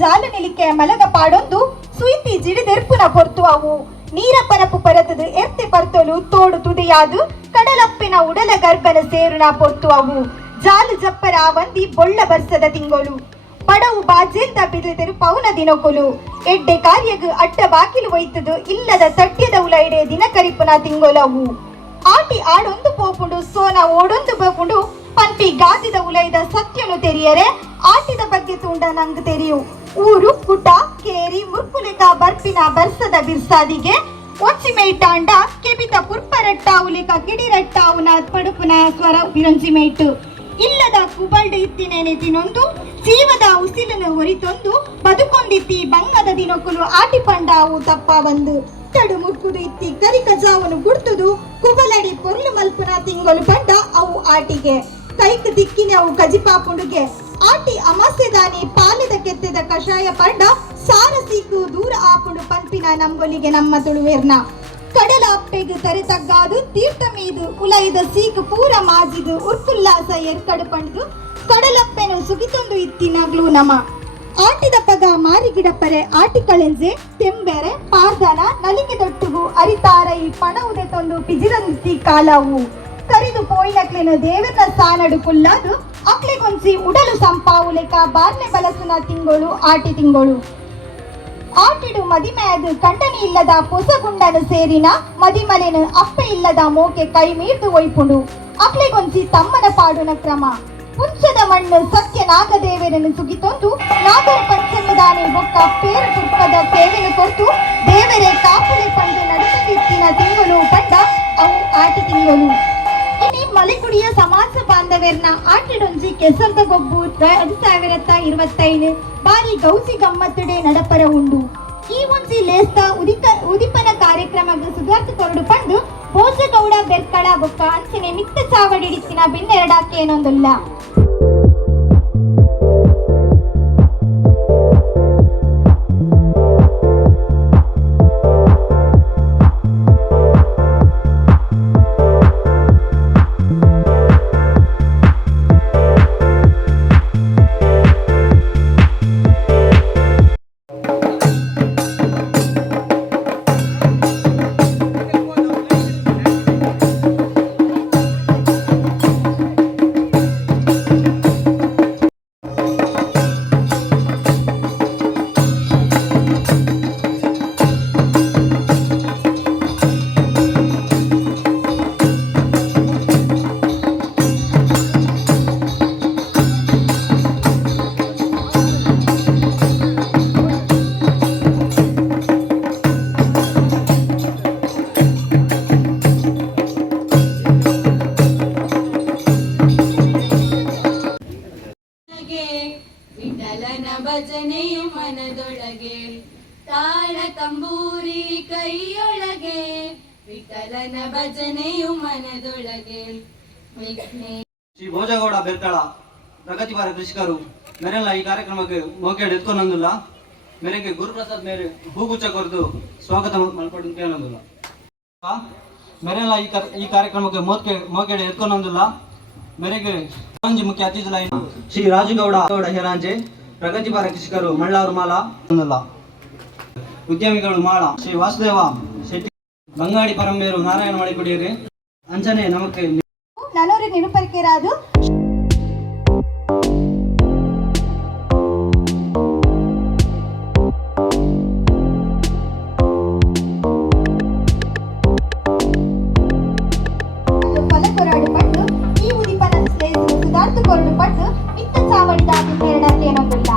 ಜಾಲ ನಿಲಿಕೆ ಮಲಗ ಪಾಡೊಂದು ಸುಯಿತಿ ಜಿಡಿದೆರ್ಪುನ ಪೊರ್ತು ಅವು ನೀರ ಪರಪು ಪರತದು ಎರ್ತಿ ಪರ್ತಲು ತೋಡು ತುದಿಯಾದು ಕಡಲಪ್ಪಿನ ಉಡಲ ಗರ್ಭನ ಸೇರುನ ಪೊರ್ತು ಅವು ಜಾಲು ಜಪ್ಪರ ವಂದಿ ಬೊಳ್ಳ ಬರ್ಸದ ತಿಂಗಳು ಪಡವು ಬಾಜೇಲ್ದ ಬಿದಿರು ಪೌನ ದಿನಕೊಲು ಎಡ್ಡೆ ಕಾರ್ಯಗು ಅಡ್ಡ ಬಾಕಿಲು ಒಯ್ತದು ಇಲ್ಲದ ತಡ್ಯದ ಉಲೈಡೆ ದಿನ ಕರಿಪುನ ತಿಂಗೊಲವು ಆಟಿ ಆಡೊಂದು ಪೋಪುಂಡು ಸೋನ ಓಡೊಂದು ಬೋಪುಂಡು ಪಂಪಿ ಗಾದಿದ ಉಲೈದ ಸತ್ಯನು ತೆರಿಯರೆ ಆಟಿದ ಬಗ್ಗೆ ತೂಂಡ ನಂಗ್ ತೆರಿಯು ಊರು ಕುಟ ಕೇರಿ ಮುರ್ಕುಲೆಕ ಬರ್ಪಿನ ಬರ್ಸದ ಬಿರ್ಸಾದಿಗೆ ಒಚ್ಚಿಮೇಟಾಂಡ ಕೆಬಿತ ಪುರ್ಪರಟ್ಟ ಉಲಿಕ ಕಿಡಿರಟ್ಟ ಅವನ ಪಡುಪುನ ಸ್ವರ ಬಿರಂಚಿಮೇಟು ಇಲ್ಲದ ಕುಬಲ್ಡ್ ಇತ್ತಿನೇನೆ ತಿನ್ನೊಂದು ಜೀವದ ಉಸಿಲನ್ನು ಹೊರಿತೊಂದು ಬದುಕೊಂದಿತ್ತಿ ಬಂಗದ ದಿನಕುಲು ಆಟಿ ಪಂಡಾವು ತಪ್ಪ ಬಂದು ತಡು ಮುಟ್ಕುದು ಇತ್ತಿ ಕರಿ ಕಜಾವನು ಗುಡ್ತುದು ಕುಬಲಡಿ ಪೊರ್ಲು ಮಲ್ಪುನ ತಿಂಗಳು ಪಂಡ ಅವು ಆಟಿಗೆ ಕೈಕ್ ದಿಕ್ಕಿನ ಅವು ಕಜಿಪಾಪುಂಡುಗೆ ಆಟಿ ಅಮಾಸ್ಯದಾನಿ ಪಾಲೆದ ಕೆತ್ತೆದ ಕಷಾಯ ಪಂಡ ಸಾರ ಸೀಕು ದೂರ ಆಪುಂಡು ಪಂಪಿನ ನಂಬೊಲಿಗೆ ನಮ್ಮ ತುಳುವೇರ್ನ ಕಡಲ ಅಪ್ಪೆಗು ತರೆತಗ್ಗಾದು ತೀರ್ಥ ಮೀದು ಉಲೈದ ಸೀಕು ಪೂರ ಮಾಜಿದು ಉರ್ಕುಲ್ಲಾಸ ಎರ್ಕಡು ಪಂಡು ಕಡಲಪ್ಪೆನು ಸುಗಿತೊಂದು ಇತ್ತಿನಾಗ್ಲೂ ನಮ ಆಟಿದ ಪಗ ಮಾರಿಗಿಡಪರೆ ಆಟಿಕಳೆಂಜೆ ತೆಂಬೆರೆ ಪಾರ್ದನ ನಲಿಗೆ ದೊಟ್ಟುಗು ಅರಿತಾರ ಈ ಪಣವುದೆ ತೊಂದು ಪಿಜಿರಂತಿ ಕಾಲವು ಕರಿದು ಪೋಯಿನಕ್ಲೆನು ದೇವರ ಸಾನಡು ಕುಲ್ಲಾದು ಅಕ್ಲೆಗೊಂಚಿ ಉಡಲು ಸಂಪಾವು ಲೆಕ್ಕ ಬಾರ್ನೆ ಬಲಸುನ ತಿಂಗಳು ಆಟಿ ತಿಂಗಳು ಆಟಿಡು ಮದಿಮೆಯದು ಕಂಡನಿ ಇಲ್ಲದ ಪೊಸಗುಂಡನು ಸೇರಿನ ಮದಿಮಲೆನು ಅಪ್ಪೆ ಇಲ್ಲದ ಮೋಕೆ ಕೈ ಮೀರ್ದು ಒಯ್ಪುಂಡು ಅಕ್ಲೆಗೊಂಚಿ ತಮ್ಮನ ಪಾಡುನ ಕ್ರಮ ಪುಂಚದ ಮಣ್ಣು ಸತ್ಯ ನಾಗದೇವರನ್ನು ಸುಗಿತೊಂದು ನಾಗರ ಪಂಚಮದಾನಿ ಬೊಕ್ಕ ಪೇರು ತುಪ್ಪದ ಸೇವೆನು ಕೊಟ್ಟು ದೇವರೇ ಕಾಪುಲೆ ಪಂಡು ನಡೆಸುತ್ತಿತ್ತಿನ ತಿಂಗಳು ಪಂಡ ಅವು ಆಟಿ ತಿಂಗಳು ಇನಿ ಮಲೆಕುಡಿಯ ಸಮಾಜ ಬಾಂಧವ್ಯರ್ನ ಆಟಿಡೊಂಜಿ ಕೆಸರ್ದ ಗೊಬ್ಬು 2025 ಬಾರಿ ಗೌಸಿ ಗಮ್ಮತ್ತುಡೆ ನಡಪರ ಉಂಡು ಈ ಒಂಜಿ ಲೇಸ್ತ ಉದಿಪನ ಕಾರ್ಯಕ್ರಮದ ಸುಧಾರ್ಥ ಕೊರಡು ಪಂಡು ಭೋಜಗೌಡ ಬೆರ್ಕಳ ಬೊಕ್ಕ ಅಂಚನೆ ಮಿತ್ತ ಚಾವಡಿಡಿತ್ತಿನ ಬಿನ್ನೆರಡಾಕೆ ಏನೊಂದುಲ್ಲ ಭಜನೆಯು ಮನದೊಳಗೆ ತಾಳ ತಂಬೂರಿ ಕೈಯೊಳಗೆ ವಿಠಲನ ಭಜನೆಯು ಮನದೊಳಗೆ. ಶ್ರೀ ಭೋಜಗೌಡ ಬೆರ್ಕಳ ಪ್ರಗತಿಪರ ಕೃಷಿಕರು ಮೆರೆಲ್ಲ ಈ ಕಾರ್ಯಕ್ರಮಕ್ಕೆ ಮೋಕೆಡ್ ಎತ್ಕೊಂಡೊಂದಿಲ್ಲ ಮೇರೆಗೆ ಗುರುಪ್ರಸಾದ್ ಮೇರೆ ಹೂಗುಚ್ಚ ಕೊರೆದು ಸ್ವಾಗತ ಮಲ್ಪಡು ಕೇಳೊಂದಿಲ್ಲ ಮೆರೆಲ್ಲ ಈ ಕಾರ್ಯಕ್ರಮಕ್ಕೆ ಮೋಕೆಡ್ ಎತ್ಕೊಂಡೊಂದಿಲ್ಲ ಮೇರೆಗೆ ಮುಖ್ಯ ಅತಿಥಿಗಳಾಯಿನ ಶ್ರೀ ರಾಜುಗೌಡ ಹೆರಾಂಜೆ ಪ್ರಗತಿಪರ ಕೃಷಿಕರು ಮಳ್ಳಾರು ಮಾಲಾ ಉದ್ಯಮಿಗಳು ಮಾಳ ಶ್ರೀ ವಾಸುದೇವ ಶೆಟ್ಟಿ ಬಂಗಾಡಿ ಪರಂಬೇರು ನಾರಾಯಣ ಮಳಿಕುಡಿಯರಿ ಅಂಚನೆ ನಮಕ್ಕೆ ನಲೂರು ನಿರುಪರಿಕೆರಾದು ಫಲ ಕೊರಡು ಪಟ್ಟು ಈ ಉದಿಪನ ಸುಧಾರ್ಥ ಕೊರಡು ಪಟ್ಟು ಮಿತ್ತ ಚಾವಡಿದ ಹನ್ನೆರಡಕ್ಕೆ ಏನೊಂದಿಲ್ಲ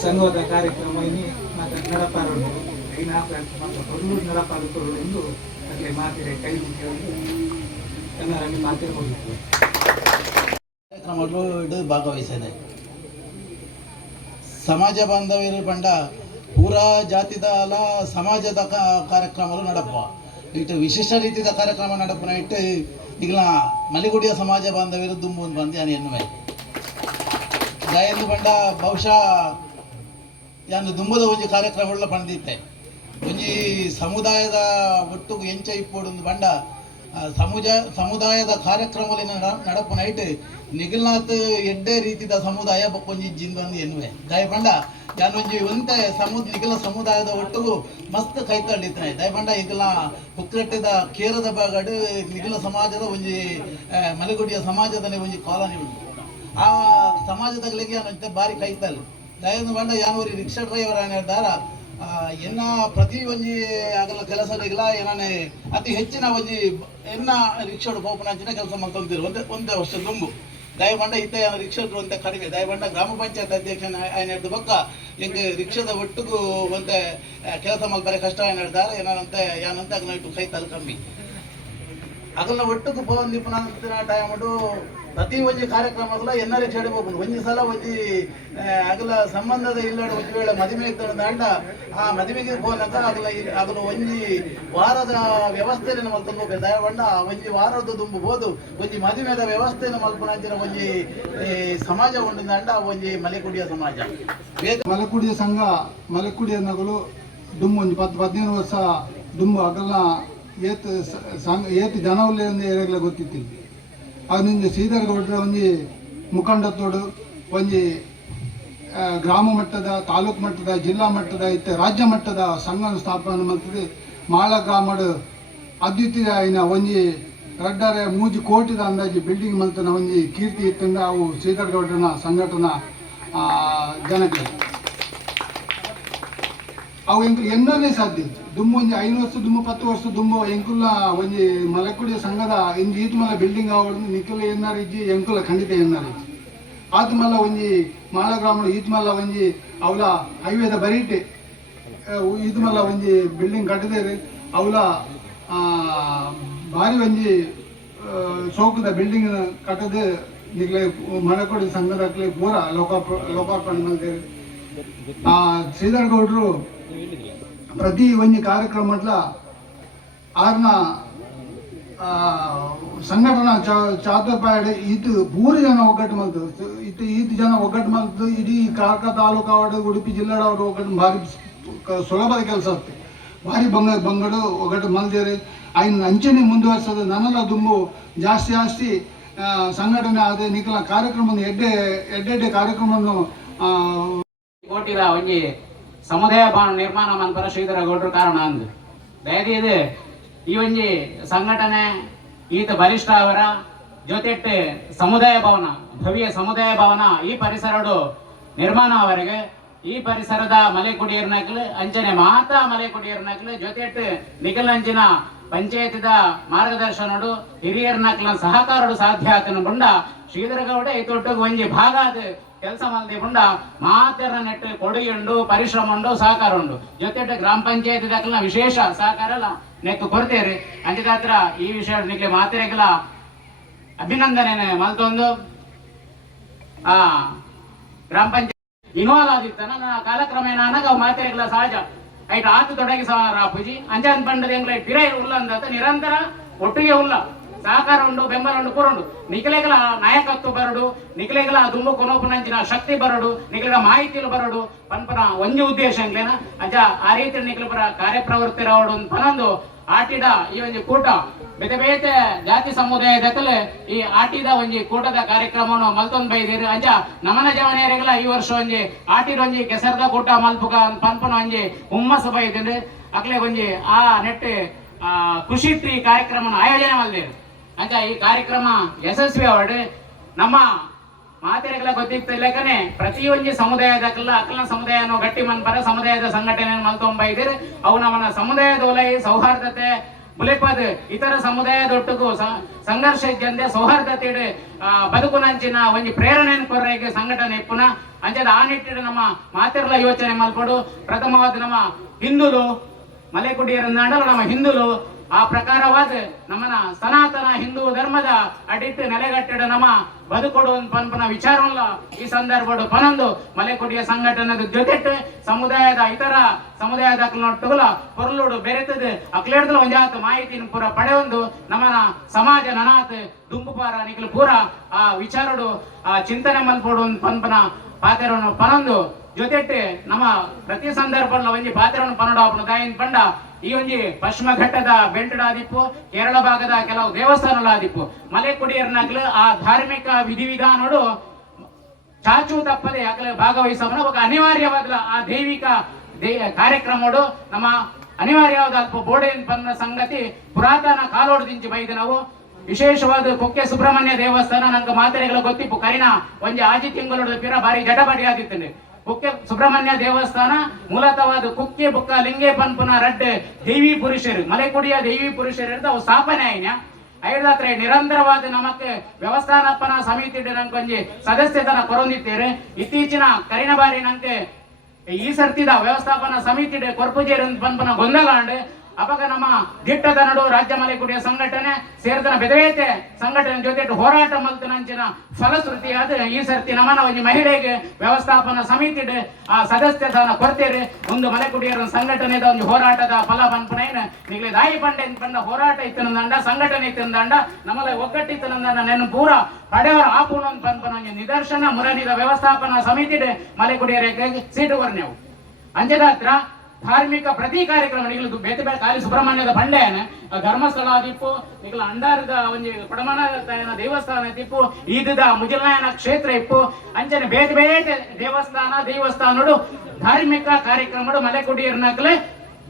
ಸಂಘದ ಕಾರ್ಯಕ್ರಮ ನಡಪಾರು ನಡಪಾರು ಎಂದು ಅಲ್ಲಿ ಮಾತಿರೆ ಕೈ ಎಲ್ಲರಲ್ಲಿ ಮಾತಿರಬಹುದು ಕಾರ್ಯಕ್ರಮಗಳು ಭಾಗವಹಿಸಿದೆ. ಸಮಾಜ ಬಾಂಧವ್ಯರು ಪಂಡ ಪೂರಾ ಜಾತಿದ ಅಲ್ಲ ಸಮಾಜದ ಕಾರ್ಯಕ್ರಮಗಳು ನಡಪ ಇಟ್ಟು ವಿಶಿಷ್ಟ ರೀತಿಯ ಕಾರ್ಯಕ್ರಮ ನಡಪನ ಇಟ್ಟು ಈಗ ಮಲಿಗುಡಿಯ ಸಮಾಜ ಬಾಂಧವ್ಯರು ದುಂಬು ಬಂದು ನಾನು ಎನ್ನುವೆ ಗಾಯಂದು ಪಂಡ ಬಹುಶಃ ಯಾನು ದುಂಬದ ಒಂಜಿ ಕಾರ್ಯಕ್ರಮಗಳ ಪಂದಿತ್ತೆ ಒಂಜಿ ಸಮುದಾಯದ ಒಟ್ಟು ಎಂಚ ಇಪ್ಪೋಡು ಬಂಡ ಸಮುದಾಯದ ಕಾರ್ಯಕ್ರಮಗಳು ನಡಪು ನೈಟ್ ನಿಖಿಲ್ನಾಥ್ ಎಡ್ಡೆ ರೀತಿದ ಸಮುದಾಯ ಬಕ್ಕೊಂಜಿ ಜಿಂದೊಂದು ಎನ್ನುವೆ ದಯಪಂಡ ಯಾನೊಂಜಿ ಒಂತೆ ನಿಖಿಲ ಸಮುದಾಯದ ಒಟ್ಟಿಗೂ ಮಸ್ತ್ ಕೈತಳ್ಳಿತ್ತನೆ ದಯಪಂಡ ಈಗಲ ಹುಕ್ಕಟ್ಟಿದ ಕೇರದ ಬಾಗಡು ನಿಖಿಲ ಸಮಾಜದ ಒಂಜಿ ಮಲೆಗುಡಿಯ ಸಮಾಜದ ಒಂಜಿ ಕಾಲನಿ ಉಂಟು ಆ ಸಮಾಜದಗಳಿಗೆ ಯಾನೊಂತೆ ಬಾರಿ ಕೈತಲ್ಲಿ ದಯಂದು ಬಂಡ ಯಾನೂರಿ ರಿಕ್ಷಾ ಡ್ರೈವರ್ ಏನಾರ ಎನ್ನ ಪ್ರತಿ ಒಂಜಿ ಆಗಲ ಕೆಲಸಗಳಿಲ್ಲ ಏನಾನೆ ಅತಿ ಹೆಚ್ಚಿನ ಒಂಜಿ ಎನ್ನ ರಿಕ್ಷಾಡು ಪೋಪನಂಚಿನ ಕೆಲಸ ಮಾಡ್ಕೊಂತಿರು ಒಂದೇ ವರ್ಷ ದುಂಬು ದಯಬಂಡ ಇತ್ತ ರಿಕ್ಷಾಡ್ರು ಅಂತ ಕಡಿಮೆ ದಯಬಂಡ ಗ್ರಾಮ ಪಂಚಾಯತ್ ಅಧ್ಯಕ್ಷನ ఆయన ಬಕ್ಕ ಹೆಂಗೆ ರಿಕ್ಷಾದ ಒಟ್ಟಿಗೂ ಒಂದೇ ಕೆಲಸ ಮಾಡ್ತಾರೆ ಕಷ್ಟ ಏನು ಹೇಳ್ತಾರೆ ಏನಂತೆ ಯಾನಂತೆ ಅಗಲ ಇಟ್ಟು ಕೈ ತಲ್ ಕಮ್ಮಿ ಅದನ್ನ ಒಟ್ಟಿಗೂ ಪೋಂದಿಪ್ಪನ ಟೈಮ್ ಪ್ರತಿ ಒಂಜಿ ಕಾರ್ಯಕ್ರಮಗಳ ಎನ್ನ ರಿಕ್ಷಾಡಿ ಹೋಗ್ಬೋದು ಒಂಜಿ ಸಲ ಒಂಜಿ ಅಗಲ ಸಂಬಂಧದ ಇಲ್ಲಾಡು ಒಂಜಿ ವೇಳೆ ಮದುವೆ ಇರ್ತಾನೆ ದಾಂಡ ಆ ಮದುವೆಗೆ ಹೋದಾಗ ಅಗಲ ಒಂಜಿ ವಾರದ ವ್ಯವಸ್ಥೆಯನ್ನು ಮಲ್ಕೊಂಡು ಹೋಗ್ಬೇಕು ದಯಬಂಡ ಒಂಜಿ ವಾರದ ದುಂಬುಬೋದು ಒಂಜಿ ಮದುವೆದ ವ್ಯವಸ್ಥೆಯನ್ನು ಮಲ್ಪನಂಚಿನ ಒಂಜಿ ಸಮಾಜ ಉಂಟು ದಾಂಡ ಒಂಜಿ ಮಲೆಕುಡಿಯ ಸಮಾಜ ಮಲೆಕುಡಿಯ ಸಂಘ ಮಲೆಕುಡಿಯ ನಗಲು ದುಂಬು ಒಂಜಿ 10-15 ವರ್ಷ ದುಂಬು ಅಗಲ ಏತ್ ಜನವಲ್ಲಿ ಏರಿಯಾಗಲ ಗೊತ್ತಿತ್ತು ಅದರಿಂದ ಶ್ರೀಧರ್ ಗೌಡ್ರ ಒಂಜಿ ಮುಖಂಡತೋಡು ಒಂಜಿ ಗ್ರಾಮ ಮಟ್ಟದ ತಾಲೂಕು ಮಟ್ಟದ ಜಿಲ್ಲಾ ಮಟ್ಟದ ಇತ್ತೆ ರಾಜ್ಯ ಮಟ್ಟದ ಸಂಘ ಸ್ಥಾಪನೆ ಮಾಡ್ತದೆ ಮಾಳ ಗ್ರಾಮಡ್ ಅದ್ವಿತೀಯ ಆಯ್ನ ಒಂಜಿ ರಡ್ಡರೆ 3 ಕೋಟಿದ ಅಂದಾಜು ಬಿಲ್ಡಿಂಗ್ ಮಲ್ತನ ಒಂಜಿ ಕೀರ್ತಿ ಇತ್ತಂದ ಅವು ಶ್ರೀಧರ್ ಗೌಡ್ರನ ಸಂಘಟನಾ ಜನಕ್ಕೆ ಅವು ಎಂಗನೇ ಸಾಧ್ಯ ದುಂಬು ಒಂಜಿ 5 ವರ್ಷ ದುಂಬು 10 ವರ್ಷ ದುಂಬು ಎಂಕುಲ್ಲ ಒಂಜಿ ಮಲೆಕುಡಿಯ ಸಂಘದ ಇಂಜಿ ಈತ್ ಮಲ್ಲ ಬಿಲ್ಡಿಂಗ್ ಆವಡ್ದು ನಿಖಿಲ ಎನ್ನಾರ ಇಜ್ಜಿ ಎಂಕುಲ ಖಂಡಿತ ಎನ್ನಾರ ಇಜ್ಜಿ ಆತ್ ಮಲ್ಲ ಒಂಜಿ ಮಾಳ ಗ್ರಾಮ ಈತ್ ಮಲ್ಲ ಒಂಜಿ ಅವಲ ಹೈವೇದ ಬರೀಟೆ ಈತ್ ಮಲ್ಲ ಒಂಜಿ ಬಿಲ್ಡಿಂಗ್ ಕಟ್ಟದೇರಿ ಅವಲ ಭಾರಿ ಒಂಜಿ ಶೋಕದ ಬಿಲ್ಡಿಂಗ್ ಕಟ್ಟದೆ ನಿಖಲೆ ಮಲೆಕುಡಿ ಸಂಘದಕ್ಲೆ ಪೂರ ಲೋಕಾರ್ಪಣೆ ಮಾಡ್ದೇರಿ ಶ್ರೀಧರ್ ಗೌಡ್ರು ಪ್ರತಿ ಒಂಜಿ ಕಾರ್ಯಕ್ರಮಟ್ಲ ಆರ್ನ ಸಂಘಟನಾ ಚಾತುರ್ಪಾಯಡೆ ಈತು ಪೂರ ಜನ ಒಗ್ಗಟ್ಟು ಮಲ್ತು ಈತು ಜನ ಒಗ್ಗಟ್ಟು ಮಲ್ತು ಇಡೀ ಕಾರ್ಕ ತಾಲೂಕು ಆವಡು ಉಡುಪಿ ಜಿಲ್ಲಾಡ ಅವರು ಒಗ್ಗಟ್ಟು ಭಾರಿ ಸುಲಭದ ಕೆಲಸ ಆಗ್ತದೆ ಭಾರಿ ಬಂಗಡು ಒಗ್ಗಟ್ಟು ಮಲ್ದೇರಿ ಆಯ್ನ ಅಂಚನೆ ಮುಂದುವರ್ಸೋದು ನನ್ನೆಲ್ಲ ದುಂಬು ಜಾಸ್ತಿ ಸಂಘಟನೆ ಆದ ನಿಖಲ ಕಾರ್ಯಕ್ರಮ ಎಡ್ಡೆ ಕಾರ್ಯಕ್ರಮವನ್ನು ಕೋಟಿದ ಒಂಜಿ ಸಮುದಾಯ ಭವನ ನಿರ್ಮಾಣ ಮನ್ಪರ ಶ್ರೀಧರ ಗೌಡ್ರು ಕಾರಣ ಅಂದು ದಯದಿ ಇದು ಈ ಒಂಜಿ ಸಂಘಟನೆ ಈತ ಬಲಿಷ್ಠ ಅವರ ಜೊತೆಟ್ಟು ಸಮುದಾಯ ಭವನ ಭವ್ಯ ಸಮುದಾಯ ಭವನ ಈ ಪರಿಸರಡು ನಿರ್ಮಾಣ ಅವರಿಗೆ ಈ ಪರಿಸರದ ಮಲೆಕುಡಿಯರ್ನಕ್ಲು ಅಂಚನೆ ಮಾತ್ರ ಮಲೆಕುಡಿಯರ್ನಕ್ಲು ಜೊತೆಟ್ಟು ನಿಖಿಲಂಚಿನ ಪಂಚಾಯತಿದ ಮಾರ್ಗದರ್ಶನಡು ಹಿರಿಯರ್ನಕ್ಲ ಸಹಕಾರಡು ಸಾಧ್ಯ ಆತನ ಬಂಡ ಶ್ರೀಧರ ಗೌಡ ಇತೊಟ್ಟಿಗೆ ಒಂಜಿ ಭಾಗ ಅದು ಕೆಲಸ ಮಲ್ದಿ ಪುಂಡ ಮಾತೆರ ನೆಟ್ಟು ಕೊಡುಗೆಂಡು ಪರಿಶ್ರಮ ಉಂಡು ಸಹಕಾರ ಉಂಡು ಜೊತೆ ಗ್ರಾಮ ಪಂಚಾಯತ್ ದಾಖಲ ವಿಶೇಷ ಸಹಕಾರ ಎಲ್ಲ ನೆಕ್ಕು ಕೊಡ್ತೇರಿ ಅಂಚಿದಾತ್ರ ಈ ವಿಷಯ ನಿಕ್ಲೆ ಮಾತೆರೆಗಲ ಅಭಿನಂದನೆ ಮಲ್ತೊಂದು ಗ್ರಾಮ ಪಂಚಾಯತ್ ಇನ್ವಾಲ್ವ್ ಆದಿತ್ತ ನನ್ನ ಕಾಲಕ್ರಮೇಣ ಅನಗ ಮಾತೆರೆಗಲ ಸಹಜ ಐಟ್ ಆತು ತೊಡಗಿ ರಾಪುಜಿ ಅಂಚನ್ ಪಂಡದ ಎಂಗ್ಲ ಪಿರೈ ಉಲ್ಲ ಅಂದತ ನಿರಂತರ ಒಟ್ಟಿಗೆ ಉಲ್ಲ ಸಹಕಾರ ಉಂಡು ಬೆಂಬಲ ಉಂಡು ಪೂರುಂಡು ನಿಖಲೆಗಳ ನಾಯಕತ್ವ ಬರಡು ನಿಖಲೆಗಳ ದುಂಬು ಕೊನೋಪನಂಚಿನ ಶಕ್ತಿ ಬರಡು ನಿಖಲೆಗಳ ಮಾಹಿತಿಲು ಬರಡು ಪನ್ಪನ ಒಂಜಿ ಉದ್ದೇಶ ಅಂಗ್ಲೇನ ಅಜ್ಜ ಆ ರೀತಿ ನಿಖಲ ಪರ ಕಾರ್ಯಪ್ರವೃತ್ತಿ ರಾವಡು ಪನಂದು ಆಟಿಡ ಈ ಒಂಜಿ ಕೂಟ ಬೇತೆ ಬೇತೆ ಜಾತಿ ಸಮುದಾಯದಕಲೆ ಈ ಆಟಿದ ಒಂಜಿ ಕೂಟದ ಕಾರ್ಯಕ್ರಮವನ್ನು ಮಲ್ತೊಂದು ಬೈದಿರಿ ಅಂಜ ನಮನ ಜವನಿಯರಿಗೆಲ್ಲ ಈ ವರ್ಷ ಒಂಜಿ ಆಟಿದ ಒಂಜಿ ಕೆಸರದ ಕೂಟ ಮಲ್ಪುಗ ಪನ್ಪನ ಒಂಜಿ ಹುಮ್ಮಸ್ಸು ಬೈದಿರಿ ಅಕ್ಲೆ ಒಂಜಿ ಆ ನೆಟ್ಟು ಖುಷಿ ಟ್ರೀ ಕಾರ್ಯಕ್ರಮ ಆಯೋಜನೆ ಮಲ್ದಿರಿ ಅಂಚ ಈ ಕಾರ್ಯಕ್ರಮ ಯಶಸ್ವಿ ಅವಡು ನಮ್ಮ ಮಾತೆರೆಗಳ ಗೊತ್ತಿತ್ತಲ್ಲಕನೆ ಪ್ರತಿಯೊಂದು ಸಮುದಾಯದಕ್ಕೆಲ್ಲ ಅಕ್ಕಲ ಸಮುದಾಯನ ಗಟ್ಟಿ ಮನ್ಪರ ಸಮುದಾಯದ ಸಂಘಟನೆ ಮಲ್ತೊಂಬೈದಿರಿ ಅವು ನಮ್ಮನ ಸಮುದಾಯದ ಒಲೈ ಸೌಹಾರ್ದತೆ ಮುಲೆಪದ ಇತರ ಸಮುದಾಯದೊಟ್ಟಿಗೂ ಸಂಘರ್ಷ ಇದ್ದಂತೆ ಸೌಹಾರ್ದತೆ ಬದುಕುನಂಚಿನ ಒಂಜಿ ಪ್ರೇರಣೆಯನ್ನು ಕೊರ್ರೆಗೆ ಸಂಘಟನೆ ಪುನ ಅಂಚದ ಆ ನಿಟ್ಟಿನ ನಮ್ಮ ಮಾತೆರ್ಲ ಯೋಚನೆ ಮಲ್ಪಡು ಪ್ರಥಮವಾದ ನಮ್ಮ ಹಿಂದುಲು ಮಲೆಕುಡಿಯರನ್ನಾಡಲು ನಮ್ಮ ಹಿಂದುಲು ಆ ಪ್ರಕಾರವಾದ ನಮ್ಮನ ಸನಾತನ ಹಿಂದೂ ಧರ್ಮದ ಅಡಿಟ್ಟು ನೆಲೆಗಟ್ಟಿಡ ನಮ್ಮ ಬದುಕೊಡು ಪನ್ಪನ ವಿಚಾರವಲ್ಲ ಈ ಸಂದರ್ಭಡು ಪನೊಂದು ಮಲೆಕುಡಿಯ ಸಂಘಟನೆದ ಜೊತೆಟ್ಟು ಸಮುದಾಯದ ಇತರ ಸಮುದಾಯದ ಅಕ್ಲೊಟ್ಟುಗಳ ಪೊರ್ಲುಡು ಬೆರೆತದು ಅಕ್ಲೇಡ್ದಲ ಒಂಜಾತ್ ಮಾಹಿತಿನ ಪೂರ ಪಡೆಯೊಂದು ನಮ್ಮನ ಸಮಾಜ ನನಾತ್ ದುಂಬುಪಾರ ನಿಖಲು ಪೂರ ಆ ವಿಚಾರಡು ಆ ಚಿಂತನೆ ಮಲ್ಪಡು ಪನ್ಪನ ಪಾತೆರನ್ನು ಪನೊಂದು ಜೊತೆಟ್ಟು ನಮ್ಮ ಪ್ರತಿ ಸಂದರ್ಭ ಒಂಜಿ ಪಾತ್ರವನ್ನು ಪನ್ನಡ ದಾಯಿನ ಪಂಡ ಈ ಒಂಜಿ ಪಶ್ಚಿಮ ಘಟ್ಟದ ಬೆಲ್ಟಡಾದಿಪ್ಪು ಕೇರಳ ಭಾಗದ ಕೆಲವು ದೇವಸ್ಥಾನಗಳಾದಿಪ್ಪು ಮಲೆಕುಡಿಯರ್ನಾಗ್ಲು ಆ ಧಾರ್ಮಿಕ ವಿಧಿವಿಧಾನಗಳು ಚಾಚು ತಪ್ಪದೆ ಯಾಕಲೆ ಭಾಗವಹಿಸೋಣ ఒక ಅನಿವಾರ್ಯವಾದ ಆ ದೈವಿಕ ಕಾರ್ಯಕ್ರಮಗಳು ನಮ್ಮ ಅನಿವಾರ್ಯವಾದ ಅಲ್ಪ ಬೋರ್ಡಿನ ಪನ್ನ ಸಂಗತಿ ಪುರಾತನ ಕಾಲೋಡದಿಂಚಿ ಬೈದು ನಾವು ವಿಶೇಷವಾದ ಕುಕ್ಕೆ ಸುಬ್ರಹ್ಮಣ್ಯ ದೇವಸ್ಥಾನ ನಂಗೆ ಮಾತೆರೆಗಳ ಗೊತ್ತಿಪ್ಪು ಕರಿನ ಒಂಜಿ ಆಜಿ ತಿಂಗಳು ಪಿರ ಬಾರಿ ಜಟಬಡಿ ಆದಿತ್ತಂಡೆ ಕುಕ್ಕೆ ಸುಬ್ರಹ್ಮಣ್ಯ ದೇವಸ್ಥಾನ ಮೂಲತವಾದ ಕುಕ್ಕೆ ಬುಕ್ಕ ಲಿಂಗೆ ಪನ್ಪುನ ರಡ್ಡೆ ದೇವಿ ಪುರುಷರು ಮಲೆಕುಡಿಯ ದೇವಿ ಪುರುಷರು ಅವು ಸ್ಥಾಪನೆ ಆಯ್ನ ಐದಾತ್ರೆ ನಿರಂತರವಾದ ನಮಕ್ಕೆ ವ್ಯವಸ್ಥಾಪನಾ ಸಮಿತಿ ನಂಗೆ ಸದಸ್ಯತನ ಕೊರೊಂದಿತ್ತೇವೆ ಇತ್ತೀಚಿನ ಕರಿನ ಬಾರಿ ನಂಗೆ ಈ ಸರ್ತಿದ ವ್ಯವಸ್ಥಾಪನಾ ಸಮಿತಿ ಕೊರ್ಪುಜೇರಿ ಪನ್ಪುನ ಗೊಂದಲಾಂಡ್ ಅವಾಗ ನಮ್ಮ ದಿಟ್ಟದ ನಡು ರಾಜ್ಯ ಮಲೆಕುಡಿಯ ಸಂಘಟನೆ ಸೇರಿದ ಬೆದವೇತೆ ಸಂಘಟನೆ ಜೊತೆ ಹೋರಾಟ ಮಲ್ತನಂಚಿನ ಫಲಶ್ರುತಿಯಾದ ಈ ಸರ್ತಿ ನಮನ ಒಂದು ಮಹಿಳೆಗೆ ವ್ಯವಸ್ಥಾಪನಾ ಸಮಿತಿ ಆ ಸದಸ್ಯತನ ಕೊರತೇರಿ ಒಂದು ಮಲೆಕುಡಿಯರ ಸಂಘಟನೆದ ಒಂದು ಹೋರಾಟದ ಫಲ ಪನ್ಪುನೇನು ನಿಗ್ಲೆ ದಾಯಿ ಪಂಡೆ ಪಂಡ ಹೋರಾಟ ಇತ್ತನಂದ ಸಂಘಟನೆ ಇತ್ತನಂದ ನಮ್ಮಲ್ಲಿ ಒಗ್ಗಟ್ಟಿತ್ತನಂದ ನೆನ ಪೂರ ಪಡೆಯವರ ಆಪುನ ಪನ್ಪನ ನಿದರ್ಶನ ಮುರನಿದ ವ್ಯವಸ್ಥಾಪನಾ ಸಮಿತಿ ಮಲೆಕುಡಿಯರಿಗೆ ಸೀಟು ಬರ್ನೆವು ಅಂಜದ ಹತ್ರ ಧಾರ್ಮಿಕ ಪ್ರತಿ ಕಾರ್ಯಕ್ರಮ ನಿಗಲು ಬೇತೆ ಬೇರೆ ಖಾಲಿ ಸುಬ್ರಹ್ಮಣ್ಯದ ಬಂಡೆಯನ ಧರ್ಮಸ್ಥಳ ಆದಿಪ್ಪು ನಿಗಲ ಅಂಡಾರದ ಒಂಜಿ ಕೊಡಮನ ದೇವಸ್ಥಾನ ಇತ್ತಿಪ್ಪು ಈದದ ಮುಜಲಾಯನ ಕ್ಷೇತ್ರ ಇಪ್ಪು ಅಂಚನೆ ಬೇತೆ ಬೇತೆ ದೇವಸ್ಥಾನಗಳು ಧಾರ್ಮಿಕ ಕಾರ್ಯಕ್ರಮಗಳು ಮಲೆಕುಡಿಯರ್ನಾಗ್ಲೆ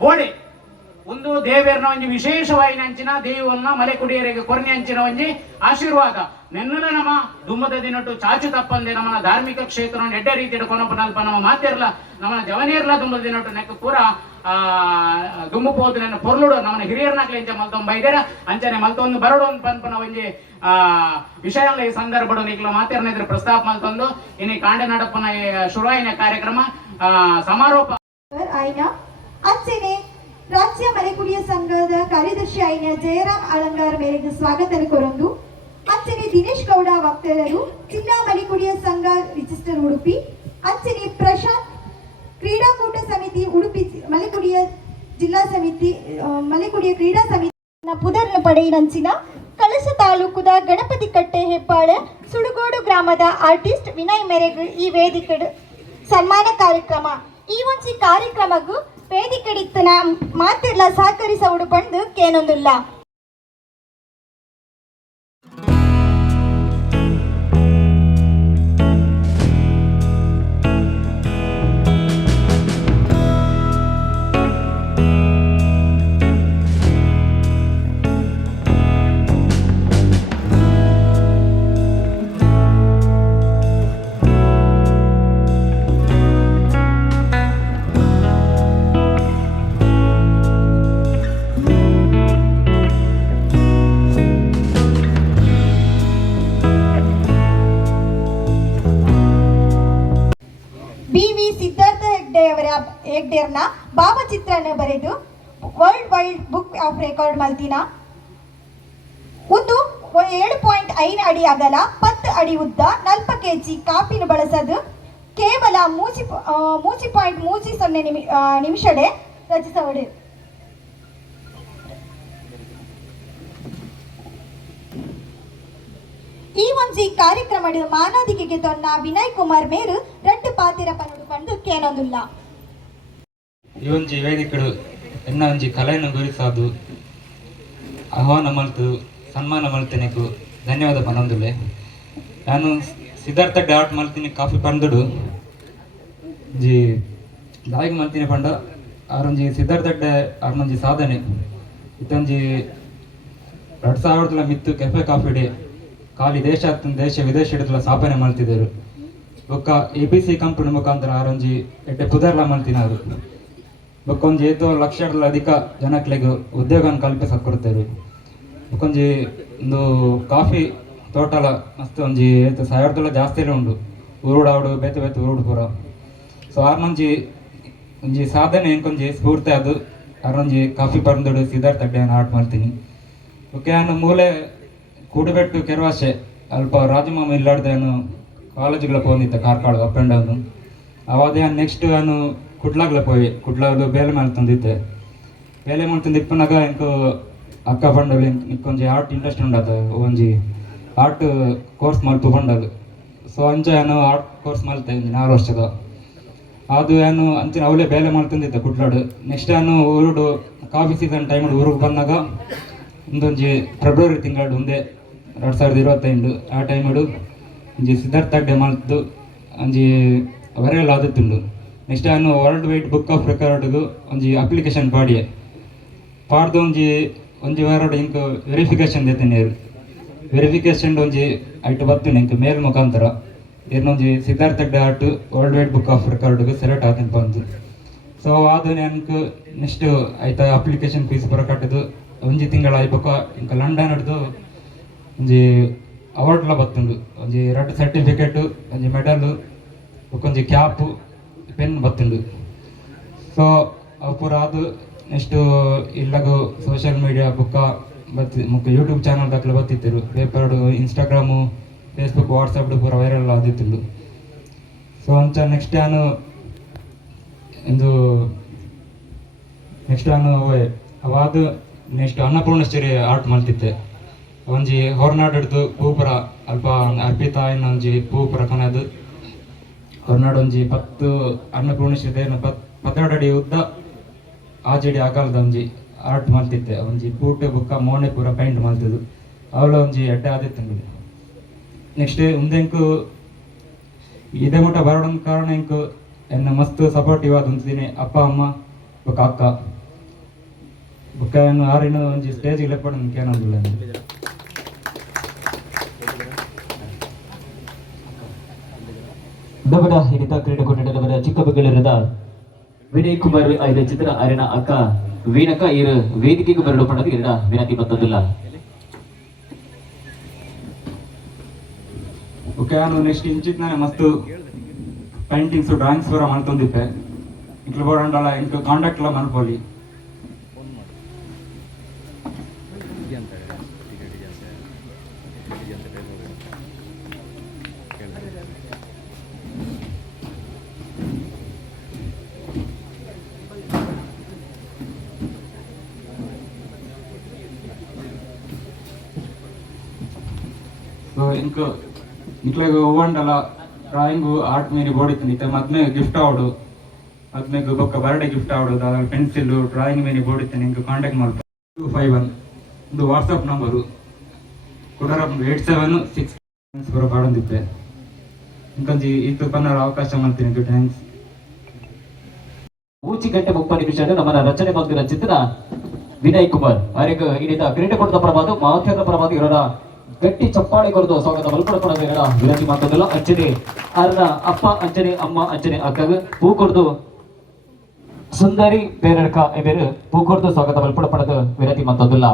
ಬೋಡೆ ಒಂದು ದೇವರನ ಒಂಜಿ ವಿಶೇಷವಾಯಿನ ಅಂಚಿನ ದೇವನ್ನ ಮಲೆಕುಡಿಯರಿಗೆ ಕೊರ್ನಿ ಅಂಚಿನ ಒಂಜಿ ಆಶೀರ್ವಾದ ನೆನ್ನಲ ನಮ್ಮ ದುಮ್ಮದ ದಿನಟ್ಟು ಚಾಚು ತಪ್ಪಂದೆ ನಮ್ಮ ಧಾರ್ಮಿಕ ಕ್ಷೇತ್ರ ಎಡ್ಡೆ ರೀತಿಯ ಕೊನಪನಲ್ಪ ನಮ್ಮ ಮಾತಿರ್ಲ ನಮ್ಮ ಜವನಿಯರ್ಲ ದುಮ್ಮದ ದಿನಟ್ಟು ನೆಕ್ಕ ಪೂರ ದುಮ್ಮು ಪೋದು ನನ್ನ ಪೊರ್ಲುಡು ನಮ್ಮ ಹಿರಿಯರ್ನಾಗ್ಲಿ ಇಂಚ ಮಲ್ತೊಂದು ಬೈದೇರ ಅಂಚನೆ ಮಲ್ತೊಂದು ಬರಡು ಪನ್ಪನ ಒಂಜಿ ವಿಷಯಗಳ ಈ ಸಂದರ್ಭಡು ನಿಕ್ಲ ಮಾತಿರ್ನ ಪ್ರಸ್ತಾಪ ಮಲ್ತೊಂದು ಇನ್ನು ಕಾಂಡೆ ನಡಪನ ಶುರುವಾಯಿನ ಕಾರ್ಯಕ್ರಮ ಸಮಾರೋಪ ಆಯ್ನ ಅಂಚನೆ ರಾಜ್ಯ ಮಲೆಕುಡಿಯ ಸಂಘದ ಕಾರ್ಯದರ್ಶಿ ಆಯ್ನ ಜಯರಾಮ್ ಅಲಂಗಾರ ಮೇರೆಗೆ ಸ್ವಾಗತ ಕೊರೊಂದು ಅಂಚನೆ ದಿನೇಶ್ ಗೌಡ ವಕ್ತಾರರು ಜಿಲ್ಲಾ ಮಲೆಕುಡಿಯ ಸಂಘ ರಿಜಿಸ್ಟರ್ ಉಡುಪಿ ಅಂಚನೆ ಪ್ರಶಾಂತ್ ಕ್ರೀಡಾಕೂಟ ಸಮಿತಿ ಉಡುಪಿ ಮಲೆಕುಡಿಯ ಜಿಲ್ಲಾ ಸಮಿತಿ ಮಲೆಕುಡಿಯ ಕ್ರೀಡಾ ಸಮಿತಿ ಪುದರ್ನ ಪಡೆಯಿನಂಚಿನ ಕಳಸ ತಾಲೂಕುದ ಗಣಪತಿ ಕಟ್ಟೆ ಹೆಬ್ಬಾಳ ಸುಡುಗೋಡು ಗ್ರಾಮದ ಆರ್ಟಿಸ್ಟ್ ವಿನಯ್ ಮೇರೆಗೆ ಈ ವೇದಿಕೆ ಸನ್ಮಾನ ಕಾರ್ಯಕ್ರಮ ಈ ಒಂಜಿ ಕಾರ್ಯಕ್ರಮಗೂ ವೇದಿಕೆಡಿತ್ತನ ಮಾತಿರ್ಲ ಸಹಕರಿಸವುಡು ಬಂದು ಕೇನೊಂದುಲ್ಲ ಹೆಗ್ಡೇರ್ನ ಭಾವಚಿತ್ರನ ಬರೆದು world wild book of record ಮಲ್ತಿನ ಒಂದು 7.5 ಅಡಿ ಅಗಲ 10 ಅಡಿ ಉದ್ದ 40 kg ಕಾಪಿನ ಬಳಸದು ಕೇವಲ 3.30 ನಿಮಿಷಡೆ ರಚಿಸವಡೆ ಈ ಒಂಜಿ ಕಾರ್ಯಕ್ರಮದ ಮಾನದಿಕೆಗೆ ತೊನ್ನ ವಿನಯ್ ಕುಮಾರ್ ಮೇರು ರಟ್ಟು ಪಾತಿರ ಪನ್ನಡು ಕಂಡು ಕೇನೊಂದುಲ್ಲ ಈ ಒಂಜಿ ವೇದಿಕೆಡು ಎನ್ನ ಒಂಜಿ ಕಲೆಯನ್ನು ಗುರಿಸಾದು ಆಹ್ವಾನ ಮಲ್ತು ಸನ್ಮಾನ ಮಲ್ತಿನೆಕು ಧನ್ಯವಾದ ಪನೊಂದುಲ್ಲೆ ನಾನು ಸಿದ್ಧಾರ್ಥ ಆರ್ಟ್ ಮಲ್ತಿನಿ ಕಾಫಿ ಪಂದುಡು ಜಿ ದಾಯಿಗೆ ಮಲ್ತಿನಿ ಪಂಡ ಆರೊಂಜಿ ಸಿದ್ಧಾರ್ಥ ಆರ್ನೊಂಜಿ ಸಾಧನೆ ಇತ್ತೊಂಜಿ 2000 ಮಿತ್ತು ಕೆಫೆ ಕಾಫಿ ಡೇ ಖಾಲಿ ದೇಶ ವಿದೇಶ ಹಿಡಿದಲ ಸ್ಥಾಪನೆ ಮಾಡ್ತಿದ್ದರು ಬೊಕ್ಕ APC ಕಂಪನಿ ಮುಖಾಂತರ ಆರೊಂಜಿ ಎಡ್ಡೆ ಪುದರ್ಲ ಮಲ್ತಿನಾರು ಬೊಕ್ಕೊಂಜಿ ಏತೋ 1 ಲಕ್ಷದ ಅಧಿಕ ಜನಕ್ಲೆಗ್ ಉದ್ಯೋಗ ಕಲ್ಪಿಸಕ್ ಕೊಡ್ತೇವೆ ಬೊಕ್ಕೊಂಜಿ ಒಂದು ಕಾಫಿ ತೋಟಲ ಮಸ್ತ್ ಒಂಜಿ ಏತು 1000 ಜಾಸ್ತಿ ಉಂಡು ಊರುಡಾವಡು ಬೇತೆ ಬೇತೆ ಊರುಡು ಪೂರ ಸೊ ಆರ್ನೊಂಜಿ ಒಂಜಿ ಸಾಧನೆ ಏನ್ಕೊಂಜಿ ಸ್ಫೂರ್ತಿ ಅದು ಆರೊಂಜಿ ಕಾಫಿ ಪರಂದುಡು ಸಿದ್ಧಾರ್ಥ ಅಡ್ಡೆಯನ್ನು ಆರ್ಟ್ ಮಾಡ್ತೀನಿ ಓಕೆ ನಾನು ಮೂಲೆ ಕೂಡುಬೆಟ್ಟು ಕೆರವಾಶೆ ಅಲ್ಪ ರಾಜಮಾಮ ಇಲ್ಲಾಡ್ದೇನು ಕಾಲೇಜುಗಳ ಹೋಗಿದ್ದೆ ಕಾರ್ಕಾಡು ಅಪ್ ಆ್ಯಂಡ್ ಡೌನು ಅವಾದೇ ನೆಕ್ಸ್ಟ್ ನಾನು ಕುಡ್ಲಾಗ್ಲ ಪೋಯಿ ಕುಡ್ಲಾಗ್ಲು ಬೇಲೆ ಮೇಲೆ ತಂದಿದ್ದೆ ಬೇಲೆ ಮೇಲೆ ತಂದು ಇಪ್ಪನಾಗ ಇಂಕು ಅಕ್ಕ ಬಂಡಲು ಇಂಕೊಂಜಿ ಆರ್ಟ್ ಇಂಟ್ರೆಸ್ಟ್ ಉಂಡದು ಒಂಜಿ ಆರ್ಟ್ ಕೋರ್ಸ್ ಮಲ್ತು ಬಂಡದು ಸೊ ಅಂಚ ನಾನು ಆರ್ಟ್ ಕೋರ್ಸ್ ಮಲ್ತೆ 4 ವರ್ಷದ ಅದು ಏನು ಅಂಚಿನ ಅವಲೇ ಬೇಲೆ ಮಾಡ್ತಂದಿದ್ದೆ ಕುಟ್ಲಾಡು. ನೆಕ್ಸ್ಟ್ ಏನು ಊರುಡು ಕಾಫಿ ಸೀಸನ್ ಟೈಮಲ್ಲಿ ಊರಿಗೆ ಬಂದಾಗ ಒಂದೊಂಜಿ ಫೆಬ್ರವರಿ ತಿಂಗಳು ಒಂದೇ 2025 ಆ ಟೈಮಡು ಒಂಜಿ ಸಿದ್ಧಾರ್ಥ ಅಡ್ಡೆ ಮಾಡ್ತು ಒಂಜಿ ವೈರಲ್ ಆದತ್ತುಂಡು. ನೆಕ್ಸ್ಟ್ ಏನು ವರ್ಲ್ಡ್ ವೈಡ್ ಬುಕ್ ಆಫ್ ರೆಕಾರ್ಡ್ಗೂ ಒಂಜಿ ಅಪ್ಲಿಕೇಶನ್ ಪಾಡ್ದು ಒಂಜಿ ವಾರ ಇಂಕ ವೆರಿಫಿಕೇಶನ್ ದೇತೇನೇರು. ವೆರಿಫಿಕೇಶನ್ ಒಂಜಿ ಐಟು ಬರ್ತೇನೆ ಇಂಕ ಮೇಲ್ ಮುಖಾಂತರ ಏನೊಂಜಿ ಸಿದ್ಧಾರ್ಥ ಅಡ್ಡೆ art world wide book of ರೆಕಾರ್ಡ್ಗೂ ಸೆಲೆಕ್ಟ್ ಆತಂತ ಬಂತು. ಸೊ ಅದು ನನಗೆ ನೆಕ್ಸ್ಟ್ ಆಯ್ತಾ ಅಪ್ಲಿಕೇಶನ್ ಫೀಸ್ ಬರೋ ಕಟ್ಟದು ಒಂಜಿ ತಿಂಗಳ ಆಯ್ಬೇಕು. ಇಂಕ ಲಂಡನ್ ಹಿಡ್ದು ಒಂಜಿ ಅವಾರ್ಡ್ಲ ಬತ್ತುಂಡು. ಒಂಜಿ 2 ಸರ್ಟಿಫಿಕೇಟು, ಒಂಜಿ ಮೆಡಲು, ಒಂಜಿ ಕ್ಯಾಪು, ಪೆನ್ ಬತ್ತುಂಡು. ಸೊ ಅವು ಪೂರ ಅದು ನೆಕ್ಸ್ಟು ಇಲ್ಲಗೂ ಸೋಷಿಯಲ್ ಮೀಡಿಯಾ ಬುಕ್ಕ ಮುಖ ಯೂಟ್ಯೂಬ್ ಚಾನಲ್ ದಾಖಲೆ ಬತ್ತಿತ್ತರು. ಪೇಪರ್ಡು, ಇನ್ಸ್ಟಾಗ್ರಾಮು, ಫೇಸ್ಬುಕ್, ವಾಟ್ಸಪ್ಡು ಪೂರ ವೈರಲ್ ಆದಿತ್ತುಂಡು. ಸೊ ಅಂಚ ನೆಕ್ಸ್ಟ್ ನಾನು ಅವಾದು ನೆಕ್ಸ್ಟ್ ಅನ್ನಪೂರ್ಣೇಶ್ವರಿ ಆರ್ಟ್ ಮಾಡ್ತಿದ್ದೆ. ಒಂಜಿ ಹೊರನಾಡು ಹಿಡ್ದು ಪೂಪುರ ಅಲ್ಪ ಅರ್ಪಿತಾ ಇನ್ನೊಂಜಿ ಪೂಪುರ ಕೊನೆದು ಹೊರನಾಡು ಒಂಜಿ 10 ಅನ್ನಪೂರ್ಣೇಶ್ವರಿ ದೇವನ 12 ಅಡಿ ಉದ್ದ 6 ಅಡಿ ಅಗಲದ ಒಂಜಿ ಆರ್ಟ್ ಮಾಡ್ತಿದ್ದೆ. ಒಂಜಿ ಪೂಟು ಬುಕ್ಕ ಮೋನೆ ಪೂರ ಪೈಂಟ್ ಮಾಡ್ತಿದ್ದು ಅವಳ ಒಂಜಿ ಎಡ್ಡೆ ಆದಿತ್ತು. ನೆಕ್ಸ್ಟ್ ಮುಂದೆಂಕು ಇದೇ ಮುಟ್ಟ ಬರೋಣ ಕಾರಣ ಇಂಕು ಎನ್ನ ಮಸ್ತ್ ಸಪೋರ್ಟಿವ್ ಆದ ಒಂದಿನಿ ಅಪ್ಪ ಅಮ್ಮ ಬೊಕ್ಕ ಅಕ್ಕ ಬೊಕ್ಕ ಏನು ಆರಿನ ಒಂಜಿ ಸ್ಟೇಜಿಗೆ ಲೆಪ್ಪಡ ಏನಂದಿಲ್ಲ. ದಬಡ ಹಿಡಿತ ಕ್ರೀಡಾಕೂಟದ ಚಿಕ್ಕಬೆಗಳೂರದ ವಿನಯ್ ಕುಮಾರ್ ಐದು ಚಿತ್ರ ಅರಿನ ಅಕ್ಕ ವೀಣಕ್ಕ ಇರು ವೇದಿಕೆಗೆ ಬರಲು ಪಡೋದು ಎರಡ ವಿನಂತಿ ಬರ್ತದಿಲ್ಲ. ಓಕೆ ನಾನು ನೆಕ್ಸ್ಟ್ ಇಂಚಿತ್ ನಾನು ಮಸ್ತ್ ಪೇಂಟಿಂಗ್ಸ್ ಡ್ರಾಯಿಂಗ್ಸ್ ಪೂರ ಮಾಡ್ತಂದಿಪ್ಪೆ. ಇಂಕ್ಲು ಬೋಡಂಡಲ್ಲ ಇಂಕ್ಲು ಕಾಂಟ್ಯಾಕ್ಟ್ ಎಲ್ಲ ಮಾಡ್ಕೊಳ್ಳಿ. ಸೊ ಇಂಕ್ಲಾಗ ಹೂವಂಡಲ್ಲ ಡ್ರಾಯಿಂಗು ಆರ್ಟ್ ಮೇರಿ ಬೋಡಿತ್ತು ಇತ್ತೆ ಮದ್ಮೆ ಗಿಫ್ಟ್ ಆವಡು ಮದ್ಮೆಗೆ ಬೊಕ್ಕ ಬರ್ಡೇ ಗಿಫ್ಟ್ ಆವಡು ಅದಾಗ ಪೆನ್ಸಿಲ್ ಡ್ರಾಯಿಂಗ್ ಮೇರಿ ಬೋಡಿತ್ತೆ ನಿಂಗೆ ಕಾಂಟ್ಯಾಕ್ಟ್ ಮಾಡ್ತಾರೆ. 251 ಒಂದು ವಾಟ್ಸಪ್ ನಂಬರು ಕೂಡ 8766 ಬರೋ ಬಾಡೊಂದಿತ್ತೆ ಇಂಕೊಂಜಿ ಇದು ಕನ್ನಡ ಅವಕಾಶ ಮಾಡ್ತೀನಿ. ಥ್ಯಾಂಕ್ಸ್. ಊಚಿಗಂಟೆ 30 ನಿಮಿಷ ನಮ್ಮ ರಚನೆ ಮಾಡಿದ ಚಿತ್ರ ವಿನಯ್ ಕುಮಾರ್ ಅವರಿಗೆ ಇಲ್ಲಿಂದ ಕ್ರೀಡಾಕೂಟದ ಪರವಾದ ಮಾಧ್ಯಮದ ಪರವಾದ ಇವರ ಗಟ್ಟಿ ಚಪ್ಪಾಳೆ ಕೊರದು ಸ್ವಾಗತ ಮಲ್ಪಡಬೇಡ ವಿನಂತಿ ಮಾಡ್ತದಲ್ಲ. ಅಂಚನೆ ಅರ್ನ ಅಪ್ಪ ಅಂಚನೆ ಅಮ್ಮ ಅಂಚನೆ ಅಕ್ಕಗ ಪೂ ಕೊಡ್ದು ಸುಂದರಿ ಬೇರಡ್ಕ ಬೇರೆ ಪೂ ಕೊಡ್ದು ಸ್ವಾಗತ ಮಲ್ಪಡಪಡದು ವಿನಂತಿ ಮಾಡ್ತದಲ್ಲ.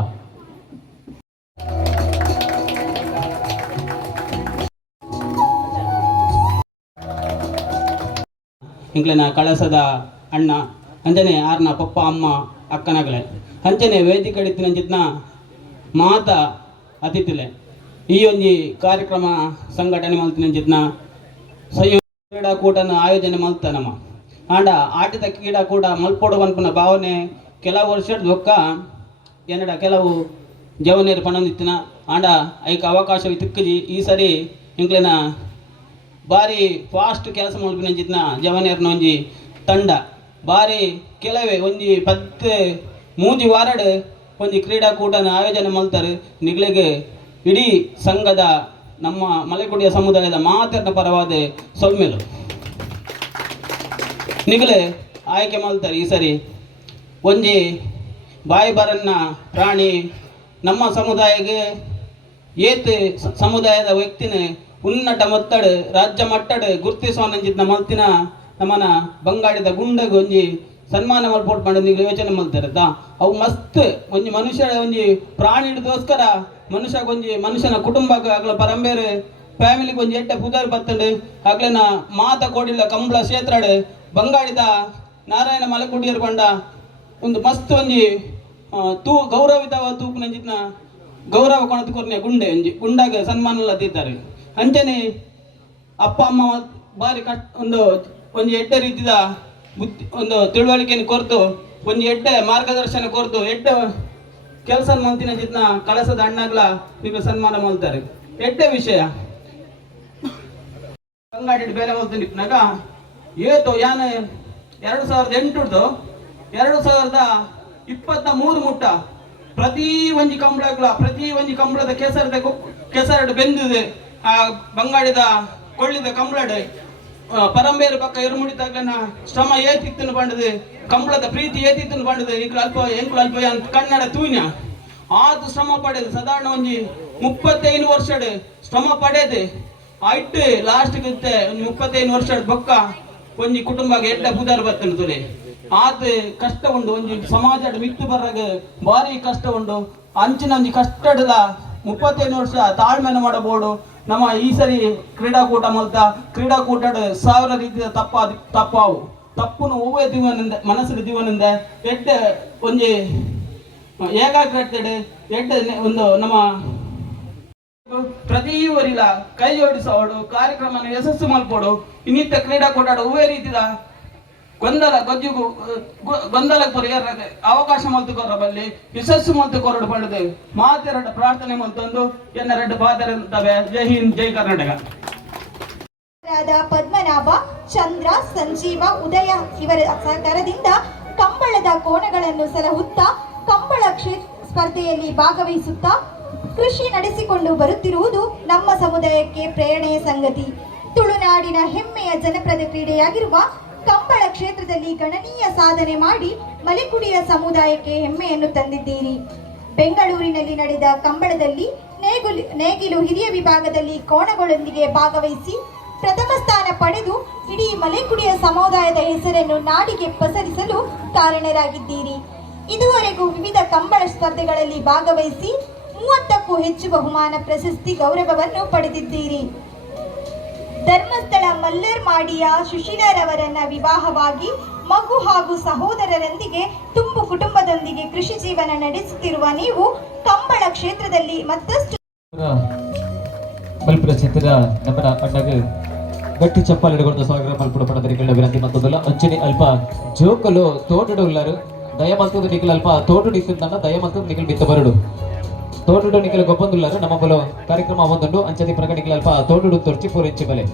ಇಂಕ್ಲೆನ ಕಳಸದ ಅಣ್ಣ ಅಂಚನೆ ಆರ್ನ ಪಪ್ಪ ಅಮ್ಮ ಅಕ್ಕನಗಲೆ ಅಂಚನೆ ವೇದಿಕೆ ಕಡಿತಿನ ಮಾತ ಅತಿಥಿಲೆ ಈ ಒಂಜಿ ಕಾರ್ಯಕ್ರಮ ಸಂಘಟನೆ ಮಲ್ತಿನ ಸಂಯುಕ್ತ ಕ್ರೀಡಾಕೂಟನ ಆಯೋಜನೆ ಮಲ್ತ ನಮ್ಮ ಆಂಡ ಆಟದ ಕ್ರೀಡಾಕೂಟ ಮಲ್ಪೋಡು ಅನ್ಪನ ಭಾವನೆ ಕೆಲವು ವರ್ಷದ ಒಕ್ಕ ಏನಡ ಕೆಲವು ಜವನೇರು ಪಣಂದಿತ್ತಿನ ಆಂಡ ಐಕ ಅವಕಾಶ ತಿಕ್ಕಜಿ ಈ ಸರಿ ಇಂಕ್ಲೆನ ಭಾರಿ ಫಾಸ್ಟ್ ಕೆಲಸ ಮಲ್ಪಿನ ಜವನೇರ್ನ ಒಂಜಿ ತಂಡ ಭಾರಿ ಕೆಲವೇ ಒಂಜಿ 13 ವಾರಡ್ ಒಂಜಿ ಕ್ರೀಡಾಕೂಟನ ಆಯೋಜನೆ ಮಲ್ತಾರೆ. ನಿಗ್ಲೆಗೆ ಇಡೀ ಸಂಘದ ನಮ್ಮ ಮಲೆಕುಡಿಯ ಸಮುದಾಯದ ಮಾತಿನ ಪರವಾದ ಸೊಲ್ಮೆಲು ನಿಗಲೆ ಆಯ್ಕೆ ಮಾಡ್ತಾರೆ. ಈ ಸರಿ ಒಂಜಿ ಬಾಯಿ ಬರನ್ನ ಪ್ರಾಣಿ ನಮ್ಮ ಸಮುದಾಯಕ್ಕೆ ಏತ್ ಸಮುದಾಯದ ವ್ಯಕ್ತಿನ ಉನ್ನತ ಮಟ್ಟಡ ರಾಜ್ಯ ಮಟ್ಟಡ ಗುರುತಿಸುವಂಜಿದ್ನ ಮಲ್ತಿನ ನಮ್ಮನ ಬಂಗಾಡಿದ ಗುಂಡಗ ಒಂಜಿ ಸನ್ಮಾನ ಮಲ್ಪೋಟ್ ಮಾಡಿ ಯೋಚನೆ ಮಾಡ್ತಾರತ್ತ ಅವು ಮಸ್ತ್ ಒಂಜಿ ಮನುಷ್ಯ ಒಂಜಿ ಪ್ರಾಣಿ ಹಿಡಿದೋಸ್ಕರ ಮನುಷ್ಯನ ಕುಟುಂಬಕ್ಕೆ ಆಗ್ಲ ಪರಂಬೇರೆ ಫ್ಯಾಮಿಲಿಗೆ ಒಂಜಿ ಎಡ್ಡೆ ಪುದಾರಿ ಬತ್ತಂಡು ಆಗ್ಲೇನ ಮಾತ ಕೋಡಿಲ್ಲ ಕಂಬಳ ಕ್ಷೇತ್ರಡ್ ಬಂಗಾಡಿದ ನಾರಾಯಣ ಮಲೆಕುಡಿಯರು ಬಂಡ ಒಂದು ಮಸ್ತ್ ಒಂಜಿ ಗೌರವಿತವಾದ ತೂಪಿನ ಗೌರವ ಕೊಣದ ಕೊರ್ನೆ ಗುಂಡೆ ಒಂಜಿ ಗುಂಡಾಗ ಸನ್ಮಾನ ಎಲ್ಲ ತಿಂತಾರೆ. ಅಂಚನೆ ಅಪ್ಪ ಅಮ್ಮ ಬಾರಿ ಒಂಜಿ ಎಡ್ಡೆ ರೀತಿದ ಬುದ್ಧಿ ಒಂದು ತಿಳುವಳಿಕೆಯನ್ನು ಕೊರ್ತು ಒಂಜಿ ಎಡ್ಡೆ ಮಾರ್ಗದರ್ಶನ ಕೊರ್ತು ಎಡ್ಡೆ ಕೆಲಸ ಮಂತಿನ ಜಿತ್ನ ಕಳಸದ ಅಣ್ಣಗ್ಲ ಈಗ ಸನ್ಮಾನ ಮಾಡ್ತಾರೆ. ಎಡ್ಡೆ ವಿಷಯ ಕಂಗಾಡಿ ಬೇರೆ ಹೋಗ್ತಿನಾಗ ಏತು ಯಾನ 2008 2023 ಮುಟ್ಟ ಪ್ರತಿ ಒಂಜಿ ಕಂಬಳದ ಕೆಸರಡು ಬೆಂದಿದೆ ಆ ಬಂಗಾಡಿದ ಕೊಳ್ಳಿದ ಕಂಬಳಡ್ ಪರಂಬೇರು ಪಕ್ಕ ಎರುಮುಡಿದಾಗನ ಶ್ರಮ ಏತಿತ್ತನ್ನು ಬಂಡದು ಕಂಬಳದ ಪ್ರೀತಿ ಏತಿತ್ತನ್ನು ಬಂಡದು ಎಂಕುಲು ಅಲ್ಪ ಕನ್ನಡ ತೂನ್ಯ ಆದು ಶ್ರಮ ಪಡೆದು ಸಾಧಾರಣ ಒಂಜಿ 35 ವರ್ಷಡ್ ಶ್ರಮ ಪಡೆದು ಐಟ್ ಲಾಸ್ಟ್ ಗಿತ್ತೆ 35 ವರ್ಷಡ್ ಬೊಕ್ಕ ಒಂಜಿ ಕುಟುಂಬಗೆ ಎಡ್ಡ ಬುದಾರ್ ಬರ್ತನೆ ತುಲೆ ಆತ ಕಷ್ಟ ಉಂಡು ಒಂಜಿ ಸಮಾಜದ ಮಿತ್ತು ಬರಾಗ ಭಾರಿ ಕಷ್ಟ ಉಂಡು ಅಂಚಿನ ಒಂಜಿ ಕಷ್ಟದ 35 ವರ್ಷ ತಾಳ್ಮೆನ ಮಾಡಬಹುದು ನಮ್ಮ ಈ ಸರಿ ಕ್ರೀಡಾಕೂಟ ಮಲ್ತ ಕ್ರೀಡಾಕೂಟದ 1000 ರೀತಿಯ ತಪ್ಪಾವು ತಪ್ಪುನು ಒವ್ವೇ ದಿವನಿಂದ ಮನಸ್ಸಿನ ದಿವನಿಂದ ಎಡ್ಡ ಒಂಜಿ ಏಕಾಗ್ರತೆ ಎಡ್ಡ ಒಂದು ನಮ್ಮ ಪ್ರತಿ ಊರಿಲ ಕೈ ಜೋಡಿಸೋಡು ಕಾರ್ಯಕ್ರಮ ಯಶಸ್ಸು ಮಲ್ಪೋಡು ಇನ್ನಿತ್ತ ಕ್ರೀಡಾಕೂಟ ಒವ್ವೇ ರೀತಿಯ ಗೊಂದಲ ಪರಿಹಾರ ಅವಕಾಶ ಮಲ್ತುಕೋರ ಬಲ್ಲಿ ಯಶಸ್ಸು ಮಲ್ತುಕೋರಡು ಪಡೆದು ಮಾತೆರಡು ಪ್ರಾರ್ಥನೆ ಮಲ್ತೊಂದು ಎನ್ನ ಪಾದರೇ ಜೈ ಹಿಂದ್ ಜೈ ಕರ್ನಾಟಕ. ಪದ್ಮನಾಭ, ಚಂದ್ರ, ಸಂಜೀವ, ಉದಯ ಇವರ ಸಹಕಾರದಿಂದ ಕಂಬಳದ ಕೋಣಗಳನ್ನು ಸಲಹುತ್ತಾ ಕಂಬಳ ಸ್ಪರ್ಧೆಯಲ್ಲಿ ಭಾಗವಹಿಸುತ್ತಾ ಕೃಷಿ ನಡೆಸಿಕೊಂಡು ಬರುತ್ತಿರುವುದು ನಮ್ಮ ಸಮುದಾಯಕ್ಕೆ ಪ್ರೇರಣೆಯ ಸಂಗತಿ. ತುಳುನಾಡಿನ ಹೆಮ್ಮೆಯ ಜನಪ್ರಿಯ ಕ್ರೀಡೆಯಾಗಿರುವ ಕಂಬಳ ಕ್ಷೇತ್ರದಲ್ಲಿ ಗಣನೀಯ ಸಾಧನೆ ಮಾಡಿ ಮಲೆಕುಡಿಯ ಸಮುದಾಯಕ್ಕೆ ಹೆಮ್ಮೆಯನ್ನು ತಂದಿದ್ದೀರಿ. ಬೆಂಗಳೂರಿನಲ್ಲಿ ನಡೆದ ಕಂಬಳದಲ್ಲಿ ನೇಗಿಲು ಹಿರಿಯ ವಿಭಾಗದಲ್ಲಿ ಕೋಣಗಳೊಂದಿಗೆ ಭಾಗವಹಿಸಿ ಪ್ರಥಮ ಸ್ಥಾನ ಪಡೆದು ಇಡೀ ಮಲೆಕುಡಿಯ ಸಮುದಾಯದ ಹೆಸರನ್ನು ನಾಡಿಗೆ ಪಸರಿಸಲು ಕಾರಣರಾಗಿದ್ದೀರಿ. ಇದುವರೆಗೂ ವಿವಿಧ ಕಂಬಳ ಸ್ಪರ್ಧೆಗಳಲ್ಲಿ ಭಾಗವಹಿಸಿ 30ಕ್ಕೂ ಹೆಚ್ಚು ಬಹುಮಾನ ಪ್ರಶಸ್ತಿ ಗೌರವವನ್ನು ಪಡೆದಿದ್ದೀರಿ. ಧರ್ಮಸ್ಥಳ ಮಲ್ಲರ್ಮಾಡಿಯ ಸುಶೀಲರವರನ್ನ ವಿವಾಹವಾಗಿ ಮಗು ಹಾಗೂ ಸಹೋದರರೊಂದಿಗೆ ತುಂಬು ಕುಟುಂಬದೊಂದಿಗೆ ಕೃಷಿ ಜೀವನ ನಡೆಸುತ್ತಿರುವ ನೀವು ಕಂಬಳ ಕ್ಷೇತ್ರದಲ್ಲಿ ಮತ್ತಷ್ಟು ಚಿತ್ರ ನಮ್ಮ ಅಣ್ಣಗೆ ಗಟ್ಟಿ ಚಪ್ಪಾಲೆ ಹಿಡಿದು ಸ್ವಾಗತ ಮಲ್ಪುಡ ಪಡದರಿಗಳ ವಿನಂತಿ ಮತ್ತೊಂದಲ್ಲ ಅಂಚನೆ ಅಲ್ಪ ಜೋಕಲು ತೋಟಡು ಉಳ್ಳರು ದಯಮಲ್ತದ ನಿಖಿಲ್ ಅಲ್ಪ ತೋಟಡು ಇಸಿದ್ದನ್ನ ದಯಮಲ್ತದ ನಿಖಿಲ್ ಬಿತ್ತ ಬರಡು ತೋಟಡು ನಿಖಿಲ್ ಗೊಬ್ಬಂದುಳ್ಳರು ನಮ್ಮ ಬಲು ಕಾರ್ಯಕ್ರಮ ಒಂದುಂಡು ಅಂಚದಿ ಪ್ರಕಟಿಕಲ್ ಅಲ್ಪ ತೋಟಡು ತೋರ್ಚಿ ಪೂರೈಸಿ ಬಲೆ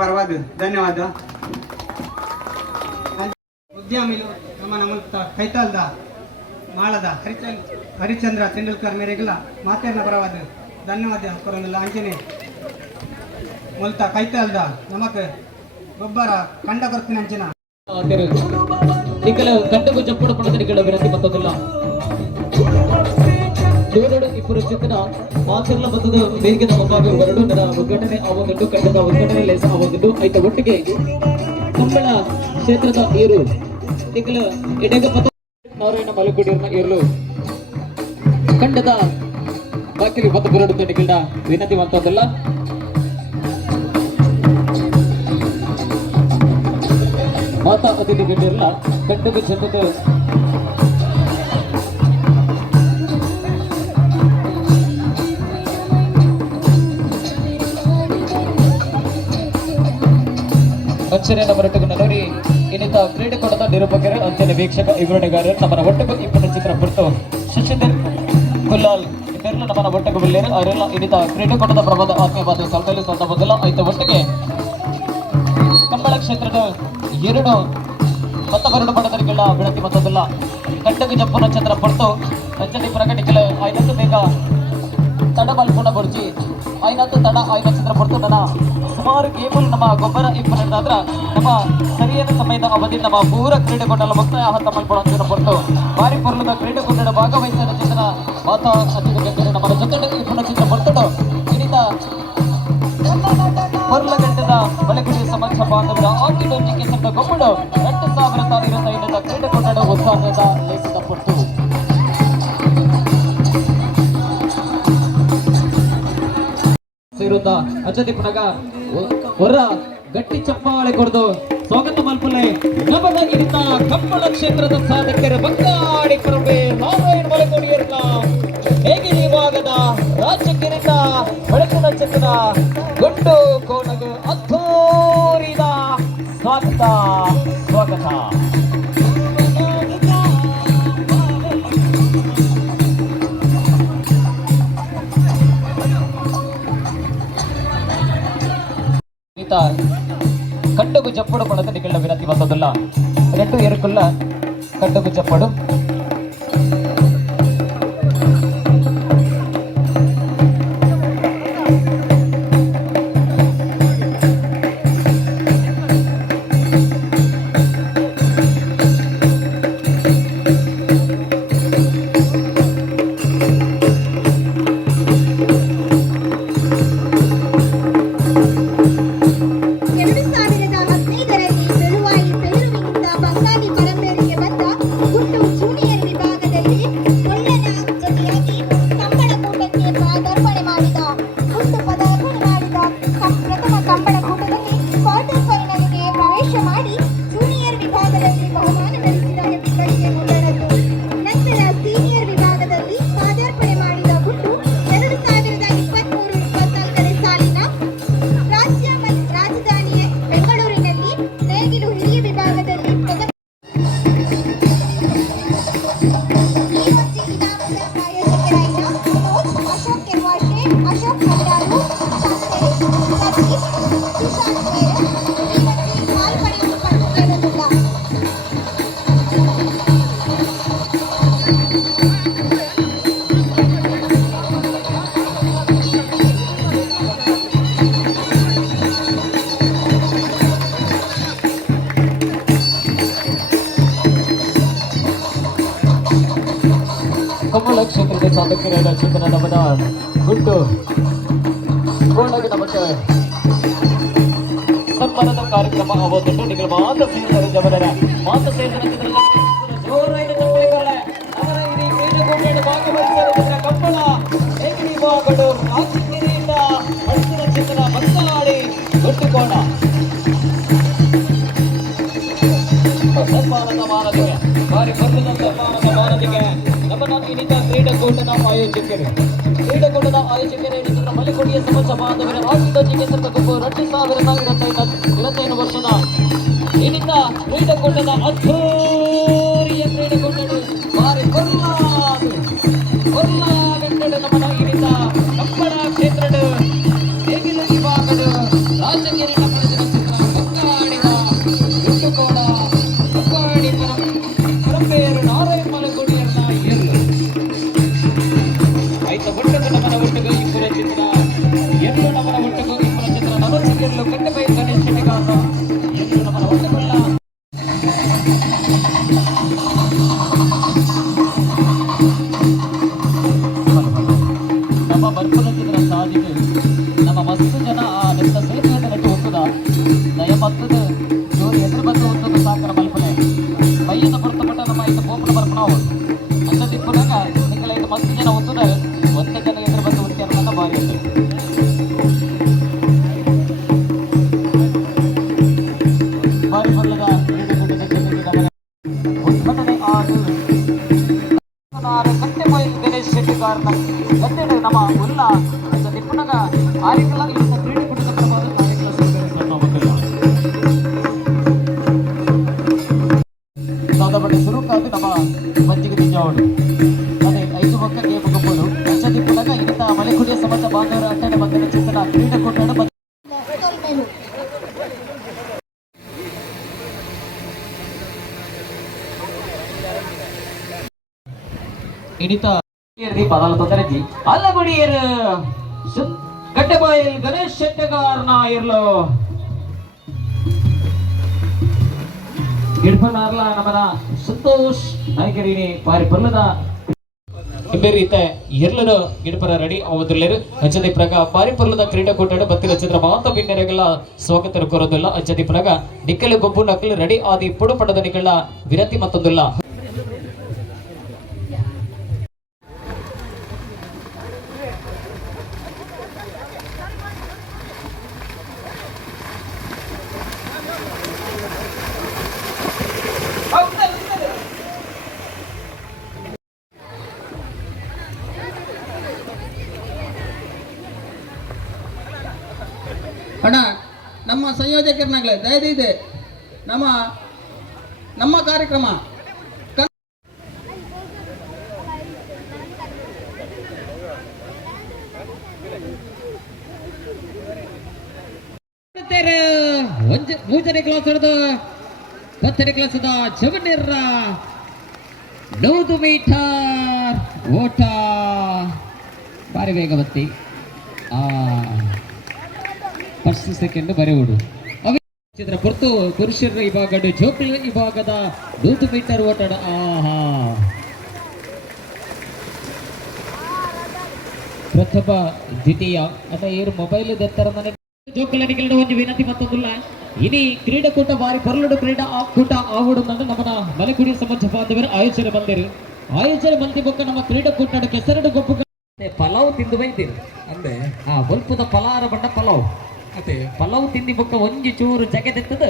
ಪರವಾಗಿ ಧನ್ಯವಾದ. ಉದ್ಯಮಿಲು ನಮ್ಮ ಕೈತಾಲ್ದ ಮಾಳದ ಹರಿಚಂದ್ರ ತೆಂಡೂಲ್ಕರ್ ಮೇರೆಗಲ ಮಾತೇರ್ನ ಪರವಾದ ಧನ್ಯವಾದ ಕೊರೊಂದಿಲ್ಲ ಅಂಚನೆ ಮೊಲ್ತ ಕೈತಾಲ್ದ ನಮಕ್ ಗೊಬ್ಬರ ಕಂಡ ಬರ್ತೀನಿ ಅಂಚಿನ ನಿಖಲ ಕಂಡಗು ಚಪ್ಪುಡ ಪಡೆದ ನಿಖಲ ವಿನಂತಿ ಮತ್ತೊಂದಿಲ್ಲ ದೂರಡು ಇಬ್ಬರು ಚಿತ್ರ ಮಾತಿರ್ಲ ಬಂದದ ಬೇಗ ನಮ್ಮ ಭಾಗ ಹೊರಡು ನನ್ನ ಒಗ್ಗಟ್ಟನೆ ಆವೊಂದುಂಟು ಕಂಡದ ಒಗ್ಗಟ್ಟನೆ ಲೇಸ ಆವೊಂದುಂಟು ಆಯ್ತ ಒಟ್ಟಿಗೆ ಕಂಬಳ ಕ್ಷೇತ್ರದ ಏರು ನಿಖಲ ಎಡೆಗ ಪದ ನಾರಾಯಣ ಮಲಗುಡಿಯರ್ನ ಏರ್ಲು ಕಂಡದ ಬಾಕಿಲಿ ಬಂದು ಹೊರಡುತ್ತ ನಿಖಲ ವಿನಂತಿ ಮತ್ತೊಂದಲ್ಲ ಮಾತಾ ಅತಿಥಿಗಳಿರಲ್ಲ ಕಂಡದ ಚಂದದ ಅಚ್ಚರಿಯ ಹೊರಟು ನೋಡಿ ಇನ್ನಿತ ಕ್ರೀಡಾಕೂಟದ ನಿರೂಪಕರು ಅಂಚನೆ ವೀಕ್ಷಕ ವಿವರಣೆಗಾರರು ನಮ್ಮನ ಒಟ್ಟಗು ಇಬ್ಬರು ಚಿತ್ರ ಬಿಟ್ಟು ಶಶಿಧರ್ ಕುಲ್ಲಾಲ್ ಇದೆಲ್ಲ ನಮ್ಮನ ಒಟ್ಟಗು ಬಲ್ಲೇರು ಅವರೆಲ್ಲ ಇನ್ನಿತ ಕ್ರೀಡಾಕೂಟದ ಪ್ರಬಂಧ ಆತ್ಮೀಯವಾದ ಸ್ಥಳದಲ್ಲಿ ತಂಡ ಬಂದಿಲ್ಲ ಆಯ್ತ ಒಟ್ಟಿಗೆ ಕಂಬಳ ಕ್ಷೇತ್ರದ ಎರಡು ಮತ್ತೊಬ್ಬರಡು ಪಡೆದರಿಗೆಲ್ಲ ವಿನಂತಿ ಮತ್ತೊಂದಿಲ್ಲ ಕಂಡಗೆ ಜಪ್ಪುನ ಚಂದ್ರ ಪಡ್ತು ಅಂಚನೆ ಪ್ರಕಟಿಕಲು ಆಯ್ನತ್ತು ಬೇಗ ತಡ ಮಲ್ಪುಣ ಬರ್ಜಿ ಆಯ್ನತ್ತು ತಡ ಆಯ್ನ ಚಿತ್ರ ಪಡ್ತು ನನ್ನ ಸುಮಾರು ಕೇವಲ ನಮ್ಮ ಗೊಬ್ಬರ ಇಪ್ಪತ್ತಾದ್ರ ನಮ್ಮ ಸರಿಯಾದ ಸಮಯದ ಅವಧಿ ನಮ್ಮ ಪೂರ ಕ್ರೀಡೆಗೊಂಡಲ್ಲ ಮುಕ್ತಾಯ ಹತ್ತ ಮಲ್ಪುಣ ಪಡ್ತು ಬಾರಿ ಪೊರ್ಲದ ಕ್ರೀಡೆಗೊಂಡ ಭಾಗವಹಿಸಿದ ಚಿತ್ರ ಮಾತಾ ಅತಿಥಿ ನಮ್ಮ ಜೊತೆ ಇಪ್ಪನ ಚಿತ್ರ ಪಡ್ತು ಇನ್ನಿತ ಪೊರ್ಲಗಟ್ಟದ ಮಲೆಕುಡಿ ಸಮಾಜ ಬಾಂಧವರ ಆಟಿಡೋಜಿಗೆ ಸಂಘ ಗೊಬ್ಬಡು 2025 ಕ್ರೀಡೆಗೊಂಡ ಉತ್ಸಾಹದ ಲೇಖದ ಪಡ್ತು ಸೇರುತ್ತ ಅಚ್ಚತಿ ಪುನಗ ಹೊರ ಗಟ್ಟಿ ಚಪ್ಪಾಳೆ ಕೊಡ್ದು ಸ್ವಾಗತ ಮಲ್ಪುಲೆ ನಮದ ಇರಿತ ಕಂಬಳ ಕ್ಷೇತ್ರದ ಸಾಧಕರ ಬಂಗಾಡಿ ಪರಮೆ ನಾರಾಯಣ ಮಲೆಕುಡಿಯರ್ನ ಹೇಗೆ ವಿಭಾಗದ ರಾಜ್ಯ ಕಿರೀಟ ಬೆಳಕಿನ ಚಿತ್ರ ಗುಂಡು ಕೋಣಗ ಅದ್ಧೂರಿದ ಸ್ವಾಗತ. ಇನಿತ ಕಡ್ಡುಗು ಚಪ್ಪಡು ಪಡದ ನಿಗಳ ವಿನತಿ ಬಂದದಲ್ಲ రెండు ఎరుకుల్ల కడ్డుకు చెప్పడు ಕಮಲ ಕ್ಷೇತ್ರದ ಸಾಧಕರಾದ ಚೇತನ ನಮನ ಗುಂಡು ಗೋಳಗೆ ನಮಗೆ ಸನ್ಮಾನದ ಕಾರ್ಯಕ್ರಮ ಅವತ್ತು ನೀವು ಮಾತು ಸೇರಿದರೆ ಜವರರ ಮಾತು ಸೇರಿದ ಜೋರಾಗಿ ತಪ್ಪಲಿಗಳೇ ಅವರ ಈ ಕ್ರೀಡೆಗೋಪೇಡ ಭಾಗವಹಿಸಿದ ಕಂಬಳ ಏಕಡಿ ಬಾಗಡು ರಾಜಗಿರಿಯಿಂದ ಹಸಿರ ಚೇತನ ಮತ್ತಾಡಿ ಗುಂಡು ಕೋಣ ಸನ್ಮಾನದ ಮಾನದಿಗೆ ಕಾರ್ಯಕ್ರಮದ ಸನ್ಮಾನದ ಮಾನದಿಗೆ ನಮ್ಮನ್ನ ಇನಿತ ಕ್ರೀಡಾಕೂಟದ ಆಯೋಜಕರೇ ಮಲೆಕೊಡಿಯ ಸಮಾಜ ಬಾಂಧವರ ಆಯುಧ ಚಿಕಿತ್ಸಕ ಗುಂಪು 2025 ವರ್ಷದ ಇನಿತ ಕ್ರೀಡಾಕೂಟದ ಅದ್ಧೂರಿಯ ಕ್ರೀಡಾಕೂಟಗಳು ಭಾರಿ ಕೊಲ್ಲಾಗಟ್ಟಡ ನಮ್ಮನ್ನ ಇನಿತ ಕಂಬಳ ಕ್ಷೇತ್ರದ ನೇಗಿಲ ವಿಭಾಗದ ರಾಜಗಿರಿ ನಗರದ ಮಕ್ಕಾಡಿದ ಗುಂಡುಕೋಣ ಮಕ್ಕಾಡಿ ಪರಂಪೆಯರು ನಾರಾಯಣ ಮಲೆಕೊಡಿಯನ್ನ ಏರ್ಲು ಆಯ್ತು ಒಟ್ಟುಗ ನಮ್ಮನ ಒಟ್ಟುಗ ಇಬ್ಬರ ಚಿತ್ರ ಎಲ್ಲೂ ನಮ್ಮನ ಒಟ್ಟುಗ ಇಬ್ಬರ ಚಿತ್ರ ನವಚಿಕೆರಲು ಕಟ್ಟಬೈ ಗಣೇಶ ಶೆಟ್ಟಿಗಾರ ಎಲ್ಲೂ ನಮ್ಮನ ಒಟ್ಟುಗೊಳ್ಳ ನಮ್ಮ ಬರ್ಪದ ಚಿತ್ರ ಸಾಧಿಗೆ ನಮ್ಮ ಮಸ್ತು ಜನ ಆ ನೆತ್ತ ಸೇತುವೆ ನಟ್ಟು ಒತ್ತುದ ದಯ ಮತ್ತದ ಜೋರಿ ಎದುರು ಬಂದು ಒತ್ತದ ಸಾಕರ ಮಲ್ಪನೆ ಮೈಯದ ಹೊರತುಪಟ್ಟ ನಮ್ಮ ಐದು ಪೋಪನ ಬರ್ಪನ ಅವರು ಅಂತ ದಿಪ್ಪನಾಗ ನಿಂಗಳ ಐದು ಮಸ್ತು ಜನ ಒತ್ತುದಾರೆ ಒಂದೇ ಜನ ಎದುರು ಬಂದು ಉತ್ತರ ಭಾರಿ ಅಂತ ಭಾರಿ ಬಲ್ಲದ ಉದ್ಘಾಟನೆ ಆದು ಕಟ್ಟೆಬಾಯಿ ಗಣೇಶ್ ಶೆಟ್ಟಿಗಾರನ ಗದ್ದೆಡು ನಮ್ಮ ಉಲ್ಲ ಅಂತ ದಿಪ್ಪನಾಗ ಆರಿಕಲ ಇಲ್ಲಿಂದ ಕ್ರೀಡಾಕೂಟದ ಪ್ರಭಾವ ಕಾರ್ಯಕ್ರಮ ಸಾಧಬಟ್ಟೆ ಸುರುಕಾದು ನಮ್ಮ ಮಂಜಿಗೆ ನಿಜಾವಡು ಅದೇ 5 ಮಕ್ಕಳಿಗೆ ಮುಗಬಹುದು ದಿಪ್ಪನಾಗ ಇಲ್ಲಿಂದ ಮಲೆಕುಡಿಯ ಸಮಾಜ ಬಾಂಧವರ ಅಟ್ಟಣೆ ಮಕ್ಕಳ ಚಿಂತನ ಕ್ರೀಡಾಕೂಟ ಇನಿತ ಪದಾಲ ತೊಂದರೆಜಿ ಅಲ್ಲಗುಡಿಯರು ಕಟ್ಟೆಬಾಯಿಲ್ ಗಣೇಶ್ ಶೆಟ್ಟಿಗಾರನ ಇರ್ಲು ಗಿಡ್ಪನಾರ್ಲ ನಮ್ಮನ ಸಂತೋಷ್ ನಾಯಕರಿನಿ ಬಾರಿ ಪಲ್ಲದ ಇಂಬೇರೀತ ಎರ್ಲರು ಗಿಡಪರ ರೆಡಿ ಅವದುಲ್ಲೇರು ಅಜ್ಜದಿ ಪ್ರಗ ಬಾರಿ ಪಲ್ಲದ ಕ್ರೀಡಾಕೂಟ ಬತ್ತಿರ ಚಿತ್ರ ಮಾತ ಬಿನ್ನರೆಗೆಲ್ಲ ಸ್ವಾಗತ ಕೋರೋದಿಲ್ಲ ಅಜ್ಜದಿ ಪ್ರಗ ನಿಕ್ಕಲು ಗೊಬ್ಬು ನಕ್ಕಲು ರೆಡಿ ಆದಿ ಪುಡು ಪಡದ ನಿಗಳ ವಿರತಿ ಮತ್ತೊಂದಿಲ್ಲ ಅಣ್ಣ ನಮ್ಮ ಸಂಯೋಜಕರನಾಗಲೇ ದಯದಿದೆ ನಮ್ಮ ಕಾರ್ಯಕ್ರಮ ಮೂರನೇ ಕ್ಲಾಸ್ ಹಿಡಿದು 10ನೇ ಕ್ಲಾಸದ ಜವನಿರ 100 ಮೀಟರ್ ಓಟ ಭಾರಿ ವೇಗವತ್ತಿ ಫಸ್ಟ್ ಸೆಕೆಂಡ್ ಬರೆ ಓಡು ಚಿತ್ರ ಪುರ್ತು ಪುರುಷರ ವಿಭಾಗ ಜೋಕುಲ ವಿಭಾಗದ 100 ಮೀಟರ್ ಓಟ ಪ್ರಥಮ ದ್ವಿತೀಯ ಅದ ಏರು ಮೊಬೈಲ್ ದತ್ತರ ಮನೆ ಜೋಕುಲನಿಗಳ ಒಂದು ವಿನಂತಿ ಮತ್ತೊಂದಿಲ್ಲ ಇನಿ ಕ್ರೀಡಾಕೂಟ ಬಾರಿ ಪೊರಲುಡು ಕ್ರೀಡಾಕೂಟ ಆವಡುಂದು ನಮ್ಮ ಮಲೆಕುಡಿ ಸಮಾಜ ಬಾಂಧವರು ಆಯೋಜನೆ ಮಂದಿ ಬೊಕ್ಕ ನಮ್ಮ ಕ್ರೀಡಾಕೂಟ ಕೆಸರಡು ಗೊಬ್ಬು ಪಲಾವ್ ತಿಂದು ಬೈತೀರಿ ಅಂದ್ರೆ ಬಲ್ಪದ ಪಲಾರ ಬಂಡ ಪಲಾವ್ ಅದೇ ಪಲಾವ್ ತಿಂದಿ ಬೊಕ್ಕ ಒಂಜಿ ಚೂರು ಜಗದೆತ್ತದ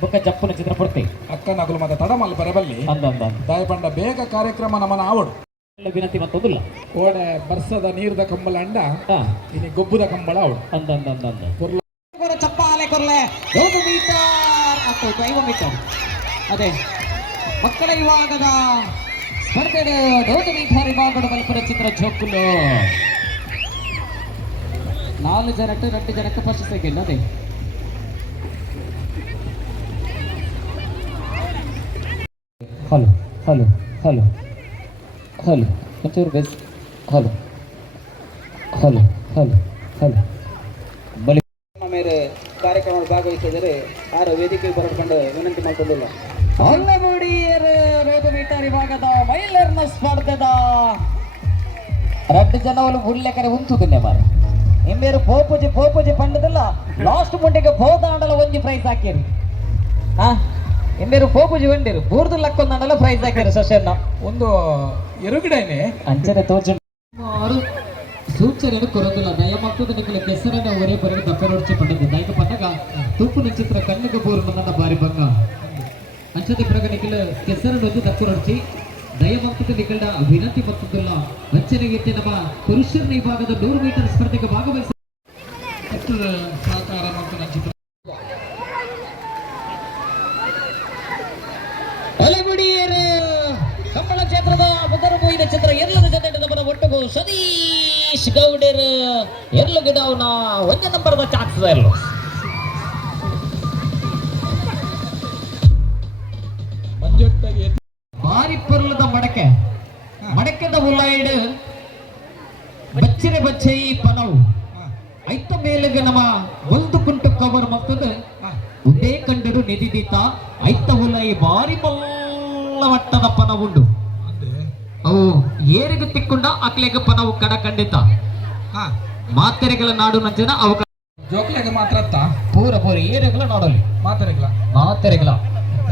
ಬೊಕ್ಕ ಜಪ್ಪನ ಚಿತ್ರ ಪಡ್ತೇವೆ ಅಕ್ಕ ನಗಲು ಮತ್ತೆ ತಡಮಲ್ ಬರಬಲ್ಲಿ ಅಂದ ದಾಯ ಪಂಡ ಬೇಗ ಕಾರ್ಯಕ್ರಮ ನಮ್ಮನ ಆವಡು ವಿನಂತಿ ಮತ್ತೊಂದಿಲ್ಲ ಓಡೆ ಬರ್ಸದ ನೀರ್ದ ಕಂಬಳ ಅಂಡ ಇನಿ ಗೊಬ್ಬುದ ಕಂಬಳ ಅವಳು ಅಂದ ಚಪ್ಪಾಲೆ ಕೊರ್ಲೆ 100 ಮೀಟರ್ ಮತ್ತು 5 ಮೀಟರ್ ಅದೇ ಮಕ್ಕಳ ವಿಭಾಗದ ಸ್ಪರ್ಧೆಗೆ 100 ಮೀಟರ್ ವಿಭಾಗದ ಬಲ್ಪುರ ಚಿತ್ರ ಜೋಕುಲು 4 ಜನಕ್ಕೆ 2 ಜನಕ್ಕೆ ಫಸ್ಟ್ ಸೆಕೆಂಡ್ ಅದೇ ಹಲೋ ಹಲೋ ಹಲೋ ಹಲೋ ಒಂಚೂರು base hello hello hello hello ಬಲಿ ಮೇಲೆ ಕಾರ್ಯಕ್ರಮದಲ್ಲಿ ಭಾಗವಹಿಸಿದರೆ ಯಾರು ವೇದಿಕೆಗೆ ಬರಕೊಂಡು ವಿನಂತಿ ಮಾಡಿಕೊಂಡಿಲ್ಲ. ಅಲ್ಲಮುಡಿಯರ 100 ಮೀಟರ್ ವಿಭಾಗದ ಮಹಿಳೆಯರ ಸ್ಪರ್ಧೆದ 2 ಜನಗಳು ಉಲ್ಲೇಖನೆ ಉಂಟುದುನ್ನೆ ಮಾರ ನಿಮ್ಮೇರು ಪೋಪುಜಿ ಪಂಡದಲ್ಲ ಲಾಸ್ಟ್ ಮುಂಡೆಗೆ ಬೋದಾಂಡಲ ಒಂಜಿ ಪ್ರೈಸ್ ಹಾಕಿರಿ ಎಂಬೇರು ಪೋಪುಜಿ ಬಂದಿರು ಬೂರ್ದು ಲಕ್ಕೊಂದಂಡಲ ಪ್ರೈಸ್ ಹಾಕಿರು ಸಶನ್ನ ಒಂದು ಎರುಗಿಡನೆ ಅಂಚನೆ ತೋಚ ಸೂಚನೆ ಕೊರೋದಿಲ್ಲ ದಯಮಾಗ್ತದೆ ನಿಮಗೆ ಕೆಸರನ್ನ ಒರೇ ಬರೆಗೆ ದಪ್ಪೆ ನೋಡ್ಚೆ ಪಂಡದ್ದು ದೈಕ ಪಂಡಗ ತುಪ್ಪು ನಕ್ಷತ್ರ ಕಣ್ಣಿಗೆ ಬೋರು ನನ್ನ ಬಾರಿ ಬಂಗ ಅಂಚದೆ ಪ್ರಗ ನಿಖಿಲ ಕೆಸರನ್ನು ಒಂದು ದಪ್ಪು ನೋಡ್ಚಿ ದಯಮಾಗ್ತದೆ ನಿಖಿಲ ವಿನಂತಿ ಮತ್ತೊಂದಿಲ್ಲ ವಂಚನೆಗೆ ನಮ್ಮ ಪುರುಷರ ವಿಭಾಗದ 100 ಮೀಟರ್ ಸ್ಪರ್ಧೆಗೆ ಭಾಗವಹಿಸಿ ಸಹಕಾರ ಮತ್ತು ನಕ್ಷತ್ರ ಅಲೆಗುಡಿಯರು ಕಂಬಳ ಕ್ಷೇತ್ರದ ಮುದರು ಮೂಯಿನ ಚಿತ್ರ ಎರಲದ ಜೊತೆ ನಮ್ಮ ಒಟ್ಟುಗು ಸತೀಶ್ ಗೌಡರು ಎರಲು ಗಿಡವನ 1 ನಂಬರ್ದ ಚಾನ್ಸ್ ಎರಲು ಬಾರಿ ಪೊರ್ಲದ ಮಡಕೆದ ಉಲಾಯಿಡು ಬಚ್ಚಿರೆ ಬಚ್ಚೈ ಪನವು ಐತ ಮೇಲೆಗೆ ನಮ್ಮ 1 ಕುಂಟು ಕವರ್ ಮತ್ತದು ಉದೇ ಕಂಡರು ನಿಧಿದಿತ ಐತ ಉಲಾಯಿ ಬಾರಿ ಮಲ್ಲ ಮಟ್ಟದ ಪನವುಂಡು ಅವು ಏರಿಗೆ ತಿಕ್ಕೊಂಡ ಅಕ್ಲೆಗೆ ಪನವು ಕಡ ಖಂಡಿತ ಮಾತೆರೆಗಳ ನಾಡು ನಂಜನ ಅವು ಜೋಕ್ಲೆಗೆ ಮಾತ್ರ ಪೂರ ಏರೆಗಳ ನಾಡಲ್ಲಿ ಮಾತೆರೆಗಳ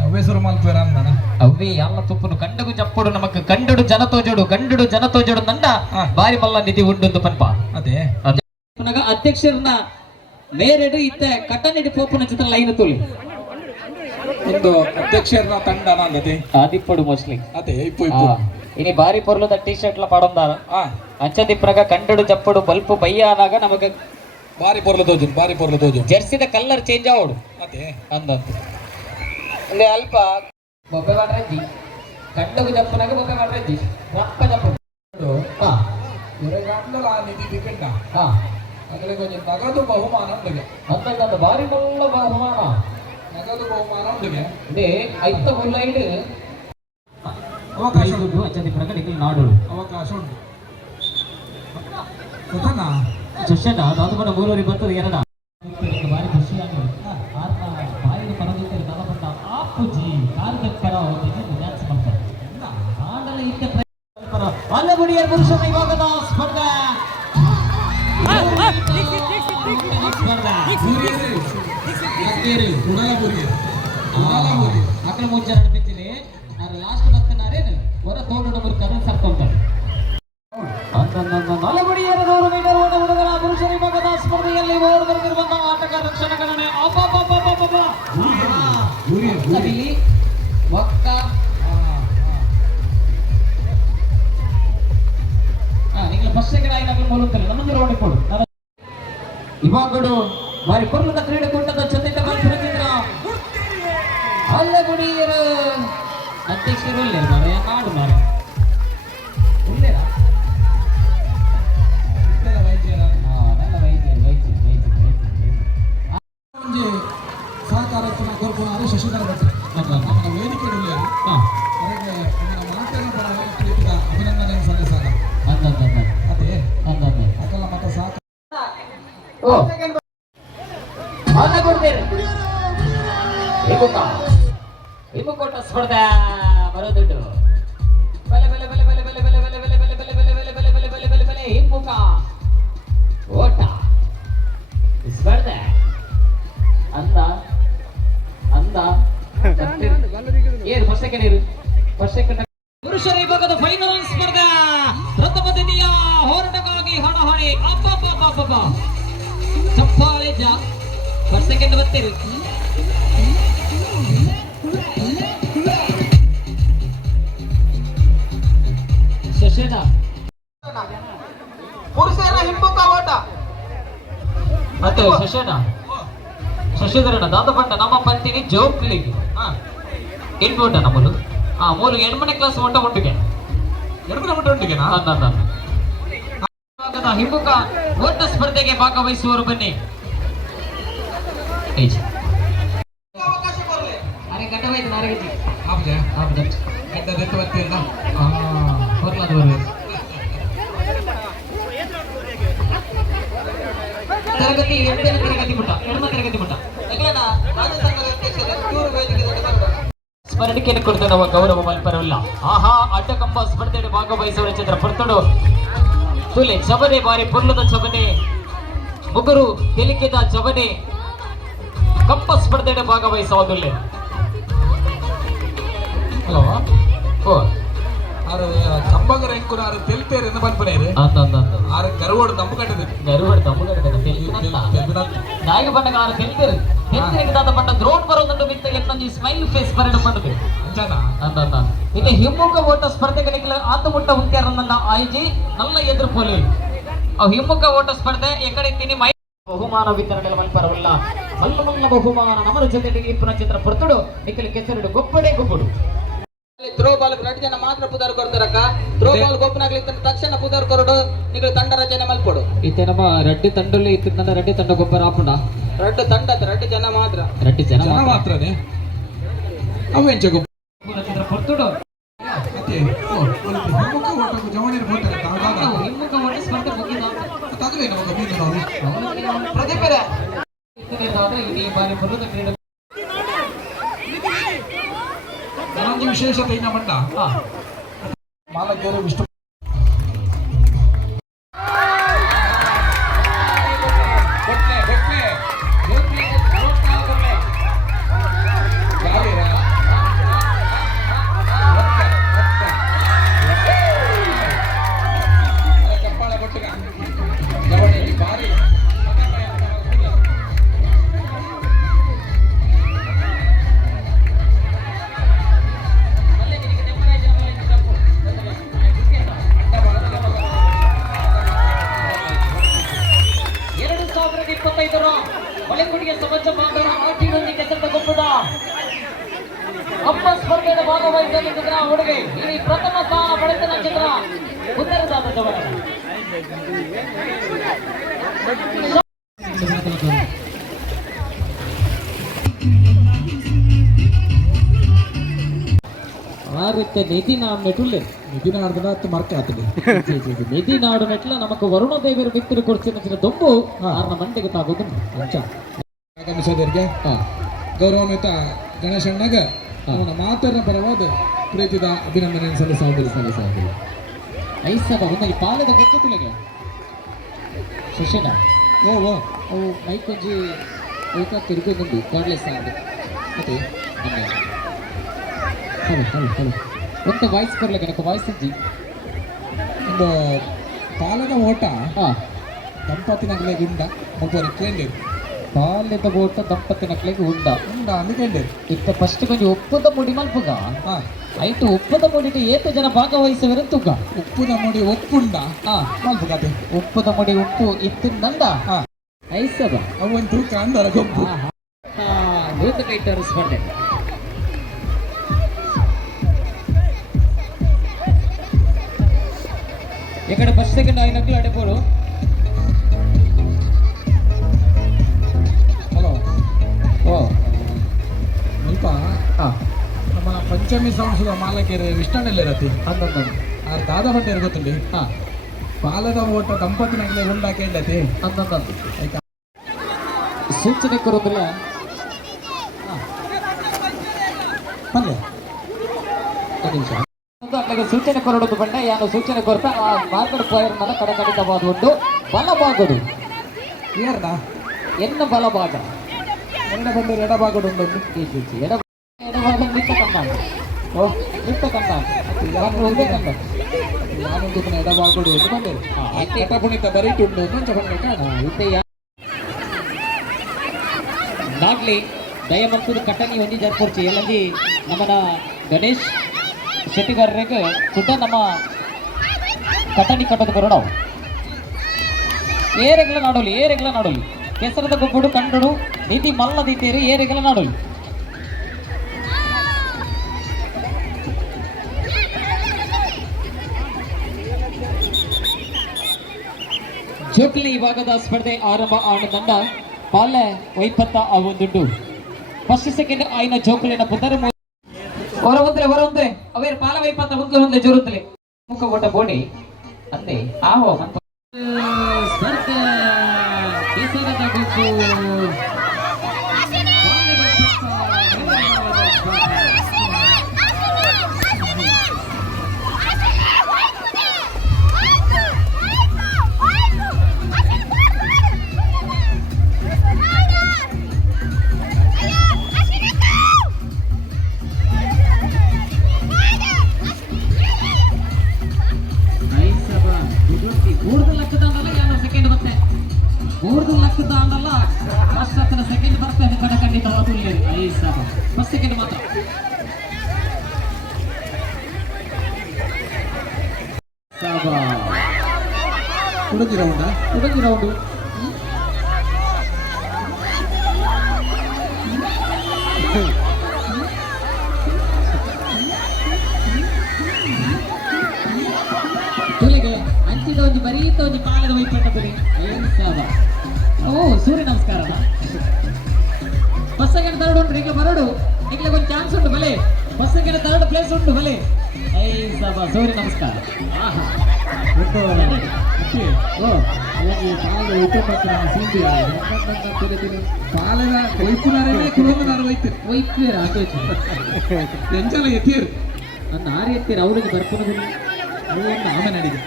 ಅವೇಸರು ಮಲ್ಪೇರ ಅಂದನ ಅವೇ ಎಲ್ಲ ತುಪ್ಪನು ಕಂಡಗು ಚಪ್ಪಡು ನಮಕ್ ಕಂಡಡು ಜನತೋಜಡು ನಂಡ ಬಾರಿ ಮಲ್ಲ ನಿಧಿ ಉಂಡು ಪನ್ಪ ಅದೇ ಅಧ್ಯಕ್ಷರನ್ನ ಮೇರೆಡು ಇತ್ತ ಕಟ್ಟನಿಡಿ ಪೋಪನ ಚಿತ್ರ ಲೈನ್ ತೋಲಿ ಒಂದು ಅಧ್ಯಕ್ಷರನ ತಂಡ ನಂದದೆ ಆದಿಪ್ಪಡು ಮೋಸ್ಟ್ಲಿ ಅದೇ ಇನಿ ಬಾರಿ ಪೊರ್ಲದ ಟಿ ಶರ್ಟ್ ಲ ಪಾಡೊಂದಾರ ಅಂಚದಿಪ್ರಾಗ ಕಂಡಡು ಚಪ್ಪಡು ಬಲ್ಪು ಬಯ್ಯ ಆದಾಗ ನಮಗೆ ಬಾರಿ ಪೊರ್ಲು ತೋಜು ಜೆರ್ಸಿದ ಕಲರ್ ಚೇಂಜ್ ಆವಡು ಅದೇ ಅಂದಂತ ಅಂದ್ರೆ ಅಲ್ಪ ಬೊಬ್ಬೆ ಮಾಡ್ರಜ್ಜಿ ಕಂಡಗು ಜಪ್ಪನಾಗ ಬೊಬ್ಬೆ ಮಾಡ್ರಜ್ಜಿ ರಪ್ಪ ಜಪ್ಪು ನಿಧಿ ಟಿಕೆಟ್ ಹಾ ಅದರಲ್ಲಿ ಕೊಂಚ ನಗದು ಬಹುಮಾನ ಉಂಡಿಗೆ ಅಂತಂದ ಬಾರಿ ಮಲ್ಲ ಬಹುಮಾನ ನಗದು ಬಹುಮಾನ ಉಂಡಿಗೆ ಇದೇ ಐತ ಹುಲ್ಲೈಡ್ ಅವಕಾಶ ಅಚ್ಚದಿಪ್ರಾಗ ನಿಖಿಲ್ ನಾಡು ಅವಕಾಶ ಉಂಟು ಗೊತ್ತಾನ ಸುಶೇನ ಅದು ಕೂಡ 3 ಬರ್ತದೆ ಎರಡ ಬಾರಿ ಖುಷಿ ಆಗಿದೆ ಆತ ಬಾಯಿಗೆ ಪರದಿದ್ದರೆ ನಲಪಟ್ಟ ಆಪುಜಿ ಕಾರ್ಗತ್ ಪರ ಡ್ಯಾನ್ಸ್ ಮಾಡ್ತಾರೆ ಆಡಲ ಇತ್ತ ಅಲ್ಲಗುಡಿಯ ಪುರುಷರ ವಿಭಾಗದ ಸ್ಪರ್ಧೆ ಅక్కడ ಮುಂಚೆ ನಡೀತಿದೆ ನಾನು ಲಾಸ್ಟ್ ಬರ್ತಾರೇನು ಹೊರ ತೋಡು ನಮಗೆ ಕದನ್ ಸರ್ಕೊಂತಾರೆ ಅಲ್ಲಗುಡಿಯರ 100 ಮೀಟರ್ ಓಟ ಹುಡುಗರ ಪುರುಷರ ವಿಭಾಗದ ಸ್ಪರ್ಧೆಯಲ್ಲಿ ಓಡಿ ಬರೆದಿರುವಂತಹ ಆಟಗಾರ ಕ್ಷಣಗಣನೆ ಒಕ್ಕ ನೀವು ಫಸ್ಟ್ ಸೆಕೆಂಡ್ ಆಗಿ ಮೂಲಕ ನಮ್ಮನ್ನು ನೋಡಿಕೊಂಡು ಇವಾಗಡು ಬಾರಿ ಪೊರ್ಲದ ಕ್ರೀಡಾಕೂಟದ ಜೊತೆ ಮಲ್ಪುರಚಿತ್ರ ಅಲ್ಲಗುಡಿಯರ ಅಧ್ಯಕ್ಷರು ಇಲ್ಲೇ ಮಾರೆ ನಾಡು ಮಾರೆ ಉಳ್ಳೇರಾ ಸಹಕಾರ ಸ್ಪರ್ಧೆ ಬರೋದುಂಟು ಬಲೆ ಬಲೆ ಬಲೆ ಬಲೆ ಬಲೆ ಬಲೆ ಬಲೆ ಬಲೆ ಬಲೆ ಬಲೆ ಬಲೆ ಬಲೆ ಬಲೆ ಬಲೆ ಬಲೆ ಬಲೆ ಹಿಮ್ಮುಖ ಓಟ ಸ್ಪರ್ಧೆ ಅಂದ ಅಂದ ಏನು ಫಸ್ಟ್ ಸೆಕೆಂಡ್ ಪುರುಷರ ವಿಭಾಗದ ಫೈನಲ್ ಸ್ಪರ್ಧೆ ರಥಪತಿಯ ಹೋರಾಟಕ್ಕಾಗಿ ಹಣಾಹಣಿ ಅಬ್ಬಬ್ಬಬ್ಬಬ್ಬ ಚಪ್ಪಾಳೆ ಫಸ್ಟ್ ಸೆಕೆಂಡ್ ಬರ್ತೀರಿ ಶಶೇನ ಪುರುಷರ ಹಿಮ್ಮುಖ ಓಟ ಮತ್ತೆ ಶಶಿಧರಣ ದಾದಪಂಡ ನಮ್ಮ ಪಂತಿನಿ ಜೋಕ್ಲಿಗೆ ಎಂಟು ನಮ್ಮದು ಮೂರು ಎಣ್ಮನೆ ಕ್ಲಾಸ್ ಓಟ ಒಟ್ಟಿಗೆ ಹಿಮ್ಮುಖ ಓಟ ಸ್ಪರ್ಧೆಗೆ ಭಾಗವಹಿಸುವವರು ಬನ್ನಿ ತರಗತಿ ಎರಡನೇ ತರಗತಿ ಪುಟ್ಟ ಎಡಮ ತರಗತಿ ಪುಟ್ಟ ಸ್ಮರಣಿಕೆಯನ್ನು ಕುರಿತು ನಾವು ಗೌರವ ಮಲ್ಪರಲ್ಲ ಆಹಾ ಅಡ್ಡಕಂಬ ಸ್ಪರ್ಧೆಯಲ್ಲಿ ಭಾಗವಹಿಸುವ ಚಿತ್ರ ಪುರ್ತಡು ತುಲೆ ಚಬನೆ ಬಾರಿ ಪುರ್ಲದ ಚಬನೆ ಮುಗುರು ತೆಲಿಕೆದ ಚಬನೆ ಕಂಪ ಸ್ಪರ್ಧೆಯಲ್ಲಿ ಭಾಗವಹಿಸುವುದಿಲ್ಲ ಹಲೋ ಓ ಆರು ಕಂಬಗರ ಎಂಕುನ ಆರು ತೆಲ್ತೇರು ಎಂದು ಬಂದ್ಪನೆ ಇದೆ ಆರು ಗರುವೋಡು ತಂಬು ಕಟ್ಟದೆ ನಾಯಿಗೆ ಬಂದಾಗ ಆರು ತೆಲ್ತೇರು ತೆಲ್ತೇರಿಗೆ ದಾದ ಪಟ್ಟ ದ್ರೋಣ್ ಬರೋದಂಡು ಬಿತ್ತ ಎತ್ತಂಜಿ ಸ್ಮೈಲ್ ಫೇಸ್ ಬರಡು ಪಟ್ಟದೆ ಅಂದ ಇದು ಹಿಮ್ಮುಖ ಓಟ ಸ್ಪರ್ಧೆಗಳಿಗೆ ಆತ ಮುಟ್ಟ ಹುಂಟ್ಯಾರನ್ನ ಆಯ್ಜಿ ನಲ್ಲ ಎದುರು ಪೋಲಿ ಅವು ಹಿಮ್ಮುಖ ಓಟ ಸ್ಪರ್ಧೆ ಎಕಡೆ ತಿನಿ ಮೈ ಬಹುಮಾನ ವಿತರಣೆ ಮಲ್ಪರವಲ್ಲ ಮಲ್ಲ ಮಲ್ಲ ಬಹುಮಾನ ನಮರ ಜೊತೆಗೆ ಇಪ್ಪನ ಚಿತ್ರ ಪುರ್ತಡು ನಿಖಿಲ ಕೆಸರಿಡು ಗೊಬ್ಬಡೆ ಗೊಬ್ಬಡು ಥ್ರೋ ಬಾಲ್ 2 ಜನ ಮಾತ್ರ ಪುದರ್ ಕೊಡ್ತಾರಕ್ಕ ಥ್ರೋ ಬಾಲ್ ಗೊಬ್ಬನಾಗ್ಲಿಕ್ಕೆ ತಕ್ಷಣ ಪುದರ್ ಕೊರಡು ನೀವು ತಂಡ ರಚನೆ ಮಲ್ಪಡು ಇತ್ತೆ ನಮ್ಮ ರೆಡ್ಡಿ ತಂಡಲ್ಲಿ ಇತ್ತು ನನ್ನ ರೆಡ್ಡಿ ತಂಡ ಗೊಬ್ಬರ ಆಪುಂಡ ರೆಡ್ಡಿ ಜನ ಮಾತ್ರ ರೆಡ್ಡಿ ಜನ ಮಾತ್ರನೇ ಅವೆಂಚ ಗೊಬ್ಬರ ಚಿತ್ರ ಪುರ್ತಡು ಮತ್ತೆ ಹಿಮ್ಮುಖ ಓಟಕ್ಕೆ ಜವಣಿರು ಹೋಗ್ತಾರೆ ಹಿಮ್ಮುಖ ಓಟ ಸ್ಪರ್ಧೆ ಮುಗಿದ ತಗಲೇ ನಮಗೆ ಮೀನು ಪ್ರದೀಪರ ಈ ಬಾರಿ ಬರುವುದ ಕ್ರೀಡೆ ನನಗೆ ವಿಶೇಷತೆ ಇನ್ನ ಮಂಡ ಮಾಲಕೇರು ವಿಷ್ಣು ಮಲೆಕುಡಿಯ ಸಮಾಜ ಬಾಂಧವರ ಆಟಿನೊಂದಿಗೆ ಕೆಸರದ ಗೊಬ್ಬದ ಕಂಪ ಸ್ಪರ್ಧೆಯ ಭಾಗವಹಿಸಲಿದ್ದ ಹುಡುಗಿ ಇಲ್ಲಿ ಪ್ರಥಮ ಸ್ಥಾನ ಪಡೆದ ಚಿತ್ರ ಉತ್ತರದಾದ ಜವನ ಆ ರೀತಿಯ ನಿಧಿ ನಾಡು ನೆಟ್ಟುಳ್ಳೆ ನಿಧಿ ನಾಡ್ದ ಮರ್ಕೆ ಆಗ್ತದೆ ನಿಧಿ ನಾಡು ನೆಟ್ಲ ನಮಕ್ ವರುಣ ದೇವಿಯರ ಮಿತ್ರ ಕೊಡ್ಸಿನ ದೊಂಬು ಆರ್ನ ಮಂಡೆಗೆ ತಾಗೋದು ಅಂಚ ಆಗಮಿಸೋದರಿಗೆ ಗೌರವಾನ್ವಿತ ಗಣೇಶಣ್ಣಗ ಅವನ ಮಾತನ್ನ ಪರವಾದ ಪ್ರೀತಿದ ಅಭಿನಂದನೆ ಸಲ್ಲಿಸುವುದಿಲ್ಲ ಐಸದ ಒಂದು ಪಾಲದ ಗೊತ್ತಿಗೆ ಶಶನ ಓ ಅವು ಮೈಕೊಂಜಿ ಊಟ ತಿರುಗೋದು ಕಾಡ್ಲೆ ಸಾಂಗ್ ಮತ್ತೆ ಹಲೋ ಒಂದು ವಾಯ್ಸ್ ಬರ್ಲಿಕ್ಕೆ ನನಗೆ ವಾಯ್ಸ್ ಇದ್ದಿ ಒಂದು ಪಾಲದ ಓಟ ದಂಪತಿನಗಲೆ ಗುಂಡ ಒಬ್ಬರು ಕೇಳಿರು ಪಾಲದ ಓಟ ದಂಪತಿನಕ್ಲೆಗೆ ಉಂಡ ಅಂದು ಕೇಳಿರು ಇತ್ತ ಫಸ್ಟ್ ಕೊಂಚ ಒಪ್ಪದ ಮುಡಿ ಮಲ್ಪುಗ ಐಟು ಒಪ್ಪದ ಮುಡಿಗೆ ಏತು ಜನ ಭಾಗವಹಿಸುವರೆ ತುಗ ಉಪ್ಪುದ ಮುಡಿ ಒಪ್ಪುಂಡ ಮಲ್ಪುಗತೆ ಉಪ್ಪದ ಮುಡಿ ಉಪ್ಪು ಇತ್ತು ನಂದ ಐಸದ ಅವನ್ ತೂಕ ಅಂದರ ಗೊಬ್ಬು ಭೂತ ಕೈಟರ ಸ್ಪರ್ಧೆ ఇక్కడ ఫస్ట్ సెకండ్ అయినట్లు అడిపోడు ಹಲೋ ಓ ಸ್ವಲ್ಪ ನಮ್ಮ ಪಂಚಮಿ ಸಂಸ್ಥದ ಮಾಲಕೇರಿ ವಿಷ್ಣಣ್ಣಲ್ಲಿರತಿ ಅಂದಂದು ಆ ದಾದ ಹೊಟ್ಟೆ ಗೊತ್ತುಂಡಿ ಪಾಲದ ಓಟ ದಂಪತಿನಗಲೆ ಉಂಡ ಕೇಳತಿ ಅಂದಂದು ಸೂಚನೆ ಕೊರೋದಿಲ್ಲ ಪಲ್ಲೆ ಅట్లాಗೆ ಸೂಚನೆ ಕೊರಡುದು ಬಂಡ ಯಾನು ಸೂಚನೆ ಕೊರತ ಆ ಮಾರ್ಗಡ್ ಪೋಯರ್ ಮನ ಕಡೆ ಕಡಿತವಾದ ಒಂದು ಬಲಭಾಗಡು ಏರ್ನ ಎನ್ನ ಬಲಭಾಗ ಎಡ ಬಂದು ಎಡಭಾಗಡು ಒಂದು ಎಡಭಾಗ ನಿಟ್ಟ ಕಂಡ ಓ ನಿಟ್ಟ ಕಂಡ ಒಂದೇ ಕಂಡ ನಾನೊಂದು ಎಡಭಾಗಡು ಒಂದು ಬಂದೆ ಕಟಪುಣಿತ ಬರೀಟುಂಡು ನಂಚ ಬಂದೆ ಕಾಣ ಇತ್ತೆ ನಾಗ್ಲಿ ದಯಮಂತೂರು ಕಟನಿ ಒಂದಿ ಜರ್ಪುರ್ಚಿ ಎಲ್ಲಂದಿ ನಮ್ಮನ ಗಣೇಶ್ ಶೆಟ್ಟಿಗಾರರಿಗೆ ಸುದ್ದ ನಮ್ಮ ಕಟನಿ ಕಟ್ಟೋದು ಕೊರೋಣ ಏರೆಗಳ ನಾಡೋಲಿ ಕೆಸರದ ಗೊಬ್ಬಡು ಕಂಡು ನೀತಿ ಮಲ್ಲದಿದ್ದೀರಿ ಏರೆಗಳ ನಾಡೋಲಿ ಜೋಕ್ಲಿ ವಿಭಾಗದ ಸ್ಪರ್ಧೆ ಆರಂಭ ಆನಂದ ಪಾಲೆ ವೈಪತ್ತ ಆವೊಂದುಂಡು ಫಸ್ಟ್ ಸೆಕೆಂಡ್ ಆಯ್ನ ಜೋಕ್ಲಿನ ಪುದರ್ ಹೊರವಂದ್ರೆ ಅವೇರ್ ಪಾಲ ವೈಪತ್ತ ಮುಂದೆ ಜೋರುತ್ತಲೆ ಮುಖ ಓಟ ಬೋಡಿ ಅಂದೆ ಆಹೋ ಅಂತ ಸ್ಪರ್ಧೆ ಕೇಸರದ ಗುಂಪು ಸೆಕೆಂಡ್ ಬರ್ತದೆ ಕಡೆ ಖಂಡಿತವಾದ ಫಸ್ಟ್ ಸೆಕೆಂಡ್ ಮಾತ್ರ ಉಡುಗಿ ರೌಂಡು ತುಲಿಗೆ ಅಂಚಿದ ಒಂದು ಬರೀತ ಒಂದು ಪಾಲದ ವೈಪಟ್ಟ ತುಲಿ ಓ ಸೂರ್ಯ ನಮಸ್ಕಾರ ಫಸ್ಟ್ ಸೆಕೆಂಡ್ ಥರ್ಡ್ ಉಂಟು ಈಗ ಬರಡು ಈಗ ಒಂದು ಚಾನ್ಸ್ ಉಂಟು ಬಲೆ ಫಸ್ಟ್ ಸೆಕೆಂಡ್ ಥರ್ಡ್ ಪ್ಲೇಸ್ ಉಂಟು ಬಲೆ ಸೂರ್ಯ ನಮಸ್ಕಾರ ಪಾಲದ ವೈಪುನಾರೇ ಕುಲೋಮನಾರು ವೈದ್ಯರ ಎಂಚಲ ಎತ್ತೀರು ನನ್ನ ಆರು ಎತ್ತೀರ ಅವ್ರಿಗೆ ಬರ್ಪುನದಲ್ಲಿ ಆಮೇಲೆ ನಡಿಗೆ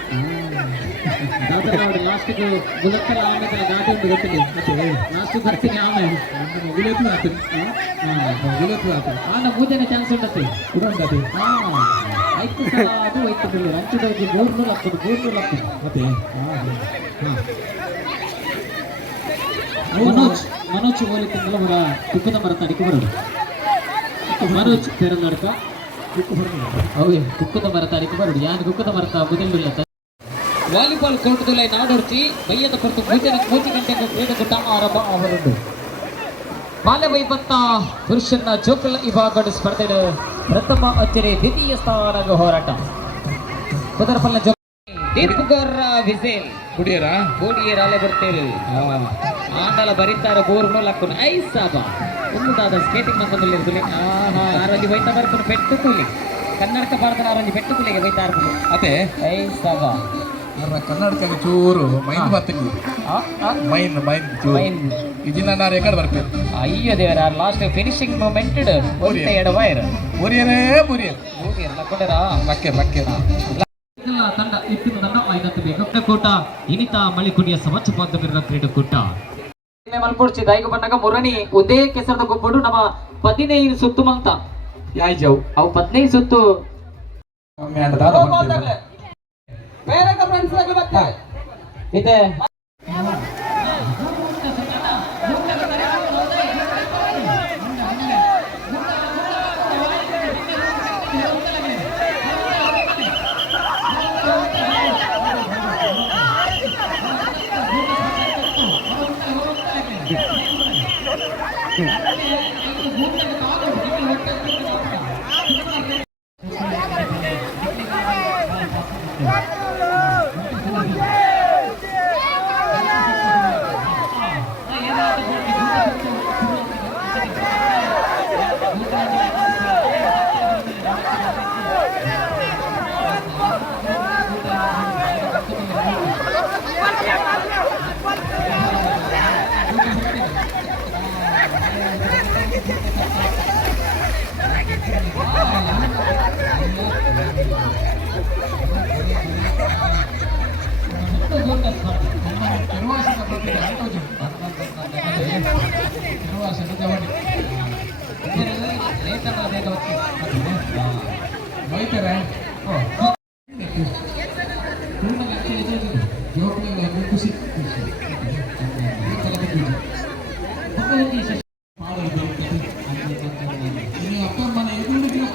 ಲಾಸ್ಟಿಗೆ ಗುಲಕ್ಕಲ್ಲ ಆಮೇಲೆ ಗಾಡಿ ಉಂಟು ಗೊತ್ತಿಲ್ಲ ಲಾಸ್ಟ್ ಬರ್ತೀನಿ ಆಮೇಲೆ ಗುಲೇತು ಆಗ್ತದೆ ಗುಲೇತು ಆಗ್ತದೆ ಆನ ಮೂಜನೆ ಚಾನ್ಸ್ ಉಂಟತ್ತೆ ಉಂಟತಿ ಆಯ್ತು ಸಲ ಅದು ಹೋಯ್ತು ಬಿಡಿ ಹಂಚಿದವ್ರಿಗೆ 300 ಹಾಕೋದು ಮತ್ತೆ ಮನೋಜ್ ಹೋಲಿಕೆಂದಲ್ಲ ಅವರ ತುಕ್ಕದ ಮರ ತಡಿಕೆ ಬರೋದು ಮನೋಜ್ ಪೇರು ನಡ್ಕ ಅವೇ ತುಕ್ಕದ ಮರ ತಡಿಕೆ ಬರೋದು ಯಾನು ತುಕ್ಕದ ಮರತ ಬುದಲಿಲ್ಲ ವಾಲಿಬಾಲ್ ಕೋರ್ಟ್ದಲ್ಲಿ ನಾಡೋರ್ಚಿ ಬಯ್ಯದ ಕೊರತು ಮೂತಿ ಗಂಟೆಗೆ ಕ್ರೀಡಾಕೂಟ ಆರಂಭ ಅವರುಂಡು ಬಾಲ್ಯ ವೈಪತ್ತ ಪುರುಷನ ಜೋಕಲ್ ವಿಭಾಗದ ಸ್ಪರ್ಧೆಯ ಪ್ರಥಮ ಅಚ್ಚರಿ ದ್ವಿತೀಯ ಸ್ಥಾನದ ಹೋರಾಟ ಕುದರಪಲ್ಲ ದೀಪುಗರ ವಿಸೇಲ್ ಕುಡಿಯರಾ ಬೋಡಿಯರಾಲೆ ಬರ್ತೇವೆ ಆಂಡಲ ಬರೀತಾರೆ ಬೋರ್ನು ಲಕ್ಕುನ ಐಸಾಬ ಉನ್ನದಾದ ಸ್ಕೇಟಿಂಗ್ ಮಂಗದಲ್ಲಿ ಇರ್ತದೆ ಆರಲ್ಲಿ ಹೋಯ್ತಾ ಬರ್ತಾನೆ ಪೆಟ್ಟು ಕೂಲಿ ಕನ್ನಡಕ ಭಾರತದ ಆರಂಜಿ ಪೆಟ್ಟು ಕೂಲಿಗೆ ಹೋಯ್ತಾ ಇರ್ಬೋದು ಅದೇ ಐಸಾಬ ಕನ್ನಡಕ ಚೂರು ಮೈನ್ ಬರ್ತೀನಿ ಮೈನ್ ಚೂರು ಇದನ್ನ ನಾನು ರೆಕಾರ್ಡ್ ಬರ್ತೇನೆ ಅಯ್ಯೋ ದೇವರ ಲಾಸ್ಟ್ ಫಿನಿಶಿಂಗ್ ಮೂಮೆಂಟ್ ಎಡ ವೈರ್ ಬುರಿಯರೇ ಲಕ್ಕೊಂಡರ ಲಕ್ಕೆ ತಂಡ ಇತ್ತಿನ ತಂಡ ಐನತ್ತು ಬೇಕು ಕೂಟ ಇನಿತ ಮಳಿಕುಡಿಯ ಸಮಚಪಾದ ಕ್ರೀಡಾಕೂಟ ಮಲ್ಪುಡ್ಚಿ ದೈಗ ಬಂದಾಗ ಮುರಣಿ ಒಂದೇ ಕೆಸರದ ಗೊಬ್ಬಡು ನಮ್ಮ 15 ಸುತ್ತು ಮಂತ ಯಾಯ್ ಜಾವ್ ಅವು 15 ಸುತ್ತು ಇದೆ ಬೈತಾರೆ ಖುಷಿ ನೀವು ಅಪ್ಪ ಮನೆ ಎದುರಿಗೆ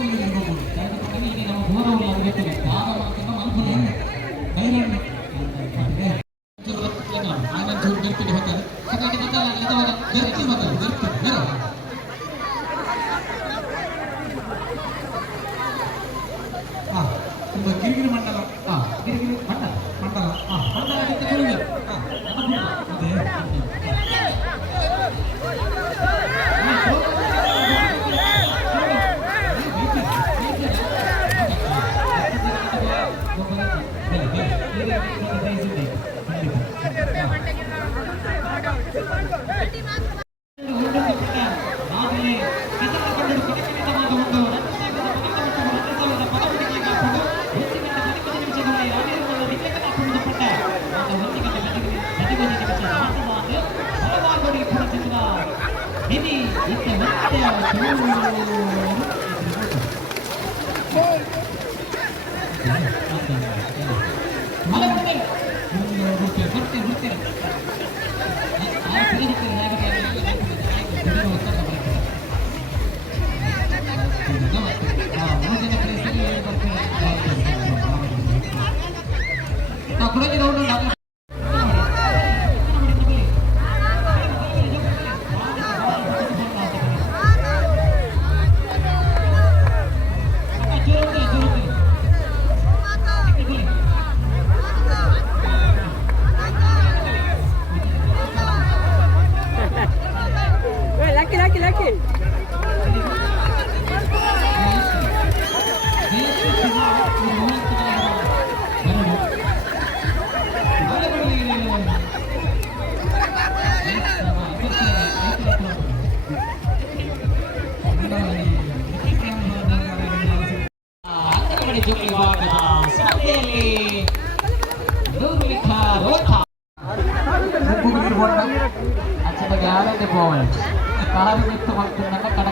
ಗಿರಿಗಿರಿ ಮಂಡಲ ಗಿರಿಗಿರಿ ಮಂಡಲ ಮಂಡಲ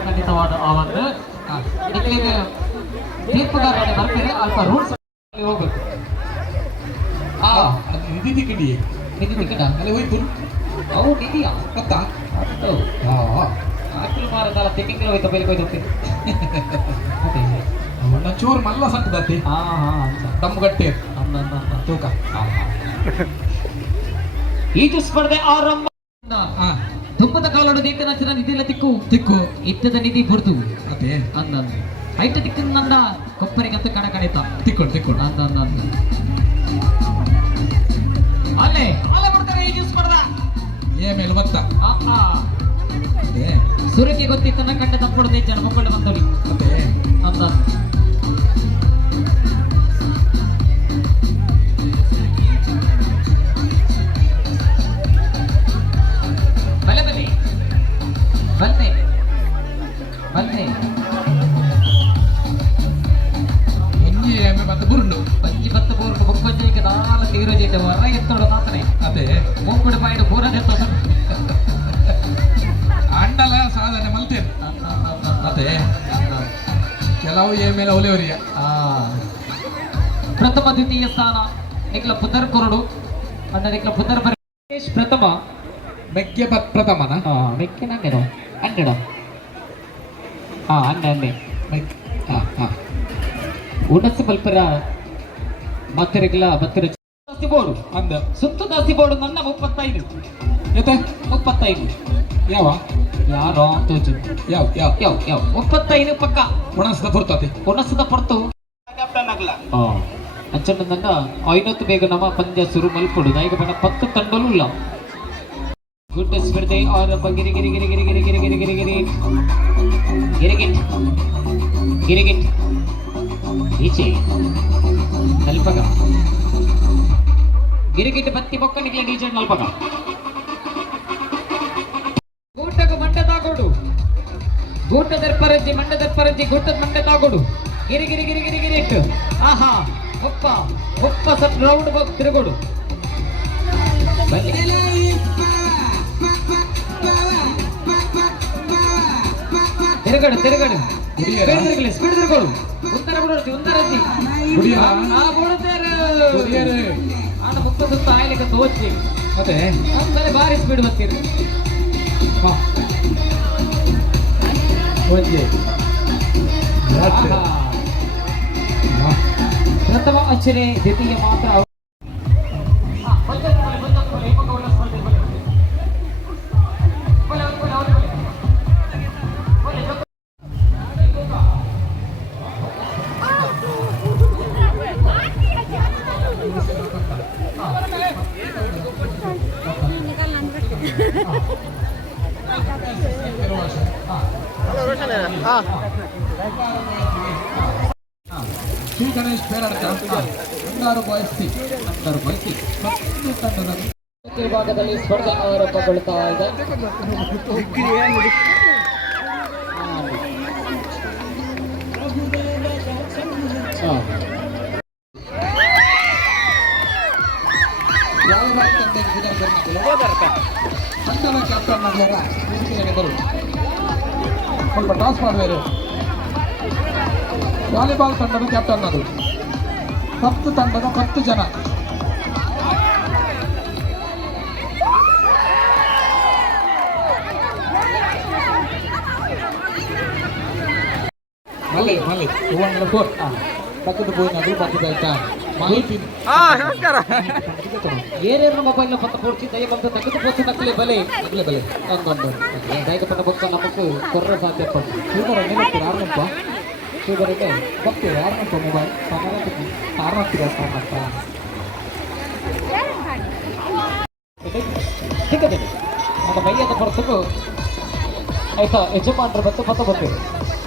ಖಂಡಿತವಾದ ಆ ಒಂದು ತೀರ್ಪುಗಾರರೇ ಬರ್ತಾರೆ ಅಲ್ಪ ರೂಲ್ಸ್ ಹೋಗ್ಬೇಕು ನಿಧಿ ಟಿಕೆಟ್ ನಿಧಿ ಟಿಕೆಟ್ ಅಲ್ಲಿ ಹೋಯ್ತು ಅವು ನಿಧಿಯಾ ಗೊತ್ತಾ ಆಕಳು ಮಾರದಲ್ಲ ತೆಂಗಿನ ಹೋಯ್ತು ಬೆಲೆ ಹೋಯ್ತು ಚೂರು ಮಲ್ಲ ಸಂತದತ್ತಿ ದಮ್ಮಗಟ್ಟೆ ತೂಕ ಈಜು ಸ್ಪರ್ಧೆ ಆರಂಭ ದುಪ್ಪದ ಕಾಲೋಡು ದೇಕನ ಚಿರ ನಿಧಿಲ ತಿಕ್ಕು ತಿಕ್ಕು ಇತ್ತದ ನಿಧಿ ಬರ್ದು ಅದೇ ಅಂದ ಐಟ ತಿಕ್ಕಂದ ಕೊಪ್ಪರಿಗಂತ ಕಣ ಕಣಿತ ತಿಕ್ಕೊಂಡು ತಿಕ್ಕೊಂಡು ಅಂದ ಅಲ್ಲೇ ಅಲ್ಲೇ ಬರ್ತಾರೆ ಈಜು ಸ್ಪರ್ಧಾ ಏ ಮೇಲೆ ಗೊತ್ತ ಸುರಕ್ಕೆ ಗೊತ್ತಿತ್ತನ್ನ ಕಂಡ ತಪ್ಪೊಡದೆ ಜನ ಮಕ್ಕಳು ಬಂದವಿ ಅದೇ ಅಂದ ಬಲೆ ಬಲೆ ಬಲ್ಲೆ ಬಲ್ಲೆ ಒಂಜಿ ಎಮ್ಮೆ ಮತ್ತೆ ಬುರುಂಡು ಬಂಜಿ ಬತ್ತ ಬೋರ್ಡು ಬೊಕ್ಕೊಂಜಿಗೆ ನಾಲ ನೀರು ಜೀತೆ ಹೊರ ಎತ್ತೋಡು ಮಾತನೆ ಅದೇ ಮುಂಗುಡು ಬಾಯಿಡು ಪೂರ ಎತ್ತೋಡು ಅಂಡಲ ಸಾಧನೆ ಮಲ್ತೇನೆ ಅದೇ ಕೆಲವು ಎಮ್ಮೆಲೆ ಒಲೆಯವರಿಯ ಪ್ರಥಮ ದ್ವಿತೀಯ ಸ್ಥಾನ ನಿಕ್ಲ ಪುದರ್ ಕೊರಡು ಅಂಡ ನಿಕ್ಲ ಪುದರ್ ಪ್ರಥಮ ಮೆಕ್ಕೆ ಪ್ರಥಮನ ಮೆಕ್ಕೆ ನಂಗೆನೋ ಅಂಡೆಡ ಅಂಡೆ ಉಡಸು ಬಲ್ಪರ ಮತ್ತರಿಗ್ಲ ಮತ್ತರ ಬೋರ್ಡು ಅಂದ ಸುತ್ತು ದಾಸಿ ಬೋರ್ಡು ನನ್ನ 35 ಎತ್ತೆ 35 ಯಾವ ಯಾರೋ ತೋಜು ಯಾವ ಯಾವ ಯಾವ ಯಾವ 35 ಪಕ್ಕ ಒಣಸದ ಪುರ್ತತಿ ಕೊನಸದ ಪಡ್ತು ಕ್ಯಾಪ್ಟನ್ ಆಗ್ಲ ಅಂಚಂದ 50 ಬೇಗ ನಮ್ಮ ಪಂದ್ಯ ಶುರು ಮಲ್ಪಡು ನಾಯಿಗ ಬಣ್ಣ 10 ತಂಡಲೂ ಇಲ್ಲ ಗುಡ್ ಸ್ಪರ್ಧೆ ಆರಂಭ ಗಿರಿ ಗಿರಿ ಗಿರಿ ಗಿರಿ ಗಿರಿ ಗಿರಿ ಗಿರಿ ಗಿರಿ ಗಿರಿ ಗಿರಿಗಿಟ್ ಗಿರಿಗಿಟ್ ಈಚೆ ನಲ್ಪಗ ಗಿರಿಗಿಟ್ ಬತ್ತಿ ಬೊಕ್ಕ ನಿಕ್ಲೆ ಡೀಜೆ ನಲ್ಪಗ ಗೂಟಗ ಮಂಡ ತಾಗೋಡು ಗೂಟದರ್ ಪರಂಜಿ ಮಂಡದರ್ ಪರಂಜಿ ಗೂಟದ ಮಂಡ ತಾಗೋಡು ಗಿರಿ ಗಿರಿ ಗಿರಿ ಗಿರಿ ಗಿರಿ ಇಟ್ಟು ಆಹಾ ಒಪ್ಪ ಒಪ್ಪ ಸಪ್ ರೌಂಡ್ ಬಾಕ್ ತಿರುಗೋಡು ಬನ್ನಿ ತಿರುಗಡು ತಿರುಗಡು ಕುಡಿಯರ ಸ್ಪೀಡ್ ತಿರುಗೋಳು ಉತ್ತರ ಬಿಡೋದು ಉತ್ತರಜ್ಜಿ ಕುಡಿಯರ ಬಿಡುತ್ತಾರೆ ಆನ ಮುಕ್ಕ ಸುತ್ತ ಆಯ್ಲಿಕ್ಕೆ ತೋಚಿ ಮತ್ತೆ ಆಮೇಲೆ ಭಾರಿ ಸ್ಪೀಡ್ ಬರ್ತೀರಿ ಒಂಜೆ ಪ್ರಥಮ ಅಚ್ಚರಿ ದ್ವಿತೀಯ ಮಾತ್ರ ಶ್ರೀ ಗಣೇಶ್ ಬೇರಾಡ್ತ ಹಂಗಾರು ಬಯಸ್ತಿ ಮತ್ತು ತಂಡದ ವಿಭಾಗದಲ್ಲಿ ಸ್ಪರ್ಧೆ ಆರಂಭಗೊಳ್ತಾ ಇದೆ ತಂಡದ ಕ್ಯಾಪ್ಟನ್ ಬರು ಸ್ವಲ್ಪ ಟಾಸ್ ಮಾಡುವರು ವಾಲಿಬಾಲ್ ತಂಡದ ಕ್ಯಾಪ್ಟನ್ ಅದು 10 ತಂಡದ 10 ಜನ ಮಲ್ಲಿ 204 ಪಕ್ಕದ ಬೋಯ್ನದು ಬದ್ದು ಬೈತಾ ಮಾಹಿತಿ ಏನೇನು ಮೊಬೈಲ್ ಪತ್ತ ಪೋಡ್ಸಿ ದಯವಂತ ತಗದು ಪೋಚು ನಕಲಿ ಬಲೆ ಒಂದೊಂದು ದೈಕ ಪಟ್ಟ ಪಕ್ಕ ನಮಗೂ ಕೊರ್ರ ಸಾಧ್ಯ ಪಟ್ಟು ಶೂಗರ್ ಎಣ್ಣೆ ಯಾರನಪ್ಪ ಶೂಗರ್ ಎಣ್ಣೆ ಬರ್ತೀವಿ ಯಾರನಪ್ಪ ಮೊಬೈಲ್ ಆರ್ನಪ್ಪ ಸಿಕ್ಕದೆ ನನ್ನ ಮೈಯದ ಹೊರತು ಆಯ್ತಾ ಯಜಮಾನ್ರ ಬತ್ತು ಪತ್ತ ಬರ್ತೀವಿ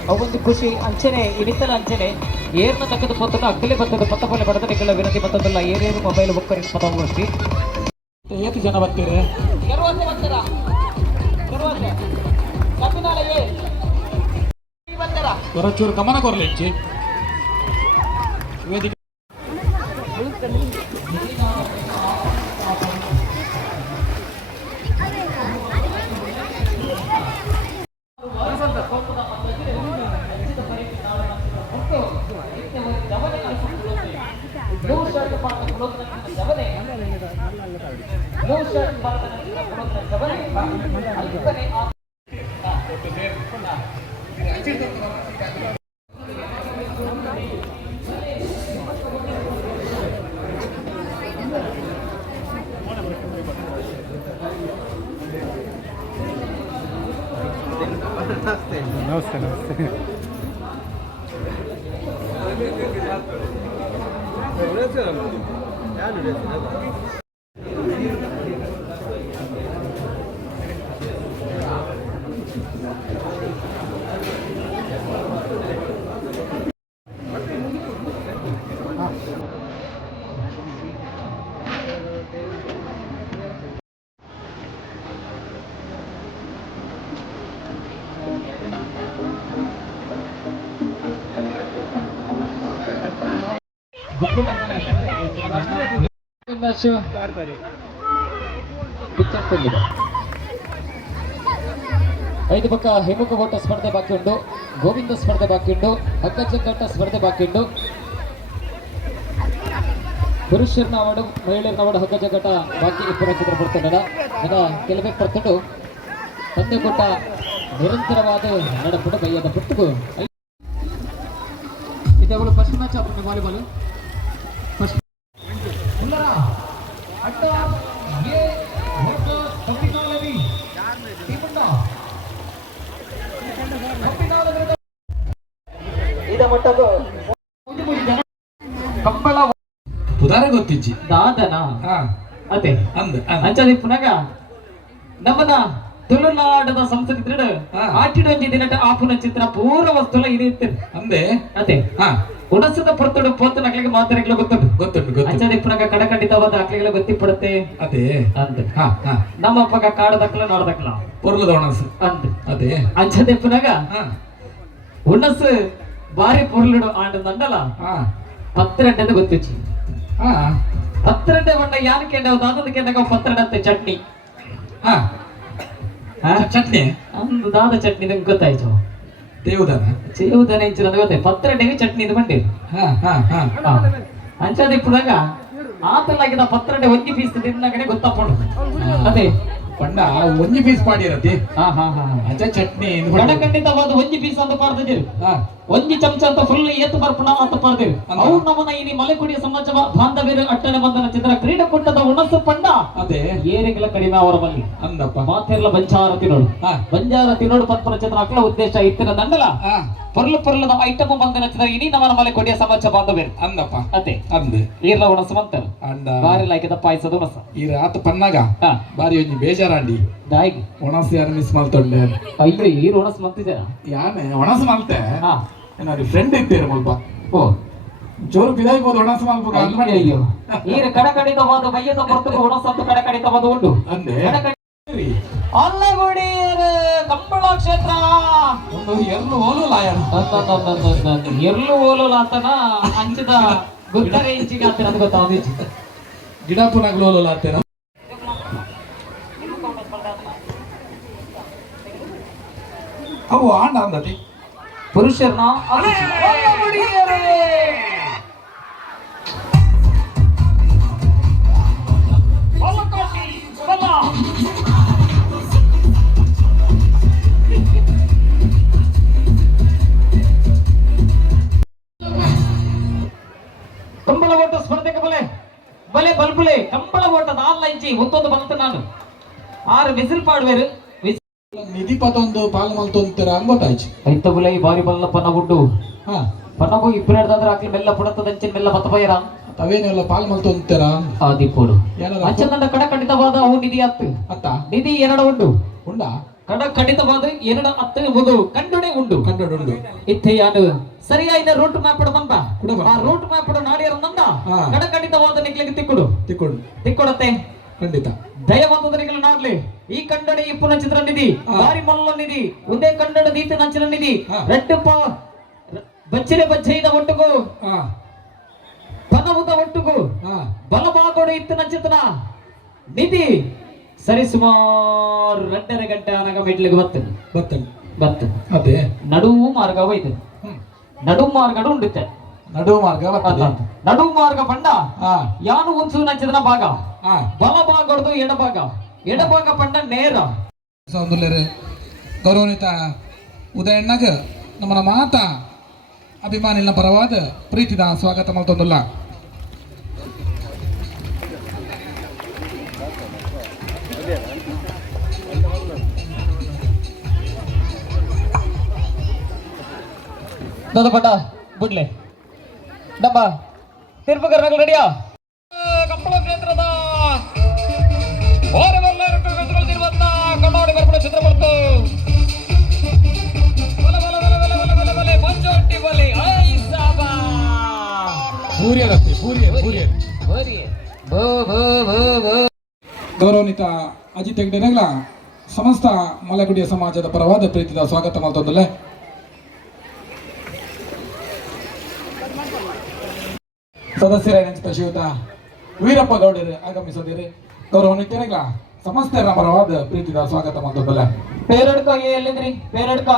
ಅವೊಂದು ಖುಷಿ ಅಂಚನೆ ಇನಿತಲ ಅಂಚನೆ ಏರ್ನ ತಕ್ಕದ ಪೊತ್ತನ್ನು ಅಕ್ಕಲೆ ಬರ್ತದೆ ಪತ್ತ ಪೊಲೆ ಬಡದ ನಿಗಳ ವಿನಂತಿ ಬರ್ತದಲ್ಲ ಏನೇನು ಮೊಬೈಲ್ ಬುಕ್ಕರಿ ಪದ ಹೋಗ್ತಿ ಎಷ್ಟು ಜನ ಬರ್ತೀರಿ ಹೊರಚೂರು ಗಮನ ಕೊರಲಿ ಹೆಚ್ಚಿ ವೇದಿಕೆ ನಮಸ್ತೆ ಐದು ಪಕ್ಕ ಹಿಮ್ಮುಖ ಓಟ ಸ್ಪರ್ಧೆ ಬಾಕಿ ಉಂಟು ಗೋವಿಂದ ಸ್ಪರ್ಧೆ ಬಾಕಿ ಉಂಟು ಹಗ್ಗಜಗ್ಗಾಟ ಸ್ಪರ್ಧೆ ಬಾಕಿ ಉಂಟು ಪುರುಷರನ್ನ ಅವಾರ್ಡು ಮಹಿಳೆಯರನ್ನ ಅವಾರ್ಡು ಹಗ್ಗಜಗ್ಗಾಟ ಬಾಕಿ ಇಬ್ಬರ ಚಿತ್ರ ಪಡ್ಕೊಂಡ ಈಗ ಕೆಲವೇ ಪಡ್ಕೊಂಡು ತಂದೆ ಕೊಟ್ಟ ನಿರಂತರವಾದ ನಡಪುಡ ಬೈಯದ ಪುಟ್ಟುಕು ಇದು ಫಸ್ಟ್ ಮ್ಯಾಚ್ ಆಪುಂಡು ವಾಲಿಬಾಲ್ ಫಸ್ಟ್ ಕಂಬಳ ಪುದಾರ ಗೊತ್ತಿಜ್ಜಿ ದಾದನ ಅದೇ ಅಂದ ಅಂಚದಿ ಪುನಗ ನಮ್ಮನ ತುಳುನಾಡದ ಸಂಸ್ಕೃತಿ ಆಟಿಡೊಂಜಿ ದಿನಟ ಆಪುನ ಚಿತ್ರ ಪೂರ ವಸ್ತುಲ ಇರುತ್ತೆ ಅಂದೆ ಅದೇ ಉಡಸದ ಪುರತುಡು ಪೋತು ನಕ್ಲಿಗೆ ಮಾತಾಡಲಿಕ್ಕೆ ಗೊತ್ತುಂಟು ಅಂಚದಿ ಪುನಗ ಕಡಖಂಡಿತವಾದ ಅಕ್ಲಿಗೆಲ್ಲ ಗೊತ್ತಿಪಡುತ್ತೆ ಅದೇ ಅಂದ ನಮ್ಮ ಪಕ್ಕ ಕಾಡದಕ್ಲ ನಾಡದಕ್ಲ ಪೊರ್ಲದ ಒಣಸು ಅಂದ ಅದೇ ಅಂಚದಿ ಪುನಗ ಉಣಸು ಬಾರಿ ಪೊರ್ಲುಡು ಆಂಡ ದಂಡಲ 12 ಗೊತ್ತಿಚ್ಚಿ 12 ಬಣ್ಣ ಯಾನ್ ಕೆಂಡವ ದಾದದ ಕೆಂಡಗ 12 ಚಟ್ನಿ ಚಟ್ನಿ ಅಂದು ದಾದ ಚಟ್ನಿ ನಂಗೆ ಗೊತ್ತಾಯ್ತು ದೇವದನ ಚೇವುದನ ಇಂಚಿನ ಗೊತ್ತೆ ಪತ್ರಡೆಗೆ ಚಟ್ನಿ ಇದು ಬಂಡಿ ಹಾ ಹಾ ಹಾ ಅಂಚದೆ ಇಪ್ಪದಾಗ ಆತಲಾಗಿದ ಪತ್ರಡೆ ಒಂಜಿ ಪೀಸ್ ತಿನ್ನಗಡೆ ಗೊತ್ತಪ್ಪಡು ಅದೇ ಪಂಡ ಒಂಜಿ ಪೀಸ್ ಮಾಡಿರತಿ ಹಾ ಹಾ ಹಾ ಅಂಚ ಚಟ್ನಿ ಖಂಡಿತವಾದ ಒಂಜಿ ಪೀಸ್ ಅಂತ ಪಾಡ್ದಿದ್ದೀರಿ ಒಂಜಿ ಚಮಚ ಅಂತ ಫುಲ್ ಏತ್ತು ಬರ್ಪಣ ಅಂತ ಪಾಡ್ದಿರಿ ಅವು ನಮ್ಮನ ಇನಿ ಮಲೆಕುಡಿಯ ಸಮಾಜ ಬಾಂಧವ್ಯರು ಅಟ್ಟನೆ ಬಂಧನ ಚಿತ್ರ ಕ್ರೀಡಾಕೂಟದ ಉಣಸು ಪಂಡ ಅದೇ ಏರಿಗೆಲ್ಲ ಕಡಿಮೆ ಅವರ ಬಲ್ಲಿ ಅಂದಪ್ಪ ಮಾತೆಲ್ಲ ಬಂಜಾರ ತಿನ್ನೋಡು ಬಂಜಾರ ತಿನ್ನೋಡು ಪತ್ಪರ ಚಿತ್ರ ಅಕ್ಲ ಉದ್ದೇಶ ಇತ್ತಿನ ದಂಡಲ ಪರ್ಲದ ಐಟಮ್ ಬಂಧನ ಚಿತ್ರ ಇನಿ ನಮ್ಮನ ಮಲೆಕುಡಿಯ ಸಮಾಜ ಬಾಂಧವ್ಯರು ಅಂದಪ್ಪ ಅದೇ ಅಂದ್ ಈರ್ಲ ಉಣಸು ಮಂತರ ಅಂಡ ಬಾರಿ ಲಾಯ್ಕದ ಪಾಯಸದ ಉಣಸ ಈ ರಾತ್ ಪನ್ನಾಗ ಬಾರಿ ಒಂಜಿ ಬೇಜಾರಾಂಡಿ ದಾಯಿಗೆ ಒಣಸ್ ಯಾರು ಮಿಸ್ ಮಾಡ್ತೊಂಡೆ ಅಯ್ಯೋ ಈರು ಉಣಸು ಮಂತಿದ್ದೀರ ಯಾನೆ ಒಣಸ್ ಮಲ್ತೆ ಹಾ ಏನಾದ್ರು ಫ್ರೆಂಡ್ ಇದ್ದೀರ ಸ್ವಲ್ಪ ಓ ಜೋರು ಬಿದಾಯ್ಬೋದು ಒಣಸ್ ಮಲ್ಪ ಅಯ್ಯೋ ಈರು ಕಡಕಡಿತವಾದ ಮೈಯದ ಹೊರತು ಉಣಸಂತು ಕಡಕಡಿತವಾದ ಉಂಟು ಅಂದೆ ಅಲ್ಲಗುಡಿ ಕಂಬಳ ಕ್ಷೇತ್ರ ಒಂದು ಎರಡು ಹೋಲಲ್ಲ ಯಾರು ಎಲ್ಲೂ ಓಲೋಲ ಅಂತನ ಅಂಚಿದ ಗುತ್ತರೆ ಇಂಚಿಗೆ ಆಗ್ತೇನೆ ಅಂತ ಗೊತ್ತಾವ ಗಿಡ ಪುನಾಗ್ಲು ಹೋಲಲ್ಲ ಅಂತೇನ ಅವು ಆಂಡ ಅಂದತಿ ಪುರುಷರನ್ನ ಕಂಬಳ ಓಟ ಸ್ಪರ್ಧೆಗೆ ಬಲೆ ಬಲ್ಬುಲೆ ಕಂಬಳ ಓಟದ ಆನ್ಲೈನ್ ಒತ್ತೊಂದು ಬಂತ ನಾನು 6 ವಿಸಿಲ್ ಪಾಡುವೆರು ನಿಧಿ ಪದೊಂದು ಪಾಲ್ ಮಲ್ತೊಂತರ ಅಂಗೋತಾಯ್ಚಿ ಐತ ಬುಲೈ ಬಾರಿ ಬಲ್ಲ ಪನ್ನ ಗುಡ್ಡು ಹಾ ಪನ್ನಗು ಇಬ್ಬರದಾದ್ರೆ ಆಕ್ಲಿ ಮೆಲ್ಲ ಪುಡತದಂಚಿನ ಮೆಲ್ಲ ಬತ್ತ ಬೈರ ಅವೇನೆಲ್ಲ ಪಾಲ್ ಮಲ್ತೊಂತರ ಆ ದಿಪ್ಪುಡು ಅಂಚದಂಡ ಕಡ ಖಂಡಿತವಾದ ಅವು ನಿಧಿ ಹತ್ತು ಅತ್ತ ನಿಧಿ 2 ಉಂಡು ಉಂಡ ಕಡ ಖಂಡಿತವಾದ 2 ಹತ್ತು ಒಂದು ಕಂಡುಡೆ ಉಂಡು ಕಂಡುಡು ಇತ್ತೆ ಯಾನು ಸರಿಯಾದ ರೂಟ್ ಮ್ಯಾಪ್ ಬಂದ ಆ ರೂಟ್ ಮ್ಯಾಪ್ ನಾಡಿಯರ ನಂದ ಕಡ ಖಂಡಿತವಾದ ನಿಗ್ಲಿಗೆ ತಿಕ್ಕೊಡತ್ತೆ ಖಂಡಿತ ದಯವಂತದರಿಗಳು ನಾಡ್ಲಿ ಈ ಕನ್ನಡ ಇಪ್ಪುನ ಚಿತ್ರ ನಿಧಿ ಬಾರಿ ಮಲ್ಲ ನಿಧಿ ಒಂದೇ ಕನ್ನಡ ದೀತ ನಂಚಿನ ನಿಧಿ ರೆಡ್ ಬಚ್ಚಿರೆ ಬಚ್ಚೈದ ಒಟ್ಟುಗು ಪನವುದ ಒಟ್ಟುಗು ಬಲಭಾಗೋಡು ಇತ್ತು ನಂಚಿತನ ನಿಧಿ ಸರಿ ಸುಮಾರು 2.5 ಗಂಟೆ ಆನಾಗ ಮೆಟ್ಲಿಗೆ ಬರ್ತದೆ ಅದೇ ನಡುವು ಮಾರ್ಗ ಹೋಯ್ತು ನಡು ಮಾರ್ಗ ಉಂಡಿತ್ತೆ ನಡುವು ಮಾರ್ಗ ನಡು ಮಾರ್ಗ ಪಂಡ ಯಾನು ಉಂಸು ನಂಚಿದನ ಭಾಗ ಬಲಭಾಗ ಹೊಡೆದು ಎಡಭಾಗ ಪಂಡ ನೇರ ಗೌರವನಿತ ಉದಯಣ್ಣಗ ನಮ್ಮನ ಮಾತ ಅಭಿಮಾನಿನ ಪರವಾದ ಪ್ರೀತಿದ ಸ್ವಾಗತ ಮಾಡ್ತೊಂದಿಲ್ಲ ಪಂಡ ಬಿಡ್ಲೆ ನಮ್ಮ ತಿರುಪಕರ್ನಾಗ ರೆಡಿಯಾ ಕಂಬಳ ಕ್ಷೇತ್ರದ ಕನ್ನಡ ಬರ್ಪಡ ಚಿತ್ರ ಬರ್ತು ಮಂಜೋಟಿ ಬಲಿ ಗೌರವನಿತ ಅಜಿತ್ ಹೆಗ್ಡೆನಗ್ಲ ಸಮಸ್ತ ಮಲೆಗುಡಿಯ ಸಮಾಜದ ಪರವಾದ ಪ್ರೀತಿದ ಸ್ವಾಗತ ಮಾಡ್ತೊಂದಿಲ್ಲ ಸದಸ್ಯರ ನೆಂಚಿತ ಶ್ರೀಯುತ ವೀರಪ್ಪ ಗೌಡರು ಆಗಮಿಸದಿರಿ ಗೌರವನಿತನಗ್ಲ ಸಮಸ್ತರ ಪರವಾದ ಪ್ರೀತಿದ ಸ್ವಾಗತ ಮಾಡ್ತೊಂದಿಲ್ಲ ಪೇರಡ್ಕ ಎಲ್ಲಿದ್ರಿ ಪೇರಡ್ಕ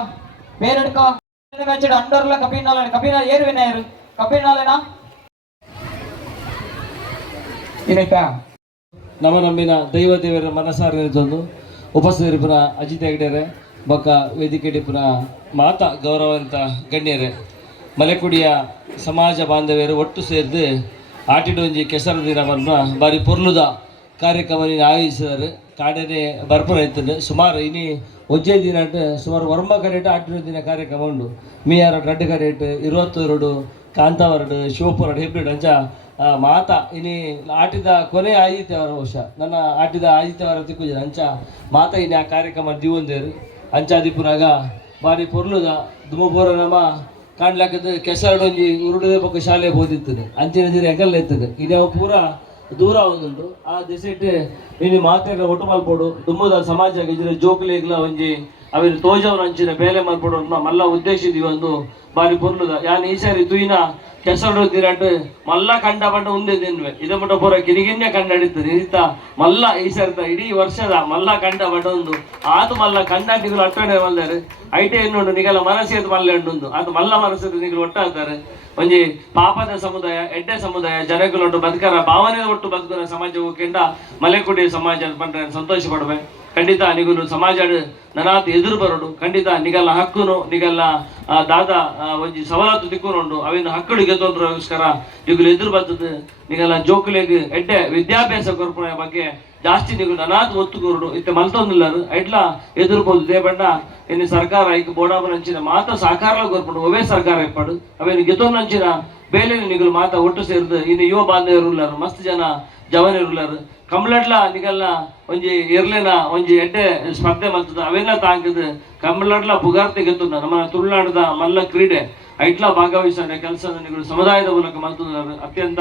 ಅಂಡರ್ಲ ಕಪಿನಾಲ ಏರು ವಿನಾಯರು ಕಪಿನಾಲೆನಾ ಏನಾಯ್ತಾ ನಮ್ಮ ನಂಬಿನ ದೈವ ದೇವರ ಮನಸಾರಿನ ಉಪಸ್ಥಿತರಿಪುರ ಅಜಿತ್ ಹೆಗ್ಡೆರೆ ಬೊಕ್ಕ ವೇದಿಕೆಡಿಪುರ ಮಾತಾ ಗೌರವಂತ ಗಣ್ಯರೇ ಮಲೆಕುಡಿಯ ಸಮಾಜ ಬಾಂಧವ್ಯರು ಒಟ್ಟು ಸೇರಿದು ಆಟಿಡೊಂಜಿ ಕೆಸರು ದಿನವನ್ನು ಬಾರಿ ಪೊರ್ಲುದ ಕಾರ್ಯಕ್ರಮ ಆಯೋಜಿಸಿದ್ದಾರೆ ಕಾಡನೆ ಬರ್ಪುರ ಇರ್ತದೆ ಸುಮಾರು ಇನಿ ಒಜ್ಜೆ ದಿನ ಸುಮಾರು ವರ್ಮ ಕರೆಟ್ ಆಟಿಡೊ ದಿನ ಕಾರ್ಯಕ್ರಮ ಉಂಡು ಮೀಯಾರ ರಡ್ಡು ಕರೆಟ್ 22 ಕಾಂತಾವರಡು ಶಿವಪುರ ಹೆಬ್ರಿಡ್ ಅಂಚ ಮಾತಾ ಇನಿ ಆಟಿದ ಕೊನೆ ಆದಿತ್ಯವಾರ ವರ್ಷ ನನ್ನ ಆಟಿದ ಆದಿತ್ಯವಾರ ತಿಕ್ಕುಜರು ಅಂಚ ಮಾತಾ ಇನಿ ಆ ಕಾರ್ಯಕ್ರಮ ದಿವಂದೇರು ಅಂಚಾದಿಪುರಾಗ ಬಾರಿ ಪೊರ್ಲುದ ದುಮಪುರ ನಮ್ಮ ಕಾಣ್ಲಾಕದ ಕೆಸರಡೊಂಜಿ ಉರುಡದ ಪಕ್ಕ ಶಾಲೆ ಬೋದಿರ್ತದೆ ಅಂಚಿನ ದಿನ ಎಗಲ್ಲ ಇರ್ತದೆ ಇನ್ನು ಪೂರ ದೂರ ಒಂದುಂಟು ಆ ದಿಸೆಟ್ ಇನ್ನು ಮಾತೆಲ್ಲ ಒಟ್ಟು ಮಲ್ಪೋಡು ದುಮ್ಮದ ಸಮಾಜ ಇದ್ರೆ ಜೋಕುಲಿಗ್ಲ ಒಂಜಿ ಅವೇನು ತೋಜವ್ರ ಅಂಚಿನ ಬೇಲೆ ಮಲ್ಪಡು ಮಲ್ಲ ಉದ್ದೇಶಿದೀವಿ ಒಂದು ಬಾರಿ ಪೊರ್ಲುದ ಯಾನ್ ಈ ಸಾರಿ ತುಯಿನ ಕೆಸರು ದಿರಾಟ್ ಮಲ್ಲ ಕಂಡ ಪಂಡ ಉಂದೆ ತಿನ್ವೆ ಇದ ಮಟ್ಟ ಪೂರ ಕಿರಿಗಿನ್ನೆ ಕಂಡಾಡಿದ್ದು ನಿರಿತ ಮಲ್ಲ ಈ ಸರ್ತ ಇಡೀ ವರ್ಷದ ಮಲ್ಲ ಕಂಡ ಪಂಡ ಒಂದು ಆತು ಮಲ್ಲ ಕಂಡಾಟಿಗಳು ಅಟ್ಟಣೆ ಮಲ್ದಾರೆ ಐಟೆ ಇನ್ನೊಂದು ನಿಗಲ ಮನಸ್ಸೇದು ಮಲ್ಲ ಉಂಡು ಅದು ಮಲ್ಲ ಮನಸ್ಸು ನಿಗಲು ಒಟ್ಟಾಗ್ತಾರೆ ಒಂಜಿ ಪಾಪದ ಸಮುದಾಯ ಎಡ್ಡೆ ಸಮುದಾಯ ಜನಗಳೊಟ್ಟು ಬದುಕರ ಭಾವನೆ ಒಟ್ಟು ಬದುಕರ ಸಮಾಜವು ಕೆಂಡ ಮಲೆಕುಡಿ ಸಮಾಜ ಪಂಡ ಸಂತೋಷ ಪಡ್ಬೆ ಖಂಡಿತ ನಿಗುಲು ಸಮಾಜ ನನಾತ್ ಎದುರು ಬರೋಡು ಖಂಡಿತ ನಿಗಲ್ಲ ಹಕ್ಕುನು ನಿಗಲ್ಲ ದಾದ ಒಂಜಿ ಸವಲತ್ತು ತಿಕ್ಕುನುಂಡು ಅವಿನ ಹಕ್ಕಳಿಗೆ ತೊಂದರೆಗೋಸ್ಕರ ನಿಗುಲು ಎದುರು ಬರ್ತದೆ ನಿಗಲ್ಲ ಜೋಕುಲೆಗ್ ಎಡ್ಡೆ ವಿದ್ಯಾಭ್ಯಾಸ ಕೊರ್ಪಣೆ ಬಗ್ಗೆ ಜಾಸ್ತಿ ನಿಗುಲು ನನಾತ್ ಒತ್ತು ಕೊರಡು ಇತ್ತೆ ಮಲ್ತೊಂದಿಲ್ಲರು ಐಟ್ಲ ಎದುರುಬೋದು ದೇಬಣ್ಣ ಇನ್ನು ಸರ್ಕಾರ ಈಗ ಬೋಡಾಬನಂಚಿನ ಮಾತ ಸಾಕಾರ ಕೊರ್ಪಡು ಒವೇ ಸರ್ಕಾರ ಇಪ್ಪಡು ಅವೇನು ಗೆತೊನ್ನಂಚಿನ ಬೇಲೆ ನಿಗುಲು ಮಾತ ಒಟ್ಟು ಸೇರಿದು ಇನ್ನು ಯುವ ಬಾಂಧವರು ಉಳ್ಳಾರು ಮಸ್ತ್ ಜನ ಜವನರು ಉಳ್ಳಾರು ಕಂಬ್ಲಡ್ಲ ನಿಗಲ್ಲ ಒಂಜಿ ಇರ್ಲಿನ ಒಂಜಿ ಎಡ್ಡೆ ಸ್ಪರ್ಧೆ ಮಲ್ತದ ಅವೆಲ್ಲ ತಾಂಕದ ಕಂಬ್ಲಡ್ಲ ಪುಗಾರ್ತೆ ಗೆತ್ತದ ನಮ್ಮ ತುಳುನಾಡದ ಮಲ್ಲ ಕ್ರೀಡೆ ಐಟ್ಲ ಭಾಗವಹಿಸಿದ ಕೆಲಸದ ನಿಗಳು ಸಮುದಾಯದ ಮೂಲಕ ಮಲ್ತದ ಅತ್ಯಂತ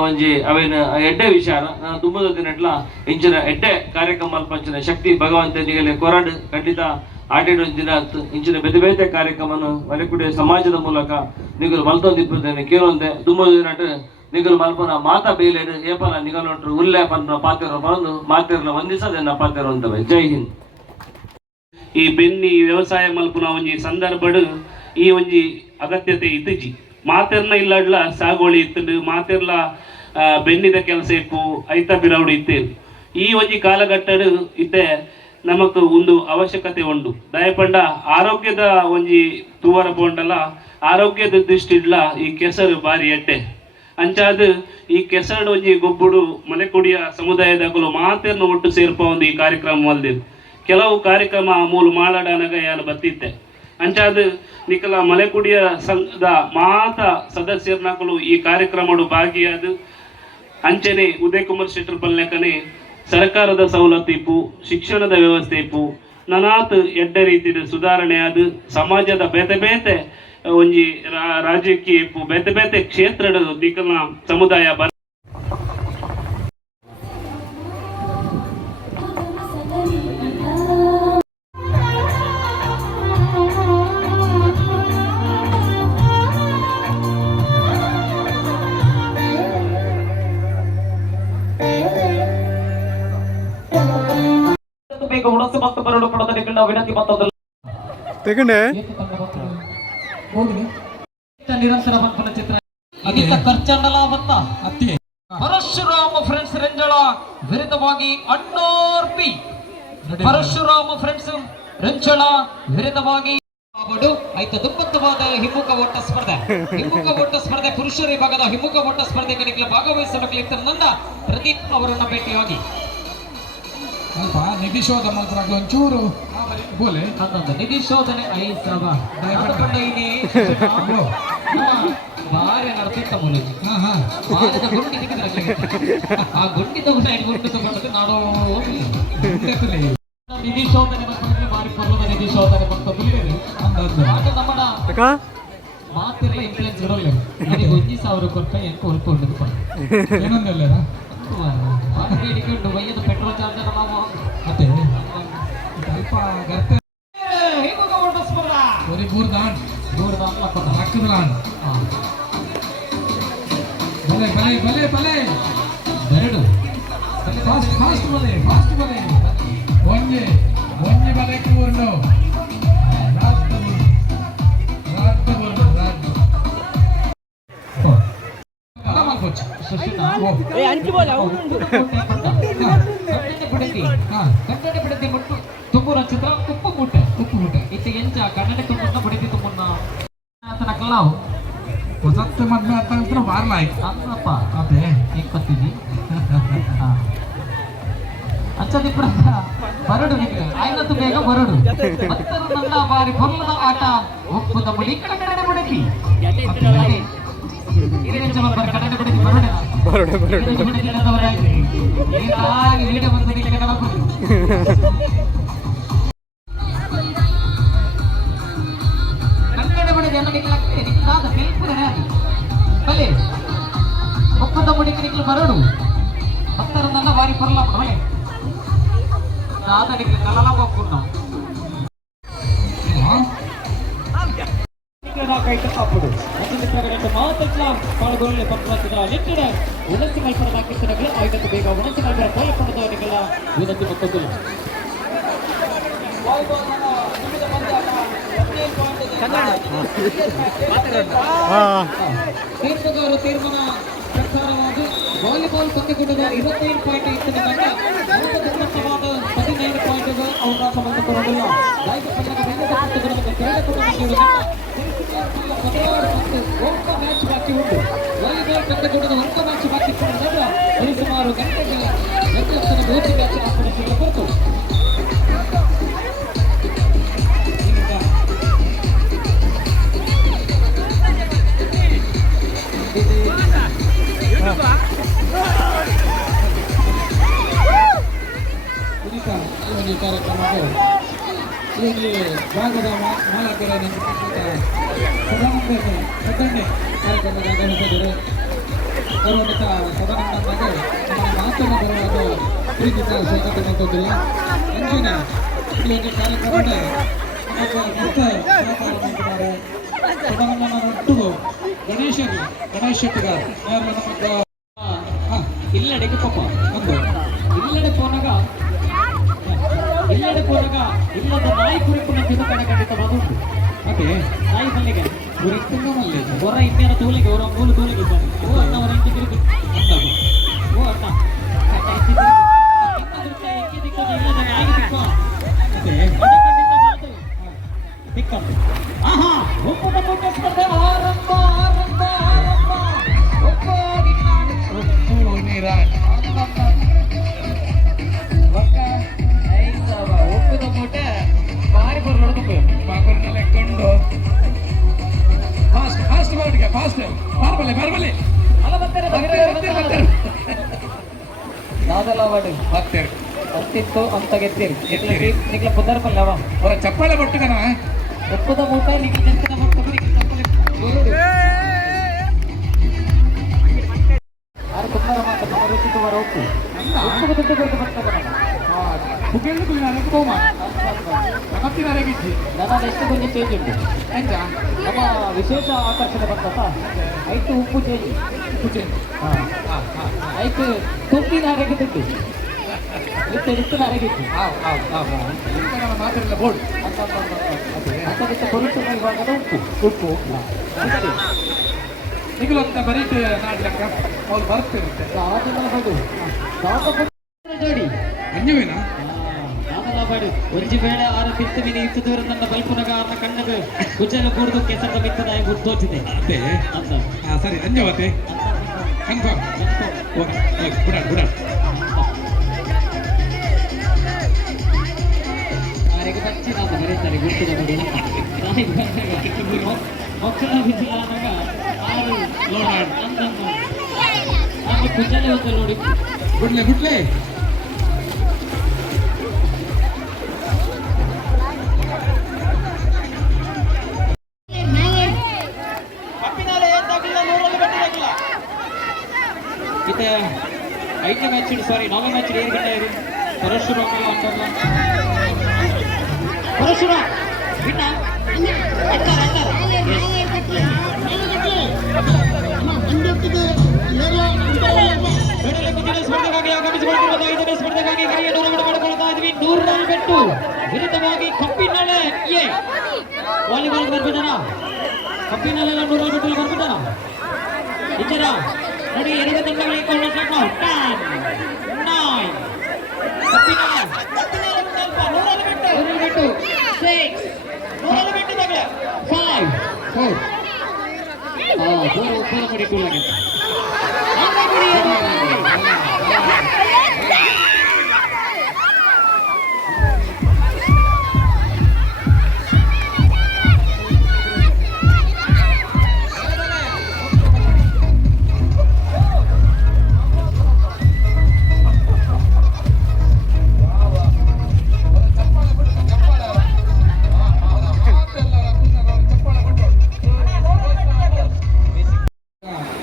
ಒಂಜಿ ಅವೇನು ಎಡ್ಡೆ ವಿಚಾರ ನಾನು ತುಂಬದ ದಿನಟ್ಲ ಇಂಚಿನ ಎಡ್ಡೆ ಕಾರ್ಯಕ್ರಮ ಮಲ್ಪಂಚಿನ ಶಕ್ತಿ ಭಗವಂತ ನಿಗಲೆ ಕೊರಡು ಖಂಡಿತ ಆಡೇಡು ದಿನ ಇಂಚಿನ ಬೇತೆ ಬೇತೆ ಕಾರ್ಯಕ್ರಮವನ್ನು ಮಲೆಕುಡಿಯ ಸಮಾಜದ ಮೂಲಕ ನಿಗಲು ಮಲ್ತೊಂದಿಪ್ಪದೇನೆ ಕೇಳೊಂದೆ ತುಂಬದ ದಿನಟ್ ನಿಗಲು ಮಲ್ಪನ ಮಾತಾ ಬೇಲೇಡು ಏಪಲ ನಿಗಲೊಟ್ರು ಉಲ್ಲೆ ಪನ್ನ ಪಾತೆರ ಬಂದು ಮಾತೆರ್ನ ವಂದಿಸದೆನ್ನ ಪಾತೆರು ಅಂತವೆ. ಜೈ ಹಿಂದ್. ಈ ಬೆನ್ನಿ ವ್ಯವಸಾಯ ಮಲ್ಪುನ ಒಂಜಿ ಸಂದರ್ಭಡು ಈ ಒಂಜಿ ಅಗತ್ಯತೆ ಇತ್ತಿಜಿ ಮಾತೆರ್ನ ಇಲ್ಲಡ್ಲ ಸಾಗೋಳಿ ಇತ್ತಡು ಮಾತೆರ್ಲ ಬೆನ್ನಿದ ಕೆಲಸ ಇಪ್ಪು ಐತ ಬಿರೌಡು ಇತ್ತೇನು ಈ ಒಂಜಿ ಕಾಲಘಟ್ಟಡು ಇತ್ತೆ ನಮಕ್ ಒಂದು ಅವಶ್ಯಕತೆ ಉಂಡು ದಯಪಂಡ ಆರೋಗ್ಯದ ಒಂಜಿ ತೂವರ ಪೋಂಡಲ ಆರೋಗ್ಯದ ದೃಷ್ಟಿಡ್ಲ ಈ ಕೆಸರು ಬಾರಿ ಎಡ್ಡೆ ಅಂಚಾದ ಈ ಕೆಸರು ಒಂಜಿ ಗೊಬ್ಬುಡು ಮಲೆಕುಡಿಯ ಸಮುದಾಯದಾಗಲು ಮಾತೆರ್ನ ಒಟ್ಟು ಸೇರ್ಪ ಒಂದು ಈ ಕಾರ್ಯಕ್ರಮ ಮಲ್ದೇನು ಕೆಲವು ಕಾರ್ಯಕ್ರಮ ಮೂಲ ಮಾಲಾಡನಗ ಯಾರು ಬತ್ತಿತ್ತೆ ಅಂಚಾದ ನಿಕಲ ಮಲೆಕುಡಿಯ ಸಂಘದ ಮಾತ ಸದಸ್ಯರ್ನಕಲು ಈ ಕಾರ್ಯಕ್ರಮ ಭಾಗಿಯಾದ ಅಂಚನೆ ಉದಯ್ ಕುಮಾರ್ ಶೆಟ್ಟರ್ ಪಲ್ಲೆಕನೆ ಸರ್ಕಾರದ ಸವಲತ್ತು ಇಪ್ಪು ಶಿಕ್ಷಣದ ವ್ಯವಸ್ಥೆ ಇಪ್ಪು ನನಾತ್ ಎಡ್ಡ ರೀತಿಯ ಸುಧಾರಣೆ ಆದ ಸಮಾಜದ ಬೇತೆ ಬೇತೆ ಒಂಜಿ ರಾಜಕೀಯ ಇಪ್ಪು ಬೇತೆ ಬೇತೆ ಕ್ಷೇತ್ರದ ನಿಕಲ ಸಮುದಾಯ ನಿರಂತರ ಮಕ್ಕಳ ಚಿತ್ರ ಖರ್ಚಂಡಲ ಬತ್ತ ಪರಶುರಾಮ ಫ್ರೆಂಡ್ಸ್ ರೆಂಜಳ ವಿರುದ್ಧವಾಗಿ ಅಣ್ಣೋರ್ಪಿ ಪರಶುರಾಮ ಫ್ರೆಂಡ್ಸ್ ರೆಂಜಳ ವಿರುದ್ಧವಾಗಿ ಆಯ್ತ ದುಪ್ಪತ್ತವಾದ ಹಿಮ್ಮುಖ ಓಟ ಸ್ಪರ್ಧೆ ಪುರುಷರ ವಿಭಾಗದ ಹಿಮ್ಮುಖ ಓಟ ಸ್ಪರ್ಧೆಗೆ ಭಾಗವಹಿಸಬೇಕು ನನ್ನ ಪ್ರದೀಪ್ ಅವರನ್ನ ಭೇಟಿಯಾಗಿ ನಿಧಿ ಶೋಧ ಮಾತ್ರ ಒಂಚೂರು ಬೋಲೆ ನಿಧಿ ಶೋಧನೆ ಭಾರಿ ನಡ್ತಿತ್ತ ಮೂಲಜಿ ಗುಂಡಿ ಆ ಗುಂಡಿ ತಗೊಂಡು ನಾನು ನಿಧಿ ಶೋಧನೆ ಭಾರಿ ಪರ್ವದ ನಿಧಿ ಶೋಧನೆ ನಮ್ಮನ ಮಾತಿರಲ್ಲ ಇನ್ಫ್ಲೂಯೆನ್ಸ್ ಇರೋಲ್ಲ ನನಗೆ 1,000 ಕೊಟ್ಟ ಎಂಟು ಹೊಲ್ಕೊಂಡು ಏನೊಂದಲ್ಲ ಹಿಡಿಕೊಂಡು ಬೈಯದು ಪೆಟ್ರೋಲ್ ಚಾರ್ಜ್ ಮತ್ತೆ ಸ್ವಲ್ಪ ಗರ್ತೆ ஒரு பூர்தான் லக்குதான் ಭಲೆ ಭಲೆ ಭಲೆ ಭಲೆ ಎರಡು ಫಾಸ್ಟ್ ಫಾಸ್ಟ್ ಭಲೆ ಒಂಜೆ ಬಲೆಕ್ಕೆ ಊರ್ನು ತುಂಬುರ ಚಿತ್ರ ಉಪ್ಪು ಮೂಟೆ ಇತ್ತೆ ಎಂಚ ಕನ್ನಡ ತುಂಬನ್ನ ಬಡಿತಿ ತುಂಬನ್ನ ಆತನ ಕಲ್ಲಾವು ಹೊಸತ್ತು ಮದ್ಮೆ ಅಂತ ಬಾರ್ಲಾಯ್ತು ಅನ್ನಪ್ಪ ಅದೇ ಈಗ ಗೊತ್ತಿದ್ದಿ ಅಂಚದಿಪ್ಪ ಬರಡು ನಿಮಗೆ ಆಯ್ನತ್ತು ಬೇಗ ಬರಡು ಮತ್ತರ ನನ್ನ ಬಾರಿ ಕೊಲ್ಲದ ಆಟ ಒಪ್ಪುದ ಮುಡಿ ಕನ್ನಡ ಬಡತಿ ಕನ್ನಡ ಬಡತಿ ವೀಡಿಯೋ ಬಂದು ಕನ್ನಡ ಬಡತಿ ಬಲೆ ಒಪ್ಪದ ಮುಡಿಗೆ ನಿಕ್ಲು ಬರಡು ಮತ್ತರ ನನ್ನ ಬಾರಿ ಬರಲ್ಲ ಬಲೆ ಆದ ನಿಕ್ಲು ಕಲಲ ಹೋಗ್ಕೊಂಡು ಕೈಟ್ ಅಪ್ಪುಡು ಅಚ್ಚುತ ಪ್ರಗಣಕ್ಕೆ ಮಾತಲ್ಲ ಪಾಲ್ಗೊಳ್ಳೆ ಪಕ್ಕದ ನಿಟ್ಟಿನ ಉನ್ನತಿ ಕಲ್ಪನಾ ಕಿತ್ತನಗಳು ಆಯ್ತು ಬೇಗ ಉನ್ನತಿ ಕಲ್ಪನಾ ಪೋಲಪಡದವರಿಗೆಲ್ಲ ವಿನಂತಿ ಮತ್ತೊಂದು ತೀರ್ಪುಗಾರರು ತೀರ್ಮಾನ ಪ್ರಕಾರವಾಗಿ ವಾಲಿಬಾಲ್ ಪಂದ್ಯಕೂಟದ 25 ಪಾಯಿಂಟ್ ಇತ್ತಿನ ತಂಡ 15 ಪಾಯಿಂಟ್ ಅವಕಾಶ ಮಾಡಿಕೊಳ್ಳಲಿಲ್ಲ ಲೈವ್ ಪಂದ್ಯದ ಬೆಂಬಲ ಪಂದ್ಯಗಳನ್ನು ಕ್ರೀಡಾಕೂಟದಲ್ಲಿ ಒಬ್ಬ ಮ್ಯಾಚ್ ಬಾಕಿ ಉಂಟು ವಾಲಿಬಾಲ್ ಪಂದ್ಯಕೂಟದ ಒಂದು ಮ್ಯಾಚ್ ಬಾಕಿ ಇದ್ದಾಗ ಸುಮಾರು ಗಂಟೆಗಳ ನಿರ್ಲಕ್ಷ್ಯದ ಗೋಚಿ ಮ್ಯಾಚ್ ಆಸ್ಪಡಿಸಲು ಹೊರತು ಈ ಕಾರ್ಯಕ್ರಮಕ್ಕೆ ಇಲ್ಲಿ ಭಾಗದ ಮಾಲಕರ ಸದನ್ನೆ ಕಾರ್ಯಕ್ರಮದ ಆಗಮಿಸಿದರೆ ಗೌರವಿತ ಸದಾನಂದನಿಗೆ ನಮ್ಮ ಮಾತನ್ನ ಬರುವಾಗ ಪ್ರೀತಿ ಸ್ವಾಗತ ಮಾಡುತ್ತಿಲ್ಲ ಅಂಚಿನ ಈ ಒಂದು ಕಾರ್ಯಕ್ರಮದ ಮಾಡಿದ್ದಾರೆ ಸದಾನಂದನ ಒಟ್ಟು ಗಣೇಶ್ ಶೆಟ್ಟಿಗಾರ್ ಯಾರು ನಮ್ಮ ಇಲ್ಲಡೆಗೆ ಪಾಪ ಒಂದು ಇಲ್ಲಡೆ ಪೋನಾಗ ಇಲ್ಲದ ನಾಯಿ ಕುರಿಪಿನ ತಿರುಕಣ ಖಂಡಿತವಾದ ಉಂಟು ಮತ್ತೆ ನಾಯಿ ಮಲ್ಲಿಗೆ ಕುರಿಪಿನ ಮಲ್ಲಿ ಹೊರ ಇನ್ನೇನ ತೋಲಿಗೆ ಅವರ ಮೂಲ ತೋಲಿಗೆ ಇದ್ದಾನೆ ಓ ಅಣ್ಣ ಅವರ ಇಂಚು ತಿರುಗಿ ಅಂತಾಗ ಓ ಅಣ್ಣ ಇಲ್ಲದ ನಾಯಿ ಬಿಕ್ಕ ಮತ್ತೆ ಬಿಕ್ಕಂತೆ ಆಹಾ ಒಪ್ಪದ ಪುಟ್ಟ ಸ್ಪರ್ಧೆ ಆರಂಭ ಒಪ್ಪದ ಮೂಟೆ ಭಾರಿ ಬರ್ಲೊಡ್ಕೊಂಡು ಲೆಕ್ಕೊಂಡು ಫಾಸ್ಟ್ ಬಾಟಿಗೆ ಫಾಸ್ಟ್ ಬಾರ್ಬಲ್ಲಿ ಅಲ್ಲ ಬರ್ತಾರೆ ನಾದಲ್ಲ ಬಾಡಿ ಬರ್ತಾರೆ ಅತ್ತಿತ್ತು ಅಂತ ಗೆತ್ತೀರಿ ನಿಗ್ಲ ಪುದರ್ಪಲ್ಲ ಅವ ಅವರ ಚಪ್ಪಾಳೆ ಬಟ್ಟುಗನ ಒಪ್ಪದ ಮೂಟ ನಿಗ್ಲ ನೆತ್ತಿನ ಬಟ್ಟು ಚಪ್ಪಾಳೆ ಯಾರು ಕುಮಾರ ಮಾತ ಮನರುಚಿ ಕುಮಾರ ಒಪ್ಪು ಒಪ್ಪು ದುಡ್ಡು ಕೊಟ್ಟು ಬರ್ತಾರೆ ನನ್ನ ಎಷ್ಟು ಕೊಂಚ ಚೇಂಜ್ ಉಂಟು ನಮ್ಮ ವಿಶೇಷ ಆಕರ್ಷಣೆ ಬರ್ತದ ಐದು ಉಪ್ಪು ಚೇಂಜ್ ಐದು ತೊಟ್ಟಿನ ಅರೆಗೆ ದುಡ್ಡು ಇತ್ತು ಅರೆಗಿತ್ತು ಮಾತ್ರ ಬೋರ್ಡ್ ಅಂತ ಬರುತ್ತ ಇವಾಗ ಉಪ್ಪು ನಿಗಲು ಅಂತ ಬರೀಟ್ ನಾಡ್ಲಕ್ಕ ಅವ್ರು ಬರ್ತಿರುತ್ತೆ ಜೋಡಿ ಅನ್ಯವೇನಾ ಬಾಡು ಒಂಜಿ ಬೇಳೆ ಆರು ತಿತ್ತು ಮೀನು ಇತ್ತು ದೂರ ನನ್ನ ಬಲ್ಪುನಗ ಆರ್ನ ಕಣ್ಣಗ ಕುಜಲ ಕೂರ್ದು ಕೆಸರದ ಮಿತ್ತದ ತೋಚಿದೆ ಅದೇ ಅಂತ ಸರಿ ಧನ್ಯವಾದ ಕನ್ಫರ್ಮ್ ಬಿಡ ಆರೆಗೆ ಬಚ್ಚಿ ನಾನು ಬರೀತಾರೆ ಗುರ್ತದ ನೋಡಿ ಮಕ್ಕಳ ಬಿದ್ದಾದಾಗ ಆರು ಲೋಡ್ ಅಂತ ಕುಜಲ ಹೊತ್ತು ನೋಡಿ ಬಿಡ್ಲೆ ಮತ್ತೆ 5ನೇ ಮ್ಯಾಚ್ ಸಾರಿ 4ನೇ ಮ್ಯಾಚ್ ಏರ್ ಗಂಟೆ ಇರು ಪರಶುರಾಮ ಅಂತಲ್ಲ ಪರಶುರಾಮ ಬಿಟ್ಟ ಸ್ಪರ್ಧೆಗಾಗಿ ಆಗಮಿಸಿಕೊಂಡಿರುವ 5ನೇ ಸ್ಪರ್ಧೆಗಾಗಿ ಮಾಡಿಕೊಳ್ತಾ ಇದ್ವಿ 100 ರನ್ ಬೆಟ್ಟು ವಿರುದ್ಧವಾಗಿ ಕಪ್ಪಿನಳೆ ವಾಲಿಬಾಲ್ ಬರ್ಬಿದ್ದಾನ ಕಪ್ಪಿನಲ್ಲೆಲ್ಲ 100 ರನ್ ಬೆಟ್ಟು ಬರ್ಬಿದ್ದಾನ ಇತರ ನೋಡಿ ಎರಡು ತಂಡಗಳಿಗೆ ಕೊಂಡು 10 9 100 ಬಿಟ್ಟು 6 100 ಬಿಟ್ಟಿದ್ದಾಗಲೇ 5 4 ಮಾಡಿಕೊಳ್ಳಾಗೆ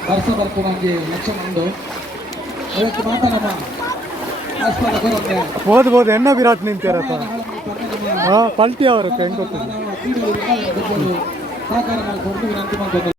ಬರ್ಸೋ ನಮಗೆ ಲಕ್ಷಣ ಉಂಟು ಅದಕ್ಕೆ ಮಾತ್ರ ನಮ್ಮ ಆಸ್ಪತ್ರೆ ಓದ್ಬೋದು ಎನ್ನ ವಿರಾಟ್ ನಿಂತಿರತ್ತ ಪಲ್ಟಿ ಅವರು ಹೆಂಗ್ ಗೊತ್ತಿಲ್ಲ ಸಹಕಾರ ಮಾಡಿಕೊಂಡು ವಿನಂತಿ ಮಾಡ್ಕೊಂಡು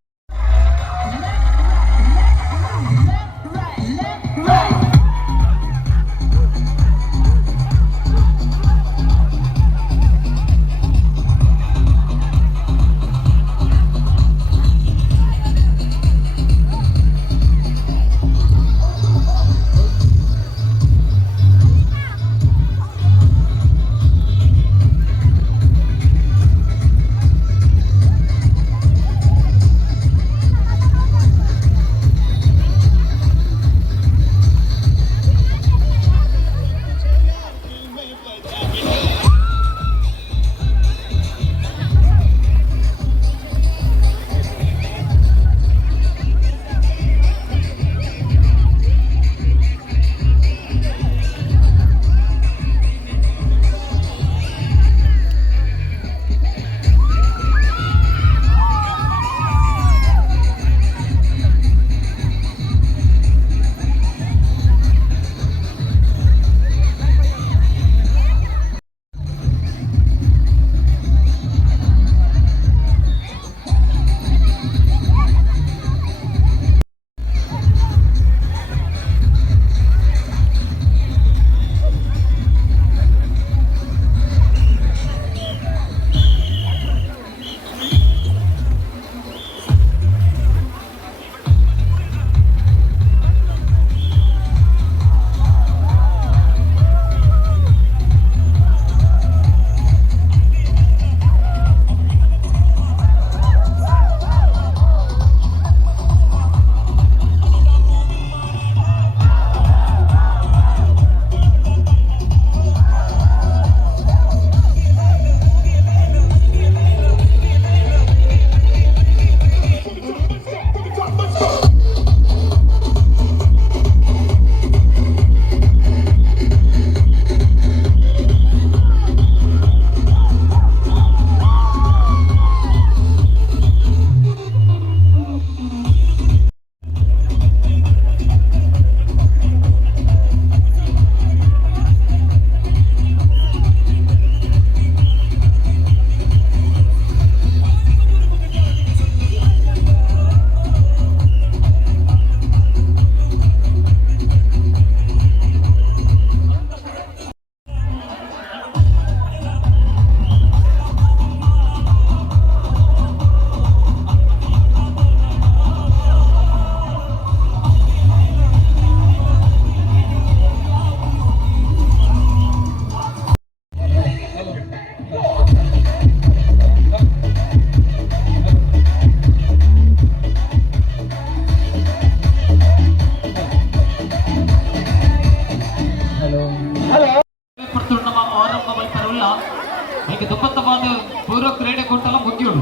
ಈಗ ದುಪ್ಪತ್ತವಾದ ಪೂರ್ವ ಕ್ರೀಡೆಕೂಟಲ ಮುಗಿಯೋಡು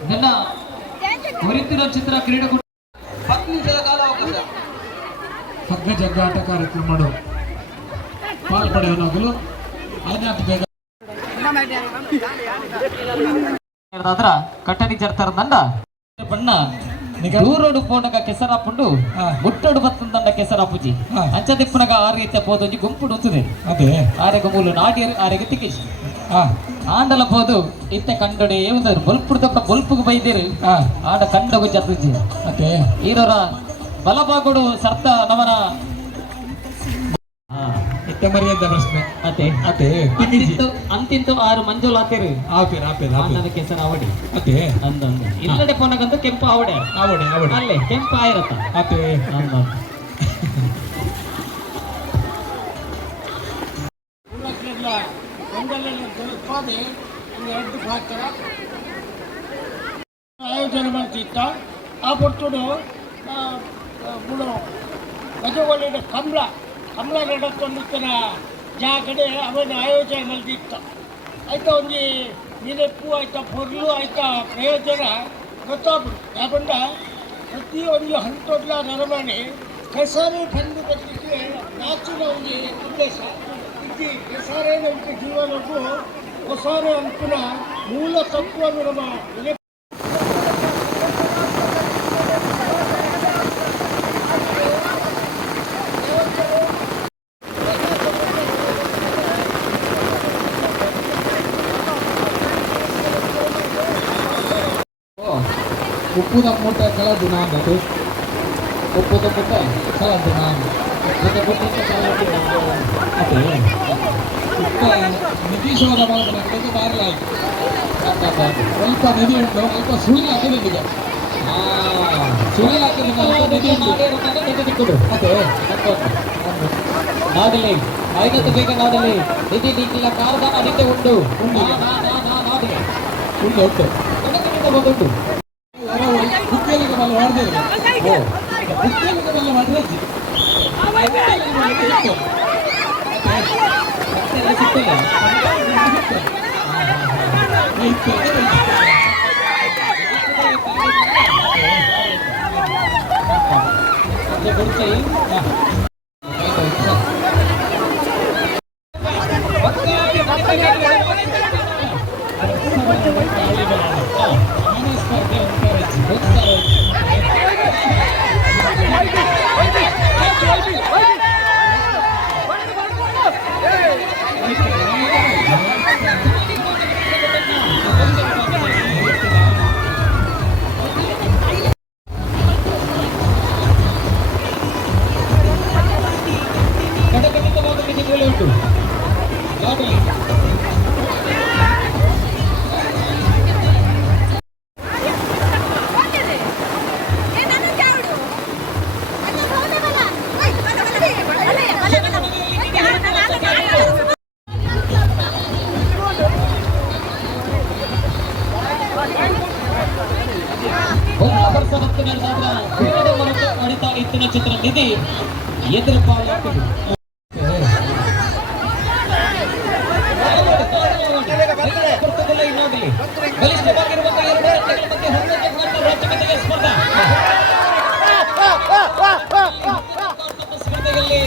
ನನ್ನ ಹೊರಿತಿರೋ ಚಿತ್ರ ಕ್ರೀಡೆಕೂಟ 10 ನಿಮಿಷದ ಕಾಲ ಅವಕಾಶ. ಹಗ್ಗ ಜಗ್ಗಾಟ ಕಾರ್ಯಕ್ರಮಗಳು ಪಾಲ್ಪಡೆಯವನಾಗಲು ಆಜ್ಞಾತ ಬೇಗ ಕಟ್ಟಡಿ ಜರ್ತಾರದಂಡ ಬಣ್ಣ ದೂರೋಡು ಪೋನಗ ಕೆಸರಾಪುಂಡು ಮುಟ್ಟೋಡು ಬತ್ತಂದಂಡ ಕೆಸರಾಪುಜಿ ಅಂಚದಿಪ್ಪುನಗ ಆ ರೀತಿಯ ಪೋದೊಂಜಿ ಗುಂಪುಡು ಉಂತದೆ ಅದೇ ಆರೆಗ ಮೂಲು ನಾಡಿ ಆರೆಗ ತಿಕ್ಕೇಶಿ ಆಂಡಲ ಪೋದು ಇತ್ತೆ ಕಂಡೊಡೆ ಏವುದರು ಬೊಲ್ಪುಡು ತೊಕ್ಕ ಬೊಲ್ಪುಗು ಬೈದೇರು ಆಡ ಕಂಡಗು ಜತ್ತುಜಿ ಅದೇ ಈರೋರ ಬಲಭಾಗುಡು ಸರ್ತ ನವನ ಇತ್ತೆ ಮರ್ಯಾದ ಪ್ರಶ್ನೆ ಅತೆ ಅದೇ ಅಂತಿಂತು 6 ಮಂಜುಳ ಆತೇರು ಆಪೇರ್ ಆಪೇರ್ ಆಂಡಲ ಕೆಸರ ಅವಡಿ ಅದೇ ಅಂದಂದು ಇಲ್ಲಡೆ ಪೋನಗಂತೂ ಕೆಂಪು ಅವಡೆ ಆವಡೆ ಆವಡೆ ಅಲ್ಲೇ ಕೆಂಪು ಆಯಿರತ್ತ ಅದೇ ಅಂದ ಆಯೋಜನೆ ಮಾಡ್ತಿತ್ತ ಆ ಪೊರ್ತುಡು ಗಜಗೊಳ್ಳಿನ ಕಮಲ ನಡತ್ತೊಂದಿತ್ತಿನ ಜಾಗಡೆ ಅವನ ಆಯೋಜನೆ ಮಲ್ದಿತ್ತ ಆಯ್ತಾ ಒಂಜಿ ನೆನಪು ಆಯ್ತಾ ಪೊರ್ಲು ಆಯ್ತಾ ಪ್ರಯೋಜನ ಗೊತ್ತಾಗ್ಬಿಡು ಯಾಕಂಡ ಪ್ರತಿಯೊಂದು ಹಂತೊಡ್ಲ ನರಮಣಿ ಹೆಸರು ಬಂದು ಬರಲಿಕ್ಕೆ ನಾಚಿನ ಒಂದು ಉದ್ದೇಶ ಇದು ಹೆಸರೇನ ಜೀವನಕ್ಕೂ ಹೊಸಾರೆ ಅಂತಿನ ಮೂಲ ತತ್ವವನ್ನು ನಮ್ಮ ನೆನಪು ಉಪ್ಪುದ ಮೂಟ ಕಲದು ನಾನು ಅದು ಉಪ್ಪುದ ಮೂಟ ಕಲದು ನಾನು ಉಪ್ಪುದ ಮೂಟ ಕಲದು ಅದೇ ಉಪ್ಪ ನಿಧಿ ಶೋಧ ಮಾಡೋದು ಬಾರಲಾಯ್ತು ಸ್ವಲ್ಪ ನಿಧಿ ಉಂಟು ಸ್ವಲ್ಪ ಸುಳ್ಳು ಹಾಕಿದೆ ಈಗ ಸುಳ್ಳು ಹಾಕಿದ್ರೆ ನಿಧಿ ಉಂಟು ಅದೇ ನಾಡಲಿ ಐನತ್ತು ಬೇಗ ನಾಡಲಿ ನಿಧಿ ನೀತಿಯ ಕಾರದಾನ ನಿತ್ಯ ಉಂಟು ಉಂಟು ಬಂದುಂಟು ಕುಕ್ಕಲಿಗೆ ಬಲ್ಲ ಮಾಡಿದ್ರೆ ಕುಕ್ಕಲಿಗೆ ಬಲ್ಲ ಮಾಡಿದ್ರೆ ಸಿಕ್ತಿಲ್ಲ ಇತ್ತಿನ ಚಿತ್ರ ನಿಧಿ ಎದುರು ಪಾಲಾಗ್ತದೆ ಇನ್ನೋಗಲಿ ಬಲಿಷ್ಠವಾಗಿರುವಂತಹ ಎರಡು ರಾಜ್ಯಗಳ ಮಧ್ಯೆ ರಾಜ್ಯಗಳಿಗೆ ಸ್ಪರ್ಧಾ ಸ್ಪರ್ಧೆಯಲ್ಲಿ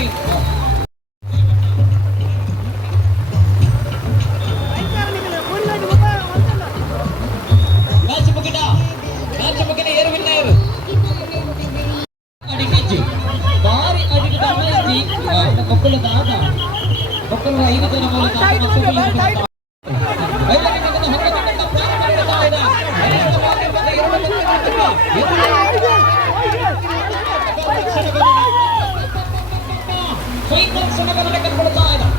ರಾಜ್ಯಮುಖಿನ ಏರುವಿನ್ನರು ಅಡಿಗೆಜ್ಜಿ ಭಾರಿ ಅಡಿಗೆ ಮಕ್ಕಳದ ಆದ ಮಕ್ಕಳ 5 ಜನ ಮೂಲಕ ಕರ್ಕೊಳ್ತಾ ಇದ್ದ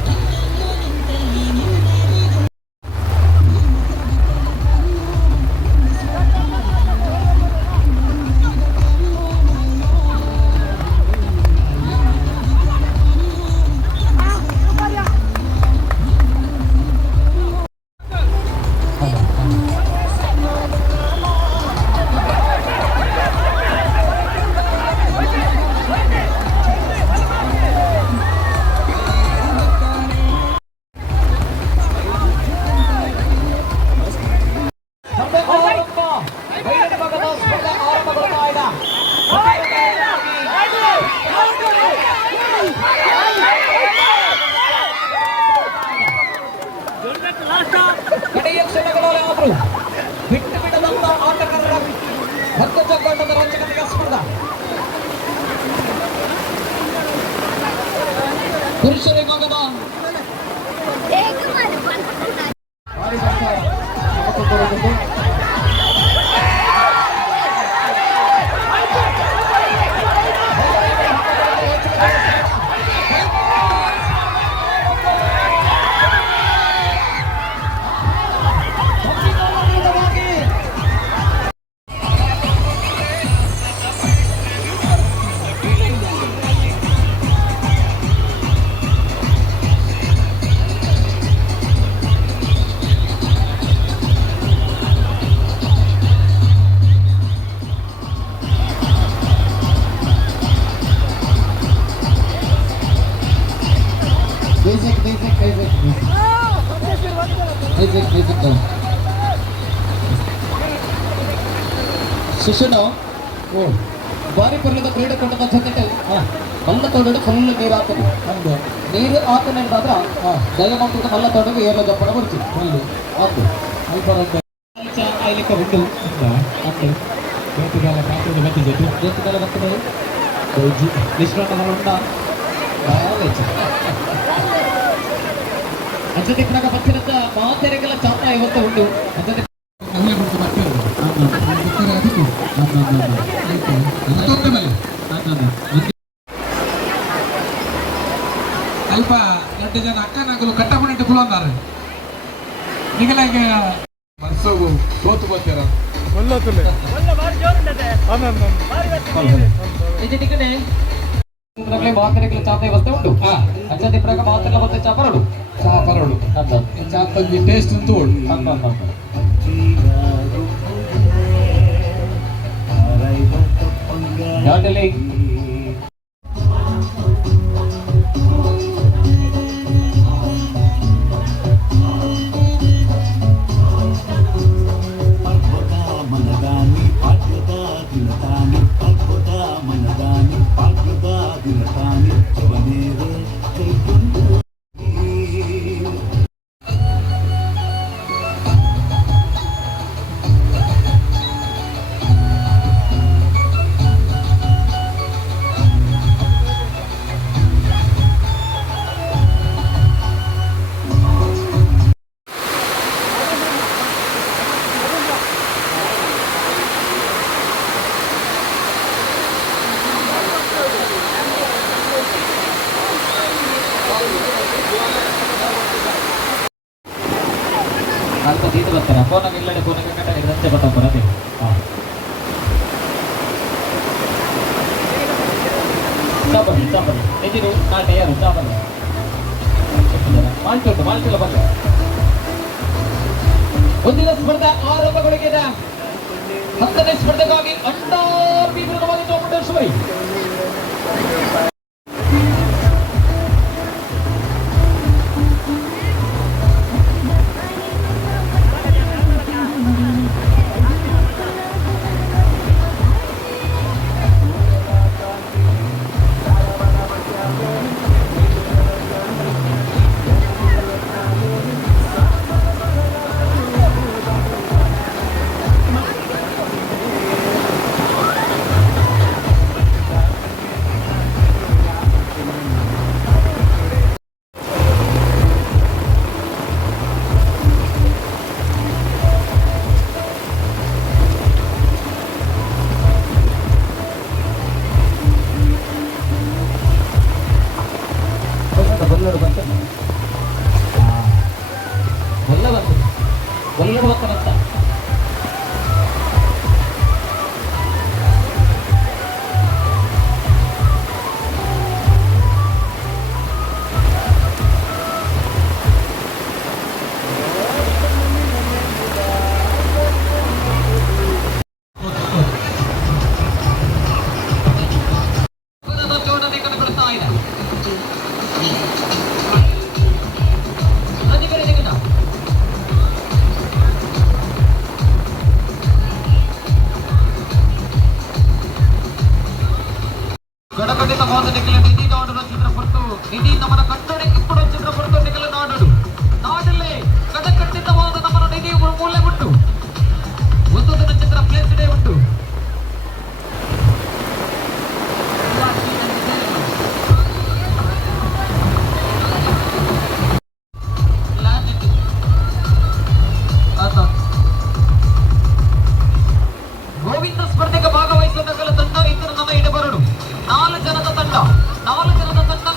ಕಡೆಯ ಕ್ಷಣಗಳಾದರೂ ಬಿಟ್ಟು ಬಿಡದಂತ ಆಟಗಾರರ ಹತ್ತು ಚಕ್ರದ ರಂಜಕತೆಯ ಸ್ಪರ್ಧಾ ಪುರುಷರ ವಿಭಾಗದ ಶಿಕ್ಷಣ ಬಾರಿ ಪರ್ಲದ ಕ್ರೀಡಾಕೂಟದ ಜೊತೆಗೆ ಮಲ್ಲ ತೋಡಲು ಫುಲ್ ನೀರು ಹಾಕದು ನೀರು ಹಾಕನೆಂದಾದ್ರ ದಯಮಾಡಿದ ಮಲ್ಲ ತೋಡಲು ಏರೋ ಜಪ್ಪಡ ಬರ್ತೀವಿ ಅಲ್ಲಿ ಅದು ಆಯ್ಲಿಕ್ಕೆ ಉಂಟು ಅಂಟು ಜ್ಯೋತಿಗಾಲ ಪಾತ್ರದ ಬತ್ತಿದೆ ಜ್ಯೋತಿಗಾಲ ಬರ್ತದೆ ನಿಷ್ಕೃತ ಅಂಜತೆ ಪುನಃ ಬತ್ತಿರದ ಮಾತೆರೆಗಳ ಚಾಪ ಇವತ್ತು ಉಂಟು ಅಂಜತೆ ಅಲ್ಲೇ ಬರ್ತು ಬರ್ತಿರೋದು ಅದಕ್ಕೂ ಅಲ್ಪ 2 ಜನ ಅಕ್ಕನಾಗಲು ಕಟ್ಟಪುಣಿಟ್ಟು ಕುಲಂದಾರೆ ನಿಗಲಾಗ ಮನಸ್ಸೋಗು ಸೋತು ಬರ್ತೀರ ಮಾತ್ರೆಗಳು ಚಾಪೆ ಬಸ್ತೆ ಉಂಟು ಅಂಚದಿ ಪ್ರಗ ಮಾತ್ರೆಗಳ ಬಸ್ತೆ ಚಾಪರಡು ಚಾಪರಡು ಚಾಪಂಜಿ ಟೇಸ್ಟ್ ಅಂತೂ ಉಂಟು ದಾಟಲಿ ಸ್ವಲ್ಪ ತೀತು ಬರ್ತಾರೆ ಫೋನಾಗ ಇಲ್ಲಡೆ ಫೋನಾಗ ಕಟ್ಟ ಹಿಡಿದಂತೆ ಬರ್ತಾ ಬರತ್ತೆ ಚಾಪಲ್ಲಿ ಎಜಿರು ನಾಟೆ ಯಾರು ಚಾಪಲ್ಲಿ ಮಾಲ್ಚುಂಟು ಬಂದ ಮುಂದಿನ ಸ್ಪರ್ಧೆ ಆರಂಭಗೊಳಿಗಿದೆ 10ನೇ ಸ್ಪರ್ಧೆಗಾಗಿ ಅಂಡರ್ ವಿರುದ್ಧವಾಗಿ ತಗೊಂಡೇಶ್ವರಿ ಒಳ್ಳೆ ಬರ್ತಾರಂತ ಗಡಗಡಿತವಾದ ನಿಖಿಲ ನಿಧಿ ನಾಡುವ ಚಿತ್ರಪುರತು ನಿಧಿ ನಮ್ಮನ ಕಟ್ಟಡೆ ಇಪ್ಪಡು ಚಿತ್ರಪುರತು ನಿಖಿಲ ನಾಡುಡು ನಾಡಲ್ಲೇ ಗಡಗಡಿತವಾದ ನಮ್ಮನ ನಿಧಿ ಮೂಲೆ ಉಂಟು ಒಂದು ದಿನ ಚಿತ್ರ ಪ್ಲೇಸ್ ಡೇ ಉಂಟು ಗೋವಿಂದ ಸ್ಪರ್ಧೆಗೆ ಭಾಗವಹಿಸಿದ ತಂಡ ಇತರ ನಮ್ಮ ಇಡಬರಡು 4 ಜನದ ತಂಡ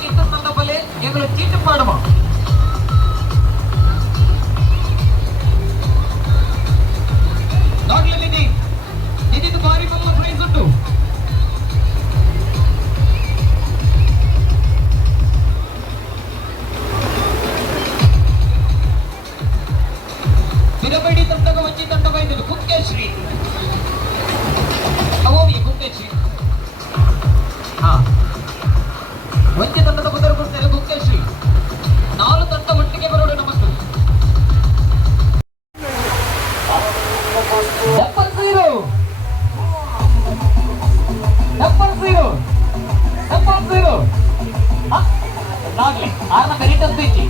ಇತರ ತಂಡ ಬಲೆ ಎಗಳು ಚೀಟು ಮಾಡುವ ನಿಧಿ ನಿಧಿದು ಭಾರಿ ಮೊದಲ ಪ್ರೈಸ್ ಉಂಟು ಬಿರಬೇಡಿ ತಂಡಗ ವಂಚಿ ತಂಡ ಬೈದದು ಕುಕ್ಕೇಶ್ರೀ ಅವೋವಿಯ ಕುಕ್ಕೇಶ್ರೀ ವಂಚಿ ತಂಡದ ಬದಲು ಕೊಡ್ತಾರೆ ಕುಕ್ಕೇಶ್ರೀ 4 ತಂಡ ಒಟ್ಟಿಗೆ ಬರೋಣ ನಮ್ಮದು 70 ನಾಗ್ಲೆ 6ನ ಮೆರಿಟ್ ಅಂತ ಇಚ್ಚಿ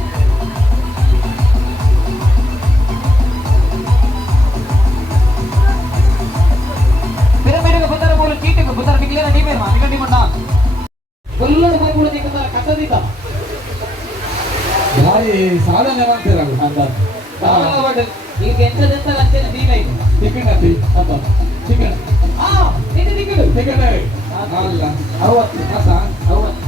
ಪಿರಮಿಡ್ಗೆ ಬಂದರೆ ಮೂಲ ಚೀಟಿಗೆ ಬಂದರೆ ಮಿಗ್ಲಿನ ಡಿಮೇರ್ ನಿಗಡಿ ಮಂಡ ಕೊಲ್ಲದ ಮೈಗೂಡ ನಿಗದ ಕಸದಿದ್ದ ಭಾರಿ ಸಾಧನೆ ಮಾಡ್ತೀರ ಈಗ ಎಂತ ಅಂತೇನೆ ನೀವೇ ಚಿಕನ್ ಅಂತ ಚಿಕನ್ ನಿಧಿ ತಿಕ್ಕಡು ತೆಗೆದರೆ ಅಲ್ಲ ಅವತ್ತು ಕಸ ಅವತ್ತು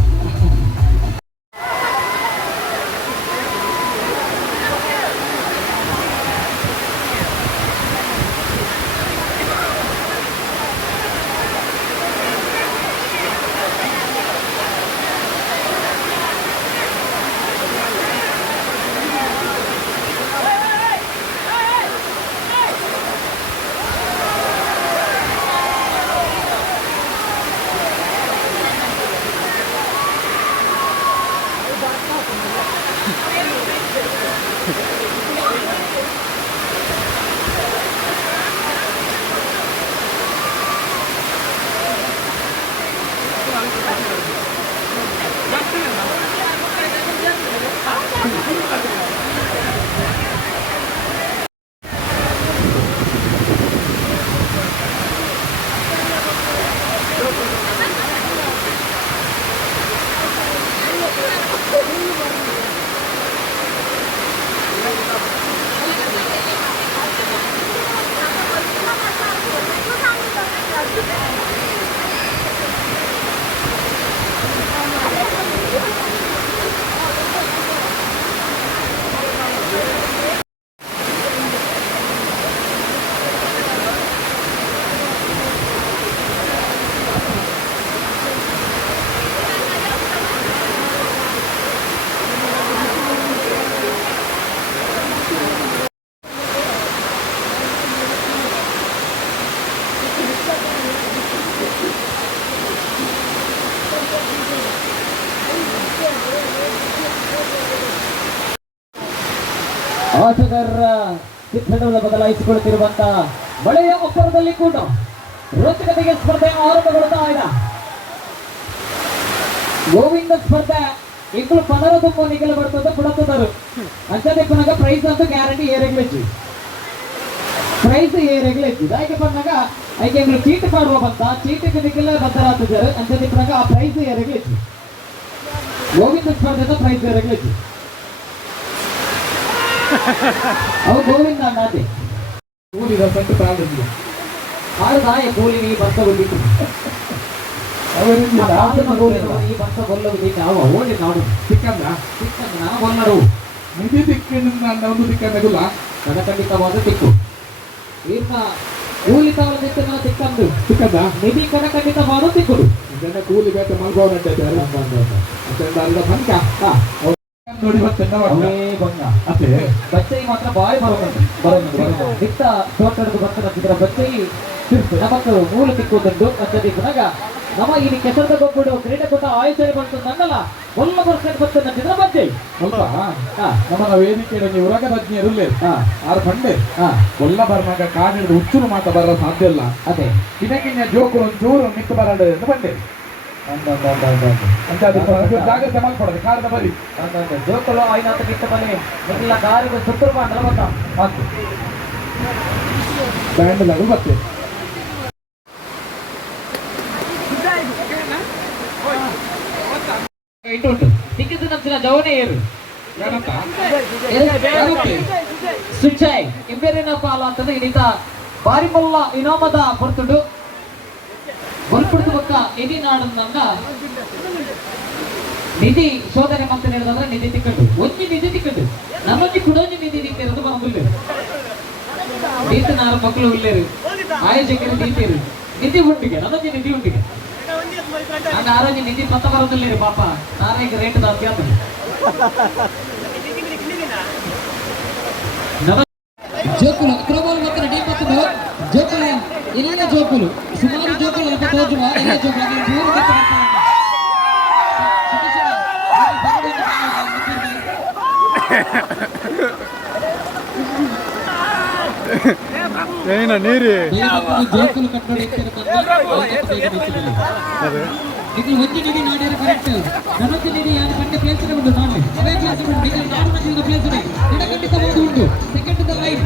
ಆಟಗಾರರ ಚಿತ್ರಣವನ್ನು ಬದಲಾಯಿಸಿಕೊಳ್ಳುತ್ತಿರುವಂತಹ ಬಳೆಯ ಒಪ್ಪರದಲ್ಲಿ ಕೂಡ ರೋಚಕತೆಗೆ ಸ್ಪರ್ಧೆ ಆರಂಭಗೊಳ್ತಾ ಇದೆ. ಗೋವಿಂದ ಸ್ಪರ್ಧೆ ಇಂಕಲು 15 ನಿಗಲು ಬರ್ತದೆ ಬಿಡುತ್ತಿದ್ದರು ಅಂಚನೆ ಪುನಗ ಪ್ರೈಸ್ ಅಂತೂ ಗ್ಯಾರಂಟಿ ಏರೆಗ್ಲೆಚ್ಚು ಪ್ರೈಸ್ ಏರೆಗ್ಲೆಚ್ಚು ದಾಯಿಗೆ ಪನ್ನಾಗ ಐಕೆ ಇಂಗ್ಲು ಚೀಟ್ ಮಾಡುವ ಬಂತ ಚೀಟಿಗೆ ನಿಗಲ ಬದ್ದರಾಗ್ತಿದ್ದಾರೆ ಅಂಚನೆ ಪುನಗ ಆ ಪ್ರೈಸ್ ಏರೆಗ್ಲೆಚ್ಚು ಗೋವಿಂದ ಸ್ಪರ್ಧೆದ ಪ್ರೈಸ್ ಏರೆಗ್ಲೆಚ್ಚು ಅವು ಗೋವಿಂದ ಅಣ್ಣಾತೆ ಕೂಲಿದ ಸೆಟ್ಟು ಪ್ರಾರಂಭಿಸಿದೆ ಆರುದಾಯ ಕೂಲಿ ಬಂತ ಬಂದಿತ್ತು ಅವರಿಂದ ಈ ಬಂತ ಬಲ್ಲೋದಿಕ್ಕೆ ಅವ ಓಡಿ ನಾಡು ಸಿಕ್ಕಂದ ನಾ ಬಲ್ಲರು ನಿಧಿ ದಿಕ್ಕಿನಿಂದ ಒಂದು ದಿಕ್ಕನ್ನಗುಲ್ಲ ಕಡಖಂಡಿತವಾದ ದಿಕ್ಕು ಈಗ ಕೂಲಿ ತವರ ದಿಕ್ಕನ್ನ ಸಿಕ್ಕಂದು ಸಿಕ್ಕಂದ ನಿಧಿ ಕಡಖಂಡಿತವಾದ ದಿಕ್ಕುದು ಇದನ್ನ ಕೂಲಿ ಬೇಕ ಮಲ್ಗೋನಂತೆ ಬಂಕ ನೋಡಿ ಮತ್ತೆ ಬಂಗ ಅದೇ ಬಚ್ಚೈ ಮಾತ್ರ ಬಾರಿ ಬರೋದು ದಿಕ್ಕ ತೋಟದ ಬರ್ತಾರ ಬಚ್ಚೈ ನಮಕ್ಕೆ ಮೂಲ ತಿಕ್ಕೋದಂಡು ಪಂಚದಿ ಪುನಗ ನಮ್ಮ ಇಲ್ಲಿ ಕೆಸರದ ಗೊಬ್ಬಡು ಕ್ರೀಡಾಕೂಟ ಆಯೋಜನೆ ಬಂತು ನನ್ನಲ್ಲ 1% ಬಂತು ನಂತಿದ್ರೆ ಬಚ್ಚೈ ಸ್ವಲ್ಪ ನಮ್ಮ ವೇದಿಕೆಯಲ್ಲಿ ಉರಗ ತಜ್ಞರಿಲ್ಲ ಆರು ಬಂಡೆ ಒಲ್ಲ ಬರ್ನಾಗ ಕಾಡಿಡಿದು ಹುಚ್ಚುರು ಮಾತ ಬರೋ ಸಾಧ್ಯ ಇಲ್ಲ ಅದೇ ಇದಕ್ಕಿನ್ನ ಜೋಕು ಒಂಚೂರು ಮಿತ್ತು ಬರಡು ಅಂತ ಬಂಡೆ ಜಾಗ್ರತೆ ಮಾಡ್ಕೊಡೋದು ಕಾರದ ಬರಿ ಜೋಕಲು ಐನಾತ ಗಿಟ್ಟ ಮನೆ ಎಲ್ಲ ಗಾರಿಗೆ ಸುತ್ತರು ಮಾಡಲ್ಲ ಮತ್ತ ಮಾತು ಬ್ಯಾಂಡ್ ನಡು ಬರ್ತೇವೆ ಇಟ್ಟುಂಟು ಸಿಕ್ಕಿದ್ದು ನಮ್ಸಿನ ಜವನೇ ಏರು ಸುಚ್ಚಾಯ್ ಇಬ್ಬರೇನ ಪಾಲ ಅಂತಂದ್ರೆ ಇನಿತ ಬಾರಿ ಮೊಲ್ಲ ಇನಾಮದ ಬರ್ತಿಡು ಬರ್ಪಿಡ್ದು ಪಕ್ಕ ನಿಧಿ ನಾಡಂದಂಗ ನಿಧಿ ಶೋಧನೆ ಮತ್ತೆ ಹೇಳಿದಂದ್ರೆ ನಿಧಿ ತಿಕ್ಕಂಡು ಒಂಜಿ ನಿಧಿ ತಿಕ್ಕಂಡು ನಮ್ಮೊಂಜಿ ಕುಡೊಂಜಿ ನಿಧಿ ತಿಕ್ಕಿರೋದು ಬರಂದಿಲ್ಲ ನೀತಿ ನಾರು ಮಕ್ಕಳು ಉಳ್ಳೇರು ಆಯೋಜಕರು ನೀತಿರು ನಿಧಿ ಉಂಟಿಗೆ ನನ್ನೊಂಜಿ ನಿಧಿ ಉಂಟಿಗೆ ಆಗ ಆರೋಗ್ಯ ನಿಧಿ ಪತ್ತ ಬರೋದಿಲ್ಲ ರೀ ಪಾಪ ನಾರಾಯಿಗೆ ರೇಟ್ ಜಾಸ್ತಿ ಆಗ್ತದೆ ಜೋಕುಲು ಕ್ರೋಬಾಲ್ ಮಾತ್ರ ಡೀಪ್ ಆಗ್ತದೆ ಜೋಕುಲು ಎಲ್ಲ ಜೋಕುಲು ಸುಮಾರು ಜೋಕುಲು ಅಲ್ಪ ತೋಜುವ ಎಲ್ಲ ಜೋಕುಲು ದೂರ ಏನ ನೀರಿ ಜೋಕುಲು ಕಟ್ಟಡ ಇದು ಒಂದು ನಿಧಿ ನಾಡಿರೋ ಕರೆಕ್ಟ್ ನನಗೆ ನಿಧಿ ಯಾರು ಕಂಡ ಪ್ಲೇಸ್ ಉಂಟು ನಾನು ಅವೇ ಪ್ಲೇಸ್ ಉಂಟು ಈಗ ನಾಡು ಮಂದಿರ ಪ್ಲೇಸ್ ಇದೆ ಖಂಡಿತವಾಗಿ ಉಂಟು ಸೆಕೆಂಡ್ ದ ಲೈನ್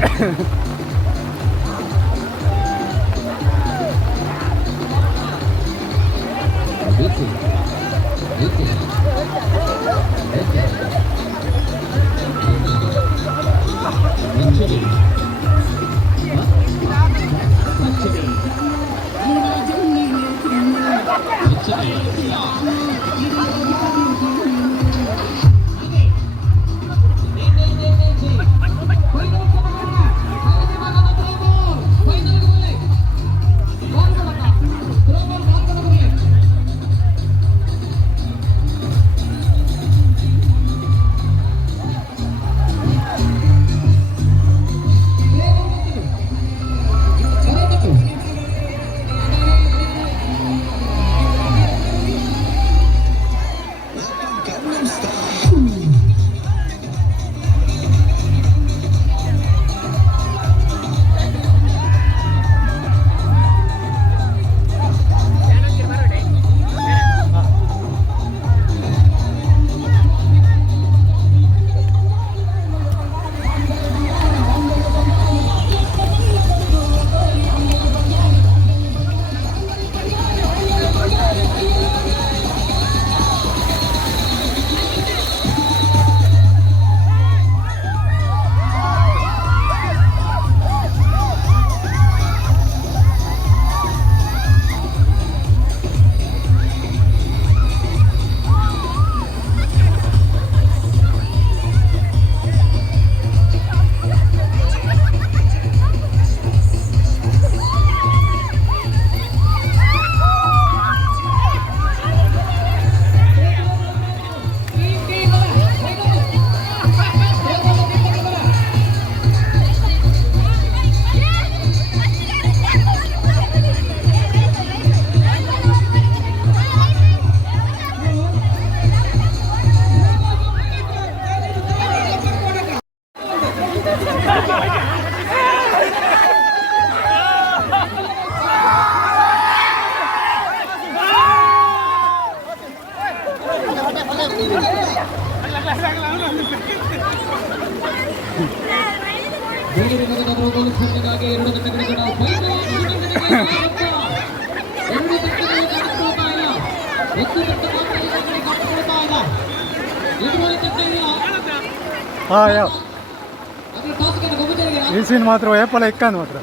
ಈ ಸೀನ್ ಮಾತ್ರ ಏಪಲ ಇಕ್ಕಂದು ಮಾತ್ರ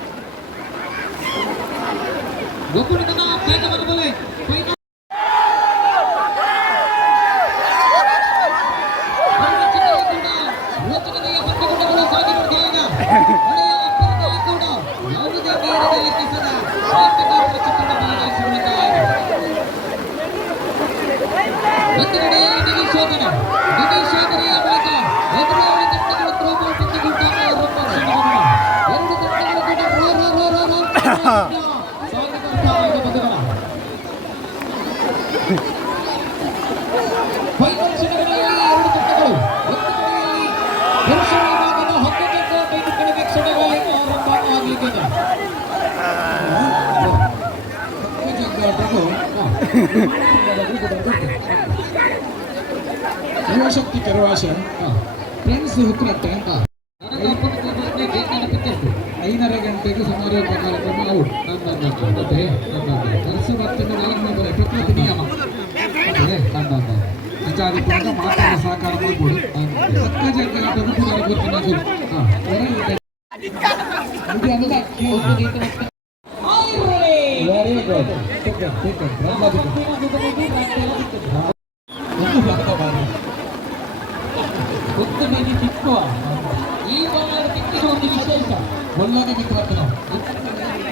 ಯುವಶಕ್ತಿ ಕೆರವಾಶ ಫ್ರೆಂಡ್ಸ್ ಹುಕ್ಕುರಟ್ಟೆ 5:30 ಗಂಟೆಗೆ ಸಮಾರೋಪ ಕಾರ್ಯಕ್ರಮ ಔಟ್ ಮತ್ತೆ ಕಲಸು ಬರ್ತಿದ್ದ ಪ್ರಕೃತಿ ನಿಯಮ ನಿಜಾಧಿಪಂಗ ಮಾತಾಡ ಸಹಕಾರ ಮಾಡ್ಬೋದು ಸಕ್ಕ ಜಗ್ಗಾಟದ ಪುನಃ ಗೊತ್ತಿನ ವೆರಿ ಗುಡ್ ಮನೆ ತಿಕ್ಕುವ ಈ ಬಲ್ಲದ ತಿಕ್ಕಿದ ಒಂದು ವಿಶೇಷ ಬಲ್ಲದ ಬಿಟ್ಟು ನಾವು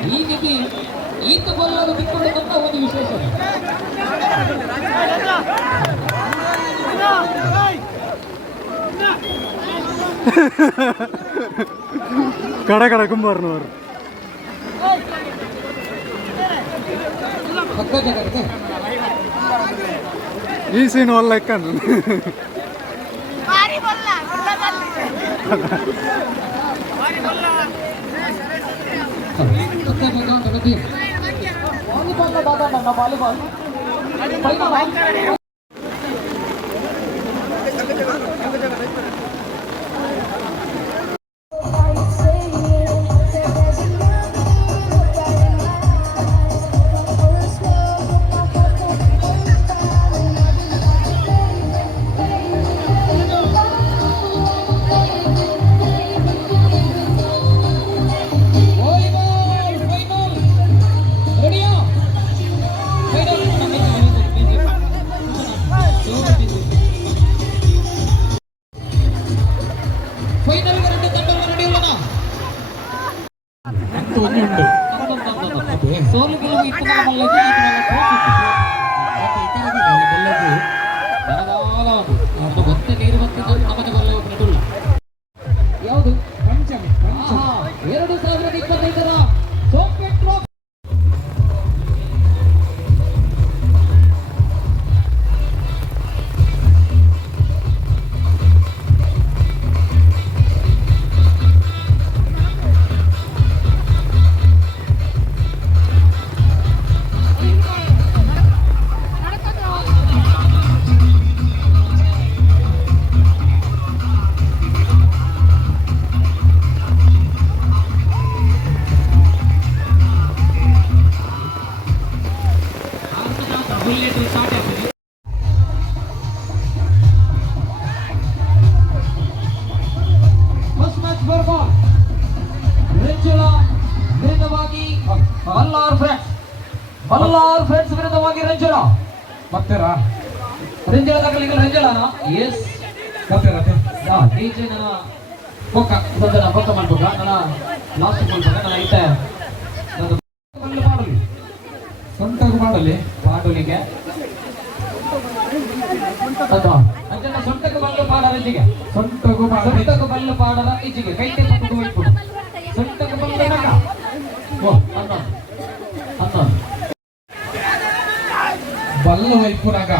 ಈ ನಿಧಿ ಈತ ಬಲ್ಲದ ತಿಕ್ಕೊಂಡಂತ ಒಂದು ವಿಶೇಷ ಕಡ ಕಡ ಕುಂಬಾರ್ನವರು ಈ ಸೀನ್ ಒಲ್ಲ ಇಕ್ಕಂದು Ready? ಬರ್ತೀರಾ ರಂಜಳ ತಗೊಳ್ಳಿಲ್ಲ ರಂಜಳನ ಎಸ್ ಬರ್ತೀರತ್ತೆ ಡಿಜೆ ನನ್ನ ಬೊಕ್ಕ ಬಂದ ಬೊಕ್ಕ ಮಾಡ್ಬೋದ ನನ್ನ ಲಾಸ್ಟ್ ಮಾಡ್ಬೋದ ನನ್ನ ಐತೆ ನನ್ನ ಮಾಡಲಿ ಸ್ವಂತಗೂ ಮಾಡಲಿ ಪಾಡಲಿಗೆ ಅದು ಅಂಜನ ಸೊಂಟಕ್ಕೆ ಬಲ್ಲು ಪಾಡರ ಇಜಿಗೆ ಸ್ವಂತಗೂ ಸೊಂಟಕ್ಕೆ ಬಲ್ಲು ಪಾಡರ ಇಜಿಗೆ ಕೈತೆ ಪಟ್ಟು ಹೋಗ್ಬಿಡು ಸೊಂಟಕ್ಕೆ ಬಲ್ಲು ನಗ ಓ ಅನ್ನ ಬಲ್ಲ ವೈಪುನಾಗ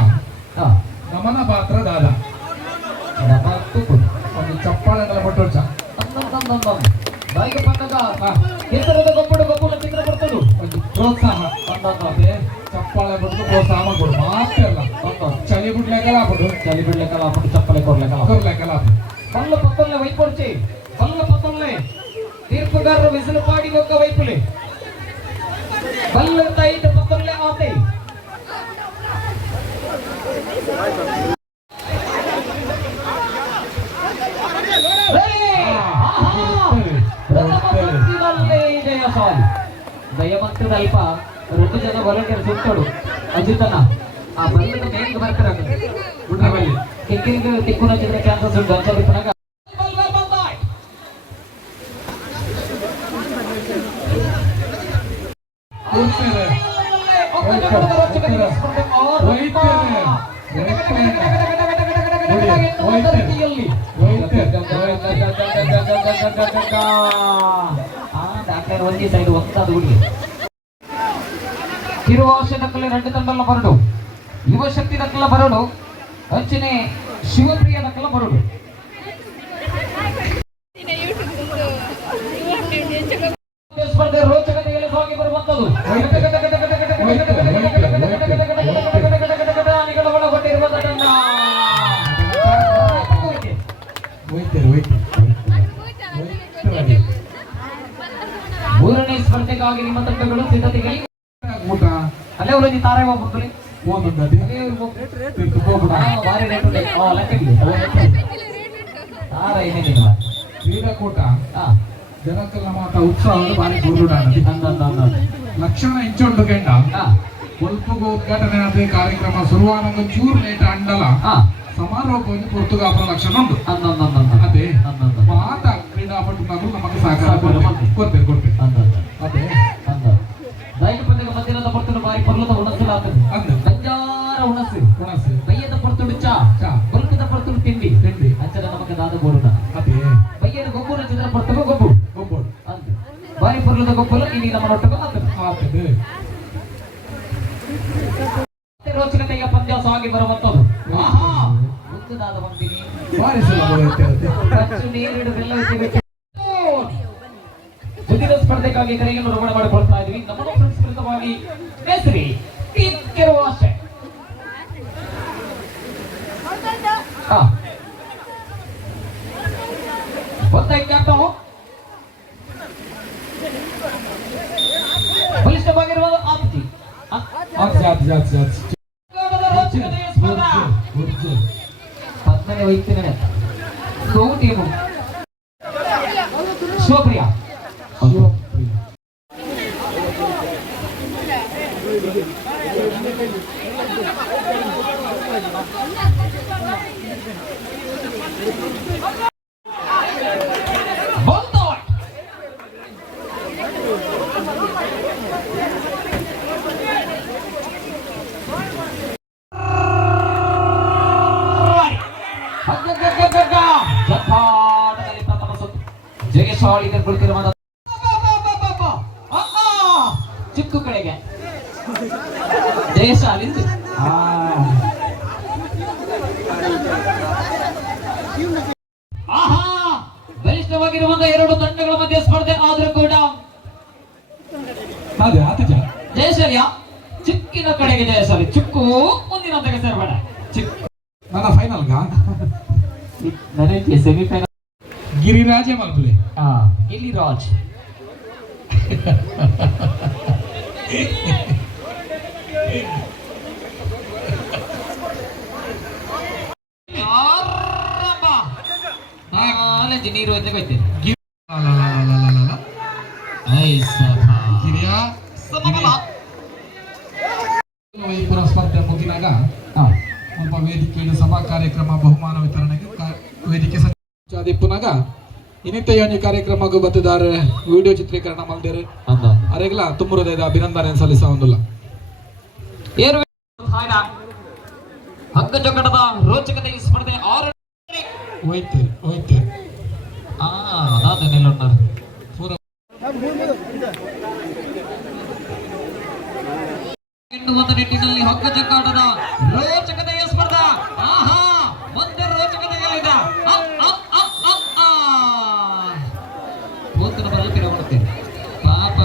ಹಾ ನಮನ ಪಾತ್ರ ದಾದ ಒಂದು ಚಪ್ಪಾಳೆಲ್ಲ ಕೊಟ್ಟೋರ್ಚ ಬಾಯಿಗೆ ಬಂದಾಗ ಹೆಸರದ ಗೊಬ್ಬಡು ಗೊಬ್ಬರ ಚಿತ್ರ ಬರ್ತದು ಒಂದು ಪ್ರೋತ್ಸಾಹ ಅದೇ ಚಪ್ಪಾಳೆ ಬಿಟ್ಟು ಪ್ರೋತ್ಸಾಹ ಮಾಡ್ಕೊಡು ಮಾತ್ರ ಅಲ್ಲ ಚಳಿ ಬಿಡ್ಲೆಕ್ಕಲ್ಲ ಹಾಕ್ಬಿಡು ಚಳಿ ಬಿಡ್ಲೆಕ್ಕಲ್ಲ ಹಾಕ್ಬಿಟ್ಟು ಚಪ್ಪಲೆ ಕೊಡ್ಲೆಕ್ಕಲ್ಲ ಕೊಡ್ಲೆಕ್ಕಲ್ಲ ಬಲ್ಲ ಪತ್ತೊಲ್ಲೆ ವೈಪೊಡ್ಚಿ ಬಲ್ಲ ಪತ್ತೊಲ್ಲೆ ತೀರ್ಪುಗಾರರು ಬಿಸಿಲು ಪಾಡಿ ಒಕ್ಕ ವೈಪುಲೆ ಬಲ್ಲ ತೈದ ಪತ್ತೊಲ್ಲೆ ಆತೆ ದಯವಂತದ ಅಲ್ಪ 2 ಜನ ವಾಲಂಟಿಯರ್ ಸುತ್ತೋಡು ಅಜಿತನ ಆ ಬಲ್ಲದ ಮೇಂಗ್ ಬರ್ತಾರ ಗುಡ್ರಬಲ್ಲಿ ಕಿಕ್ಕಿಂಗ್ ತಿಕ್ಕುನ ಚಿತ್ರ ಚಾನ್ಸಸ್ ಉಂಟು ಅಂಚಲಿ ಪನಗ ಒಂದೇ ಸೈಡ್ ಒಂದಾದ ಹುಡುಗಿ ತಿರುವಾಶ ದಕ್ಕಲೆ 2 ತಂಡಲ್ಲ ಬರಡು ಯುವಶಕ್ತಿ ದಕ್ಕಲ ಬರಡು ಅಂಚನೆ ಶಿವಪ್ರಿಯ ದಕ್ಕಲ ಬರಡು ಸ್ಪರ್ಧೆ ರೋಚಕತೆಯಲ್ಲಿ ಸಾಗಿ ಬರುವಂತದ್ದು ಒಳಗೊಂಡಿರುವ ಮೂರನೇ ಸ್ಪರ್ಧೆಗಾಗಿ ನಿಮ್ಮ ತಂಡಗಳು ಸಿದ್ಧತೆಗೆ ಊಟ ಅಲ್ಲೇ ಉಳಿದಿ ತಾರೆ ಹೋಗ್ಬಿಡ್ರಿ ಭಾರಿ ರೇಟ್ ಇದೆ ಕ್ರೀಡಾಕೂಟ ಜನಕಲ್ಲ ಮಾತ ಉತ್ಸವ ಬಾರಿ ಗುರುಡಾನದಿ ಲಕ್ಷಣ ಇಂಚೊಂಡು ಗಂಡ ಒಲ್ಪಗ ಉದ್ಘಾಟನೆ ಆದ ಕಾರ್ಯಕ್ರಮ ಶುರುವಾನೊಂದು ಚೂರು ಲೇಟ್ ಅಂಡಲ ಸಮಾರೋಹ ಪೊರ್ತುಗಾಪುರ ಲಕ್ಷಣ ಉಂಟು ಅದೇ ಮಾತ ಕ್ರೀಡಾಪಟುಗಳು ನಮಗೆ ಸಹಕಾರ ಕೊಡ್ತೇವೆ ಅದೇ ದೈಹಿಕ ಪಂದ್ಯದ ಮಧ್ಯದ ಪರ್ತುಡು ಬಾರಿ ಪರ್ಲದ ಉಣಸಲಾತದು ಕಂಜಾರ ಉಣಸು ಬಯ್ಯದ ಪರ್ತುಡು ಚಾ ಬಲ್ಕದ ಪರ್ತುಡು ತಿಂಡಿ ಅಂಚನ ನಮಗೆ ದಾದ ಬೋರುಡ ಅದೇ ಬಯ್ಯದ ಗೊಬ್ಬರ ಚಿತ್ರ ಪರ್ತುಡು ಗೊಬ್ಬು ಅಂತ ಬಾರಿ ಪರ್ಲದ ಗೊಬ್ಬರ ಇಲ್ಲಿ ನಮ್ಮ ಒಟ್ಟಿಗೆ ಆಗ್ತದೆ ರೋಚಕತೆಯ ಪಂದ್ಯ ಸಾಗಿ ಬರುವಂತದ್ದು ಮುದ್ದದಾದ ಬಂದಿನಿ ಬಾರಿ ಸುಲಭ ನೀರಿಡು ಬೆಲ್ಲ ಮುಂದಿನ ಸ್ಪರ್ಧೆಗಾಗಿ ಕರೆಯನ್ನು ರವಾನೆ ಮಾಡಿಕೊಳ್ತಾ ಇದ್ವಿ ನಮ್ಮ ಸಂಸ್ಕೃತವಾಗಿ ಹೆಸರಿ ಕೆಲವು ಅಷ್ಟೇ ಗೊತ್ತಾಯ್ತು ಬಲಿಷ್ಠವಾಗಿರುವ ಆಪ್ತಿ ಪದ್ಮನೆ ವೈದ್ಯನೇ ಟೀಮು ಶಿವಪ್ರಿಯ ಜಯಶಾಲಿ ಕುಳಿತಿರುವ ಚಿಕ್ಕು ಕಡೆಗೆ ಜಯಶಾಲಿ ಬಲಿಷ್ಠವಾಗಿರುವಂತಹ 2 ತಂಡಗಳ ಮಧ್ಯೆ ಸ್ಪರ್ಧೆ ಆದ್ರೂ ಕೂಡ ಜಯಶಾಲಿಯ ಚಿಕ್ಕಿನ ಕಡೆಗೆ ಜಯಶಾಲಿ ಚಿಕ್ಕು ಮುಂದಿನ ಹಂತಕ್ಕೆ ಸೇರ್ಬೇಡ ಚಿಕ್ಕು ನನ್ನ ಫೈನಲ್ ನನಗೆ ಸೆಮಿಫೈನಲ್ ಗಿರಿರಾಜೆ ಮಲ್ಪಲೆ ಗಿರಿರಾಜ್ ನೀರು ಹೋಯ್ತೆ ಸ್ಪರ್ಧೆ ಮುಗಿನಾಗ ಒಬ್ಬ ವೇದಿಕೆಯಲ್ಲಿ ಸಭಾ ಕಾರ್ಯಕ್ರಮ ಬಹುಮಾನ ವಿತರಣೆಗೆ ವೇದಿಕೆ ಸಚಿವ ಪುನಗ ಇನ್ನಿತ ಯೋನಿ ಕಾರ್ಯಕ್ರಮಗೂ ಬತ್ತಿದ್ದಾರೆ ವಿಡಿಯೋ ಚಿತ್ರೀಕರಣ ಮಲ್ದೇರು ಅರೆಗಲ ತುಂಬ ಹೃದಯದ ಅಭಿನಂದನೆ ಸಲ್ಲಿಸುವುದಿಲ್ಲ. ಹಗ್ಗ ಜಗಡದ ರೋಚಕತೆ ಈ ಸ್ಪರ್ಧೆ ಹೋಯ್ತು ಅದಾದ ನಿಲ್ಲುಂಟಾರು ಎನ್ನುವಂತ ನಿಟ್ಟಿನಲ್ಲಿ ಹಗ್ಗ ಜಗ್ಗಾಟದ ರೋಚಕತೆಯ ಸ್ಪರ್ಧಾ ಮುಂದೆ ರೋಚಕತೆಯಲ್ಲಿದೆ. ಹೋಗ್ತಾನೆ ಬರಲಿಕ್ಕೆ ಮಾಡುತ್ತೇನೆ ಪಾಪ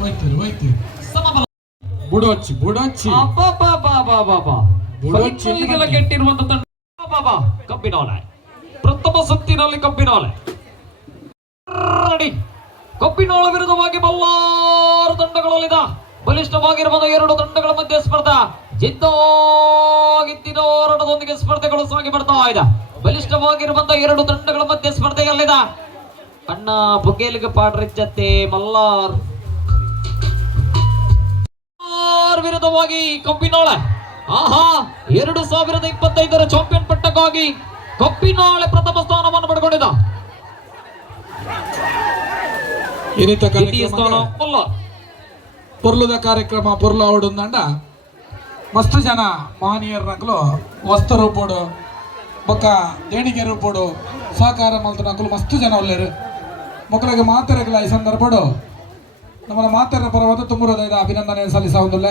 ಹೋಯ್ತು ಸಮಬಲ ಬುಡೋಚ್ಚಿ ಕೆಟ್ಟಿರುವಂತ ತಂಡ ಕಬ್ಬಿನೋಲೆ ಪ್ರಥಮ ಸುತ್ತಿನಲ್ಲಿ ಕಬ್ಬಿನೋಲೆ ಕಬ್ಬಿನೋಳ ವಿರುದ್ಧವಾಗಿ ಬಲ್ಲಾರು ತಂಡಗಳಲ್ಲಿದ ಬಲಿಷ್ಠವಾಗಿರುವ ಎರಡು ತಂಡಗಳ ಮಧ್ಯೆ ಸ್ಪರ್ಧಾ ಜಿದ್ದಾಗಿದ್ದಿನ ಹೋರಾಟದೊಂದಿಗೆ ಸ್ಪರ್ಧೆಗಳು ಸಾಗಿ ಬರ್ತಾ ಇದೆ. ಬಲಿಷ್ಠವಾಗಿರುವಂತಹ ಎರಡು ತಂಡಗಳ ಮಧ್ಯೆ ಸ್ಪರ್ಧೆಯಲ್ಲಿದ ಅಣ್ಣ ಬುಗೇಲಿಗೆ ಪಾಡ್ರಿಜ್ಜತ್ತೆ ಮಲ್ಲಾರ್ ವಿರುದ್ಧವಾಗಿ ಕಬ್ಬಿನೋಳೆ 2025 ಚಾಂಪಿಯನ್ ಪಟ್ಟಕ್ಕಾಗಿ ಕಬ್ಬಿನೋಳೆ ಪ್ರಥಮ ಸ್ಥಾನವನ್ನು ಪಡೆದುಕೊಂಡಿದ್ದ. ಪೊರ್ಲುದ ಕಾರ್ಯಕ್ರಮ ಪೊರ್ಲು ಆವಡುಂದಂಡ ಮಸ್ತ್ ಜನ ಮಹನೀಯರನಕಲು ವಸ್ತು ರೂಪೋಡು ಬೊಕ್ಕ ದೇಣಿಗೆ ರೂಪೋಡು ಸಹಕಾರ ಮಲ್ತನಕಲು ಮಸ್ತ್ ಜನ ಒಳ್ಳೆರು ಮಕ್ಕಳಿಗೆ ಮಾತೆರೆಗಳ ಈ ಸಂದರ್ಭಡು ನಮ್ಮ ಮಾತೆರ ಪರವಾದ ತುಂಬ ಹೃದಯದ ಅಭಿನಂದನೆ ಸಲ್ಲಿಸುವುದಿಲ್ಲ.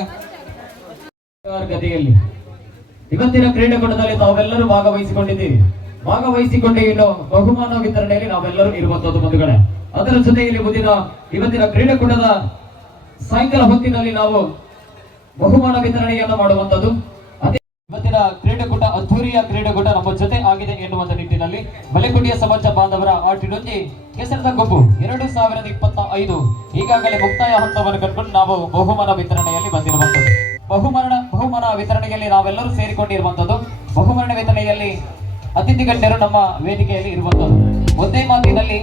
ಗತಿಯಲ್ಲಿ ಇವತ್ತಿನ ಕ್ರೀಡಾಕೂಟದಲ್ಲಿ ತಾವೆಲ್ಲರೂ ಭಾಗವಹಿಸಿಕೊಂಡಿದ್ದೀವಿ. ಭಾಗವಹಿಸಿಕೊಂಡು ಇನ್ನು ಬಹುಮಾನ ವಿತರಣೆಯಲ್ಲಿ ನಾವೆಲ್ಲರೂ ಇರುವಂತದ್ದು ಬಂಧುಗಳೇ. ಅದರ ಜೊತೆಯಲ್ಲಿ ಇವತ್ತಿನ ಕ್ರೀಡಾಕೂಟದ ಸಾಯಂಕಾಲ ಹೊತ್ತಿನಲ್ಲಿ ನಾವು ಬಹುಮಾನ ವಿತರಣೆಯನ್ನು ಮಾಡುವಂತದ್ದು. ಅದೇ ಇವತ್ತಿನ ಕ್ರೀಡಾಕೂಟ ಅದ್ಧೂರಿಯ ಕ್ರೀಡಾಕೂಟ ನಮ್ಮ ಜೊತೆ ಆಗಿದೆ ಎನ್ನುವಂತ ನಿಟ್ಟಿನಲ್ಲಿ ಮಲೆಕುಡಿಯ ಸಮಾಜ ಬಾಂಧವರ ಆಟಿನೊಂದಿ ಕೆಸರದ ಗೊಬ್ಬು 2025 ಈಗಾಗಲೇ ಮುಕ್ತಾಯ ಹಂತವನ್ನು ಕಟ್ಕೊಂಡು ನಾವು ಬಹುಮಾನ ವಿತರಣೆಯಲ್ಲಿ ಬಂದಿರುವಂತದ್ದು. ಬಹುಮಾನ ವಿತರಣೆಯಲ್ಲಿ ನಾವೆಲ್ಲರೂ ಸೇರಿಕೊಂಡಿರುವಂತದ್ದು. ಬಹುಮಾನ ವಿತರಣೆಯಲ್ಲಿ ಅತಿಥಿ ಗಣ್ಯರು ನಮ್ಮ ವೇದಿಕೆಯಲ್ಲಿ ಇರುವಂತದ್ದು. ಒಂದೇ ಮಾತಿನಲ್ಲಿ